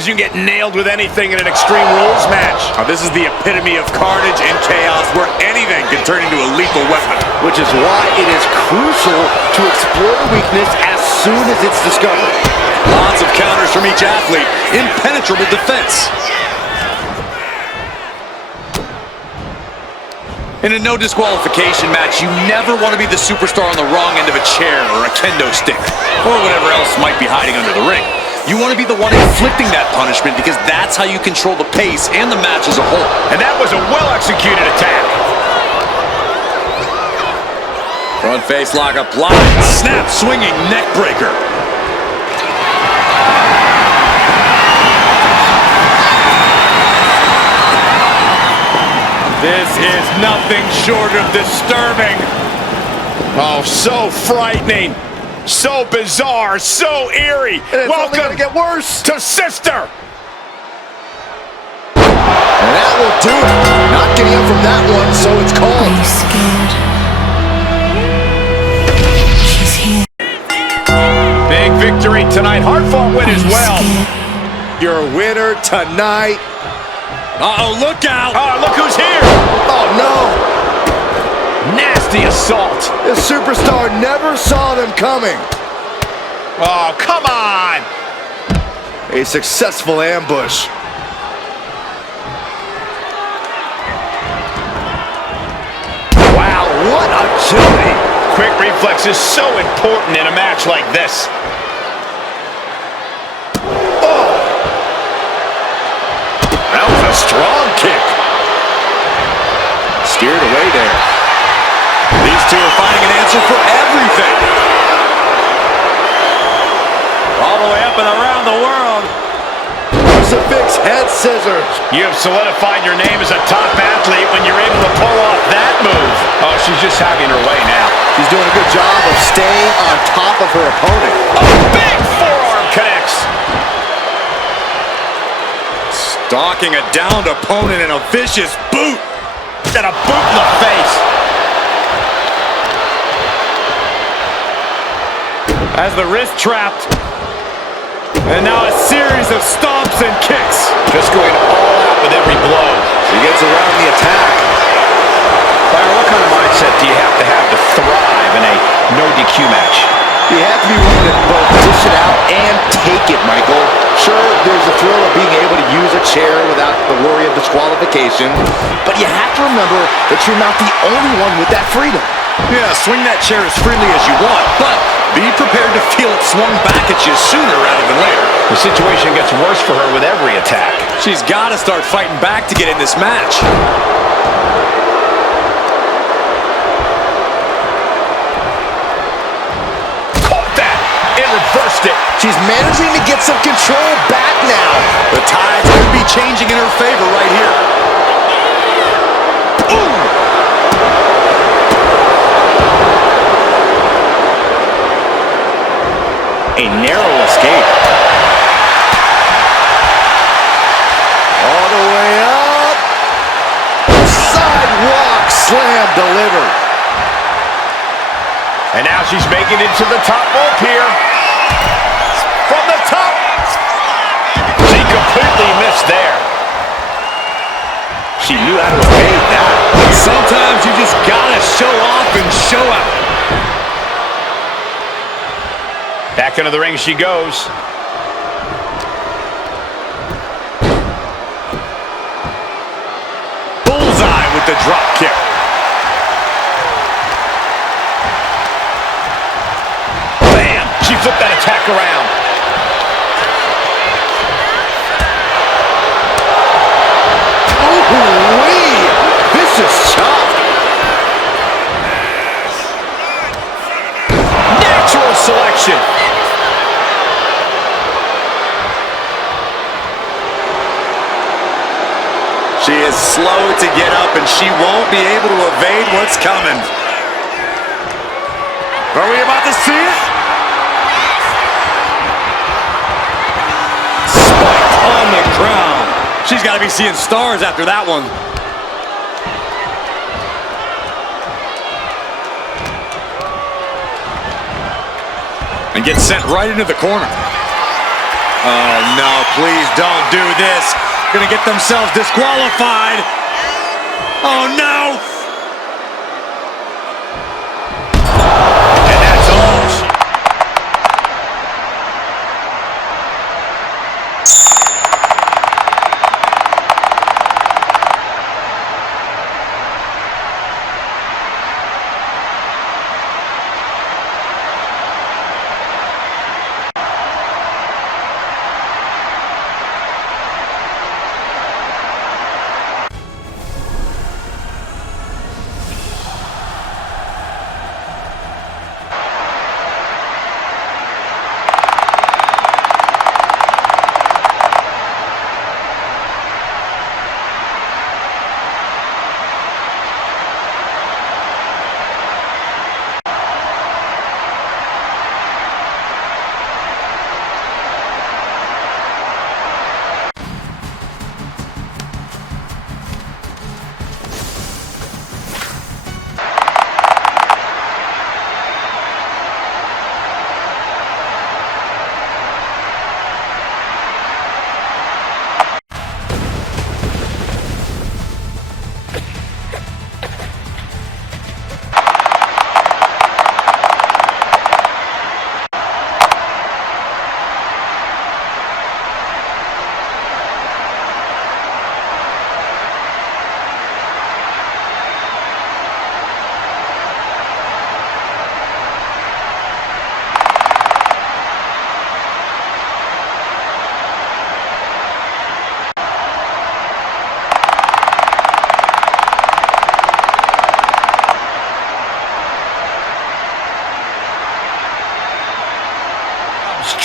you can get nailed with anything in an Extreme Rules match. This is the epitome of carnage and chaos where anything can turn into a lethal weapon. Which is why it is crucial to explore the weakness as soon as it's discovered. Lots of counters from each athlete. Impenetrable defense. In a no disqualification match, you never want to be the superstar on the wrong end of a chair or a kendo stick, or whatever else might be hiding under the ring. You want to be the one inflicting that punishment because that's how you control the pace and the match as a whole. And that was a well-executed attack. Front face lock applied. Snap swinging neck breaker. This is nothing short of disturbing. Oh, so frightening. So bizarre. So eerie. And it's only Welcome gonna get worse. to Sister. And that will do it. Not getting up from that one, so it's Are called. you scared? She's here. Big victory tonight. Hard-fought win as well. Your winner tonight. Uh-oh, look out! Oh, look who's here. Oh, no. Nasty assault. The superstar never saw them coming. Oh, come on. A successful ambush. Wow, what agility. Quick reflex is so important in a match like this. That was a strong kick. Steered away there. These two are finding an answer for everything. All the way up and around the world. Crucifix head scissors. You have solidified your name as a top athlete when you're able to pull off that move. Oh, she's just having her way now. She's doing a good job of staying on top of her opponent. A big forearm connects. Stalking a downed opponent in a vicious boot. And a boot in the face. As the wrist trapped. And now a series of stomps and kicks. Just going all out with every blow. She gets around the attack. Byron, what kind of mindset do you have to thrive in a no DQ match? You have to be willing to both dish it out and take it, Michael. Sure, there's a thrill of being able to use a chair without the worry of disqualification, but you have to remember that you're not the only one with that freedom. Yeah, swing that chair as freely as you want, but be prepared to feel it swung back at you sooner rather than later. The situation gets worse for her with every attack. She's got to start fighting back to get in this match. Caught that and reversed it. She's managing to get some control back now. The tides could be changing in her favor right here. Ooh. A narrow escape. All the way up. Sidewalk slam delivered. And now she's making it to the top rope here. From the top. She completely missed there. She knew how to evade that. Sometimes you just gotta show off and show out. Back into the ring she goes. Bullseye with the drop kick. Bam! She flipped that attack around. Ooh-wee! Vicious chop. Natural selection. She is slow to get up, and she won't be able to evade what's coming. Are we about to see it? Spiked on the ground. She's got to be seeing stars after that one. And gets sent right into the corner. Oh no, please don't do this. Gonna get themselves disqualified. Oh no! And that's all.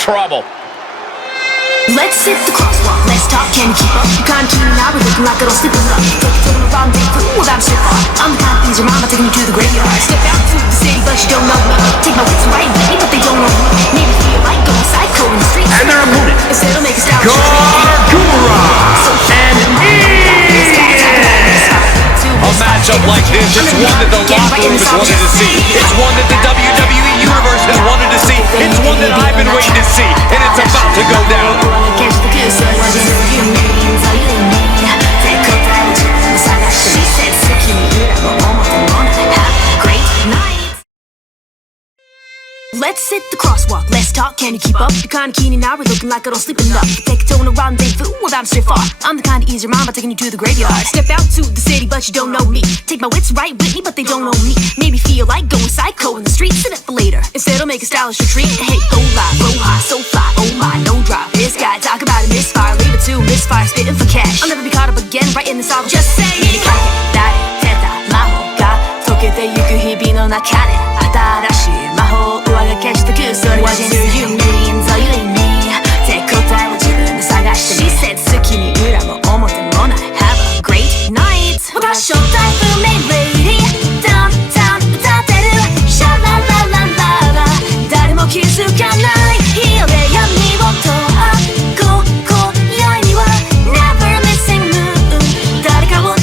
Trouble. Let's hit the crosswalk, let's talk, can you keep up? You can't keep me now, we're looking like it'll slip up. Take a rendezvous without shit off. I'm the kind of things your mama taking you to the graveyard. Step out to the city, but you don't know me. Take my wits right with me, but they don't know me. Maybe feel like going psycho in the streets. And their opponent, instead of make a style A matchup like this is one that the locker room has wanted to see. It's one that the WWE Universe has wanted to see. It's one that I've been waiting to see. And it's about to go down. Let's hit the crosswalk, let's talk, can you keep up? You're kinda keen now, we're looking like I don't sleep enough. Take a tone of rendezvous without a straight far. I'm the kind of ease your mama taking you to the graveyard. Step out to the city, but you don't know me. Take my wits right with me, but they don't know me. Maybe feel like going psycho in the streets, sit it for later. Instead I'll make a stylish retreat. Hey, go live, go high, so fly, oh my, no drop. This guy, talk about a misfire, leave it to misfire, spitting for cash. I'll never be caught up again, right in this album. Just say it. She said, "Tsukimi ura mo omote mo nai. Have a great night." Downtown, 歌ってる。シャラララララ。誰も気づかない。日曜で闇をと今宵には Never missing moon。誰かを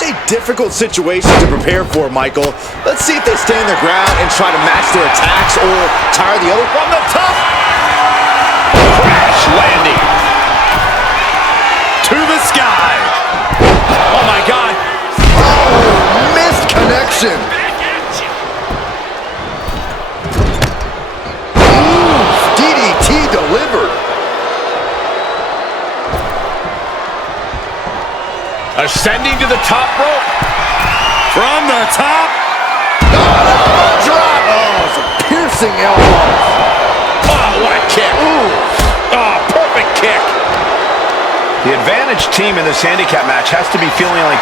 Such a difficult situation to prepare for, Michael. Let's see if they stand their ground and try to match their attacks or tire the other from the top. Crash landing. To the sky. Oh, my God. Oh, missed connection. DDT delivered. Ascending to the top rope. From the top. Oh, drop. Oh, it's a piercing elbow. Oh, what a kick. Ooh. Oh, perfect kick. The advantage team in this handicap match has to be feeling like...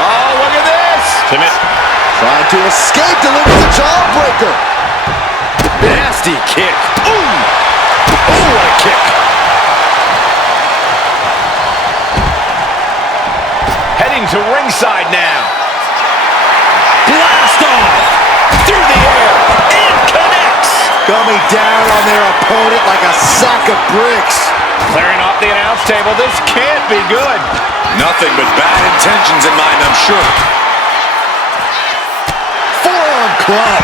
Oh, look at this. Trying to escape, delivers a jawbreaker. Nasty kick. Ooh. Ooh, what a kick. Heading to ringside now. Blast off. Through the air. And connects. Coming down on their opponent like a sack of bricks. Clearing off the announce table. This can't be good. Nothing but bad intentions in mind, I'm sure. Forearm club.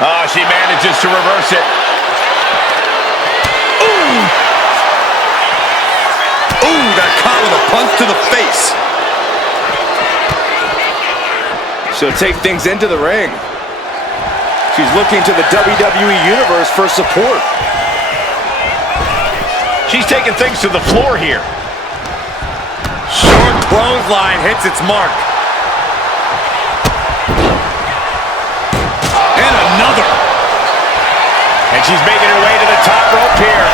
Oh, she manages to reverse it. Ooh! Ooh, got caught with a punch to the face. She'll take things into the ring. She's looking to the WWE Universe for support. She's taking things to the floor here. Short clothesline hits its mark. And another. And she's making her way to the top rope here.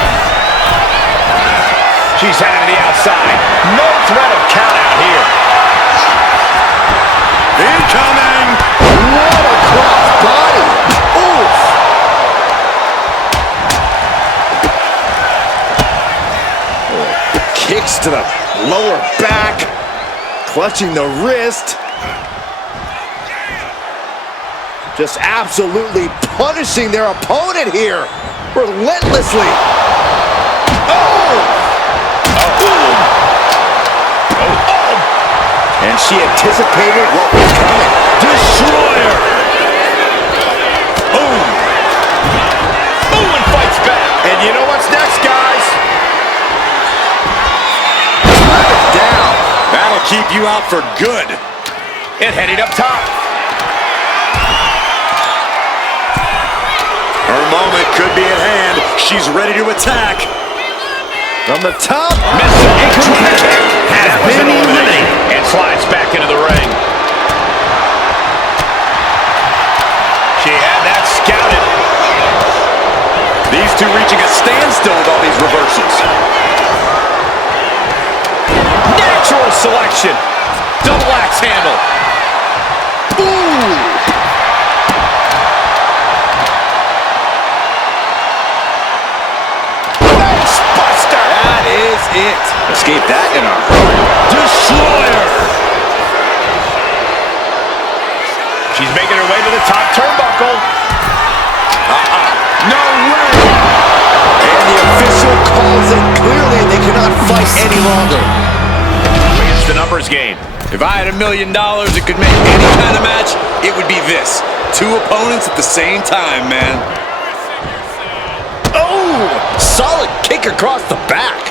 She's heading to the outside. No threat of count out here. Incoming. What a cross body. Oof. Kicks to the lower back. Clutching the wrist. Just absolutely punishing their opponent here. Relentlessly. Oh! And she anticipated what was coming. Destroyer! Boom! Boom, and fights back. And you know what's next, guys? Down. That'll keep you out for good. And heading up top. Her moment could be at hand. She's ready to attack. From the top. Missed it. Incoming kick. Has been eliminated. And slides back into the ring. She had that scouted. These two reaching a standstill with all these reversals. Natural selection. Double axe handle. Ooh. That is it. Escape that in a hurry. Destroyer. She's making her way to the top turnbuckle. No way. And the official calls it clearly. They cannot fight any longer. It's the numbers game. If I had $1 million, it could make any kind of match, it would be this. Two opponents at the same time, man. Oh! Solid kick across the back.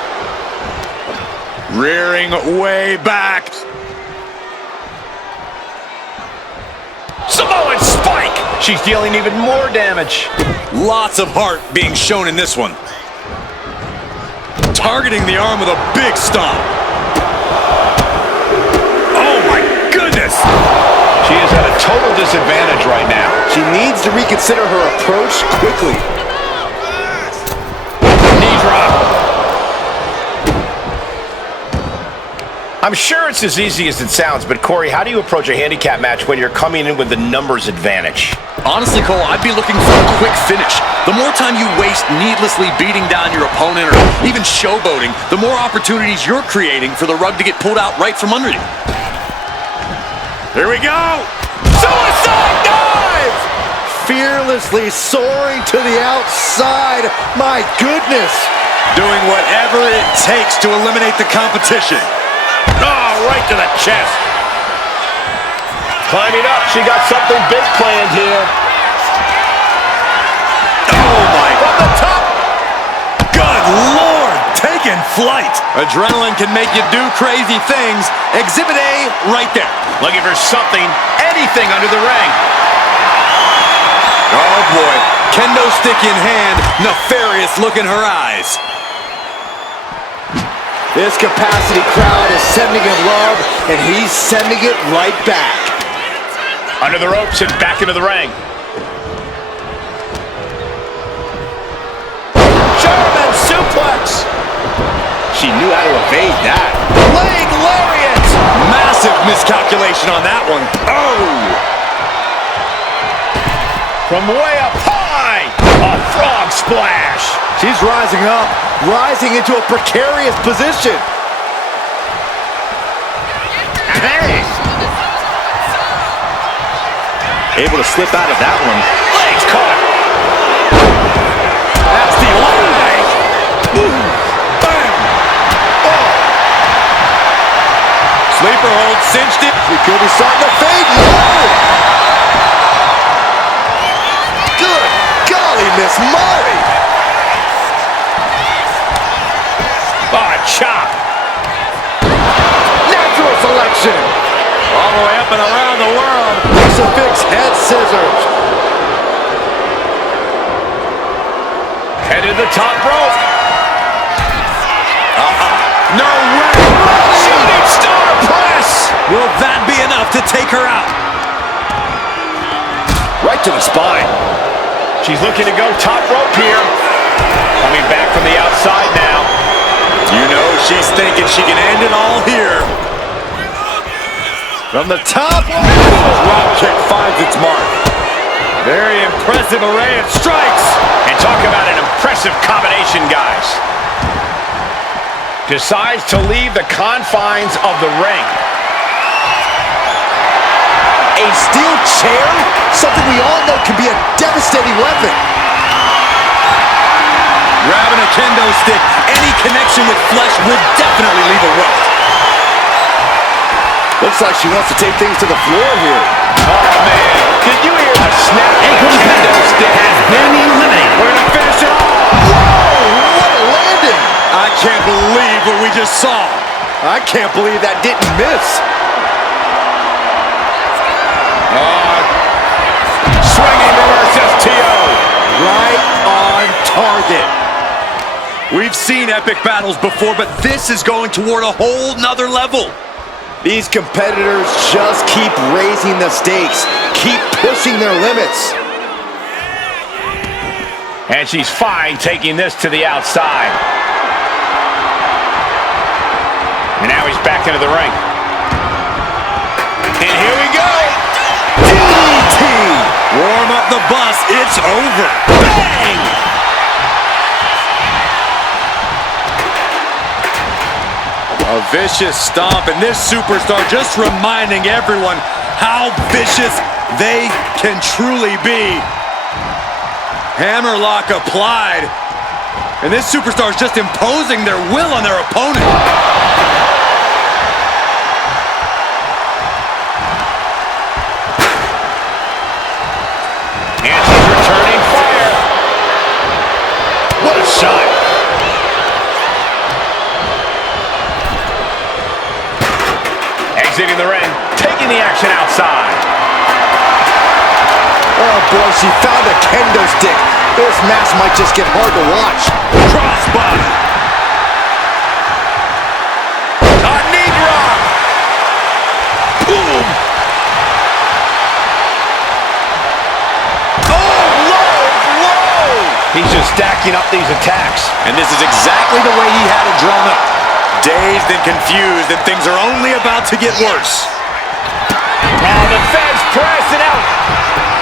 Rearing way back. Samoan spike. She's dealing even more damage. Lots of heart being shown in this one. Targeting the arm with a big stomp. Oh my goodness. She is at a total disadvantage right now. She needs to reconsider her approach quickly. Knee drop. I'm sure it's as easy as it sounds, but Corey, how do you approach a handicap match when you're coming in with the numbers advantage? Honestly, Cole, I'd be looking for a quick finish. The more time you waste needlessly beating down your opponent or even showboating, the more opportunities you're creating for the rug to get pulled out right from under you. Here we go! Suicide dive! Fearlessly soaring to the outside. My goodness. Doing whatever it takes to eliminate the competition. Oh, right to the chest. Climbing up, she got something big planned here. Oh my. From the top. Good Lord, taking flight. Adrenaline can make you do crazy things. Exhibit A right there. Looking for something, anything under the ring. Oh boy, kendo stick in hand, nefarious look in her eyes. This capacity crowd is sending him love, and he's sending it right back. Under the ropes and back into the ring. German suplex. She knew how to evade that. Leg lariat. Massive miscalculation on that one. Oh! From way up high. A frog splash. She's rising up, rising into a precarious position. Hey. Able to slip out of that one. Legs caught. That's the leg. Bam. Oh. Sleeper hold cinched it. She could be starting to fade. No! Good golly, Miss Molly. Oh, chop. Natural selection. All the way up and around the world. Crucifix head scissors. Headed to the top rope. No way. Shooting star press. Will that be enough to take her out? Right to the spine. She's looking to go top rope here. Coming back from the outside now. You know she's thinking she can end it all here. From the top. Drop kick finds its mark. Very impressive array of strikes. And talk about an impressive combination, guys. Decides to leave the confines of the ring. A steel chair? Something we all know can be a devastating weapon. Grabbing a kendo stick, any connection with flesh will definitely leave a welt. Looks like she wants to take things to the floor here. Oh, man. Did you hear the snap? A competitor has been eliminated. We're going to finish it off. Whoa, what a landing. I can't believe what we just saw. I can't believe that didn't miss. Swinging reverse STO. Right on target. We've seen epic battles before, but this is going toward a whole nother level. These competitors just keep raising the stakes, keep pushing their limits. And she's fine taking this to the outside. And now he's back into the ring. And here we go. DDT. Warm up the bus. It's over. Bang! A vicious stomp, and this superstar just reminding everyone how vicious they can truly be. Hammerlock applied, and this superstar is just imposing their will on their opponent. And she's returning fire. What a shot. Exiting the ring, taking the action outside. Oh boy, she found a kendo stick. This match might just get hard to watch. Crossbody. A knee drop. Boom. Oh, low blow. He's just stacking up these attacks. And this is exactly the way he had it drawn up. Dazed and confused, and things are only about to get worse. Now the fans pressing out.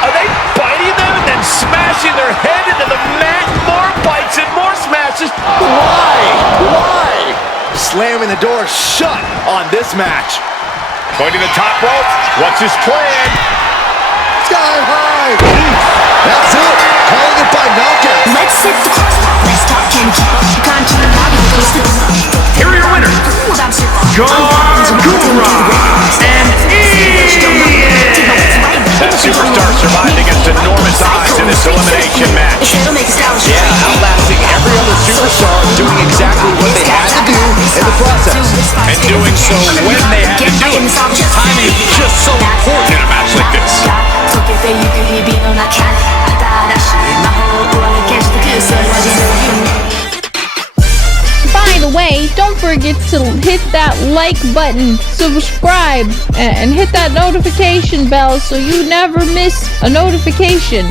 Are they biting them and then smashing their head into the mat? More bites and more smashes. Why? Why? Slamming the door shut on this match. Going to the top rope. What's his plan? Sky high. That's it. Calling it by knockout. Let's hit the crossbar. Let's talk and keep up the country. this elimination match. Yeah, outlasting every other superstar, doing exactly what they had to do in the process. And doing so when they had to do it. Timing is just so important in a match like this. By the way, don't forget to hit that like button, subscribe, and hit that notification bell so you never miss a notification.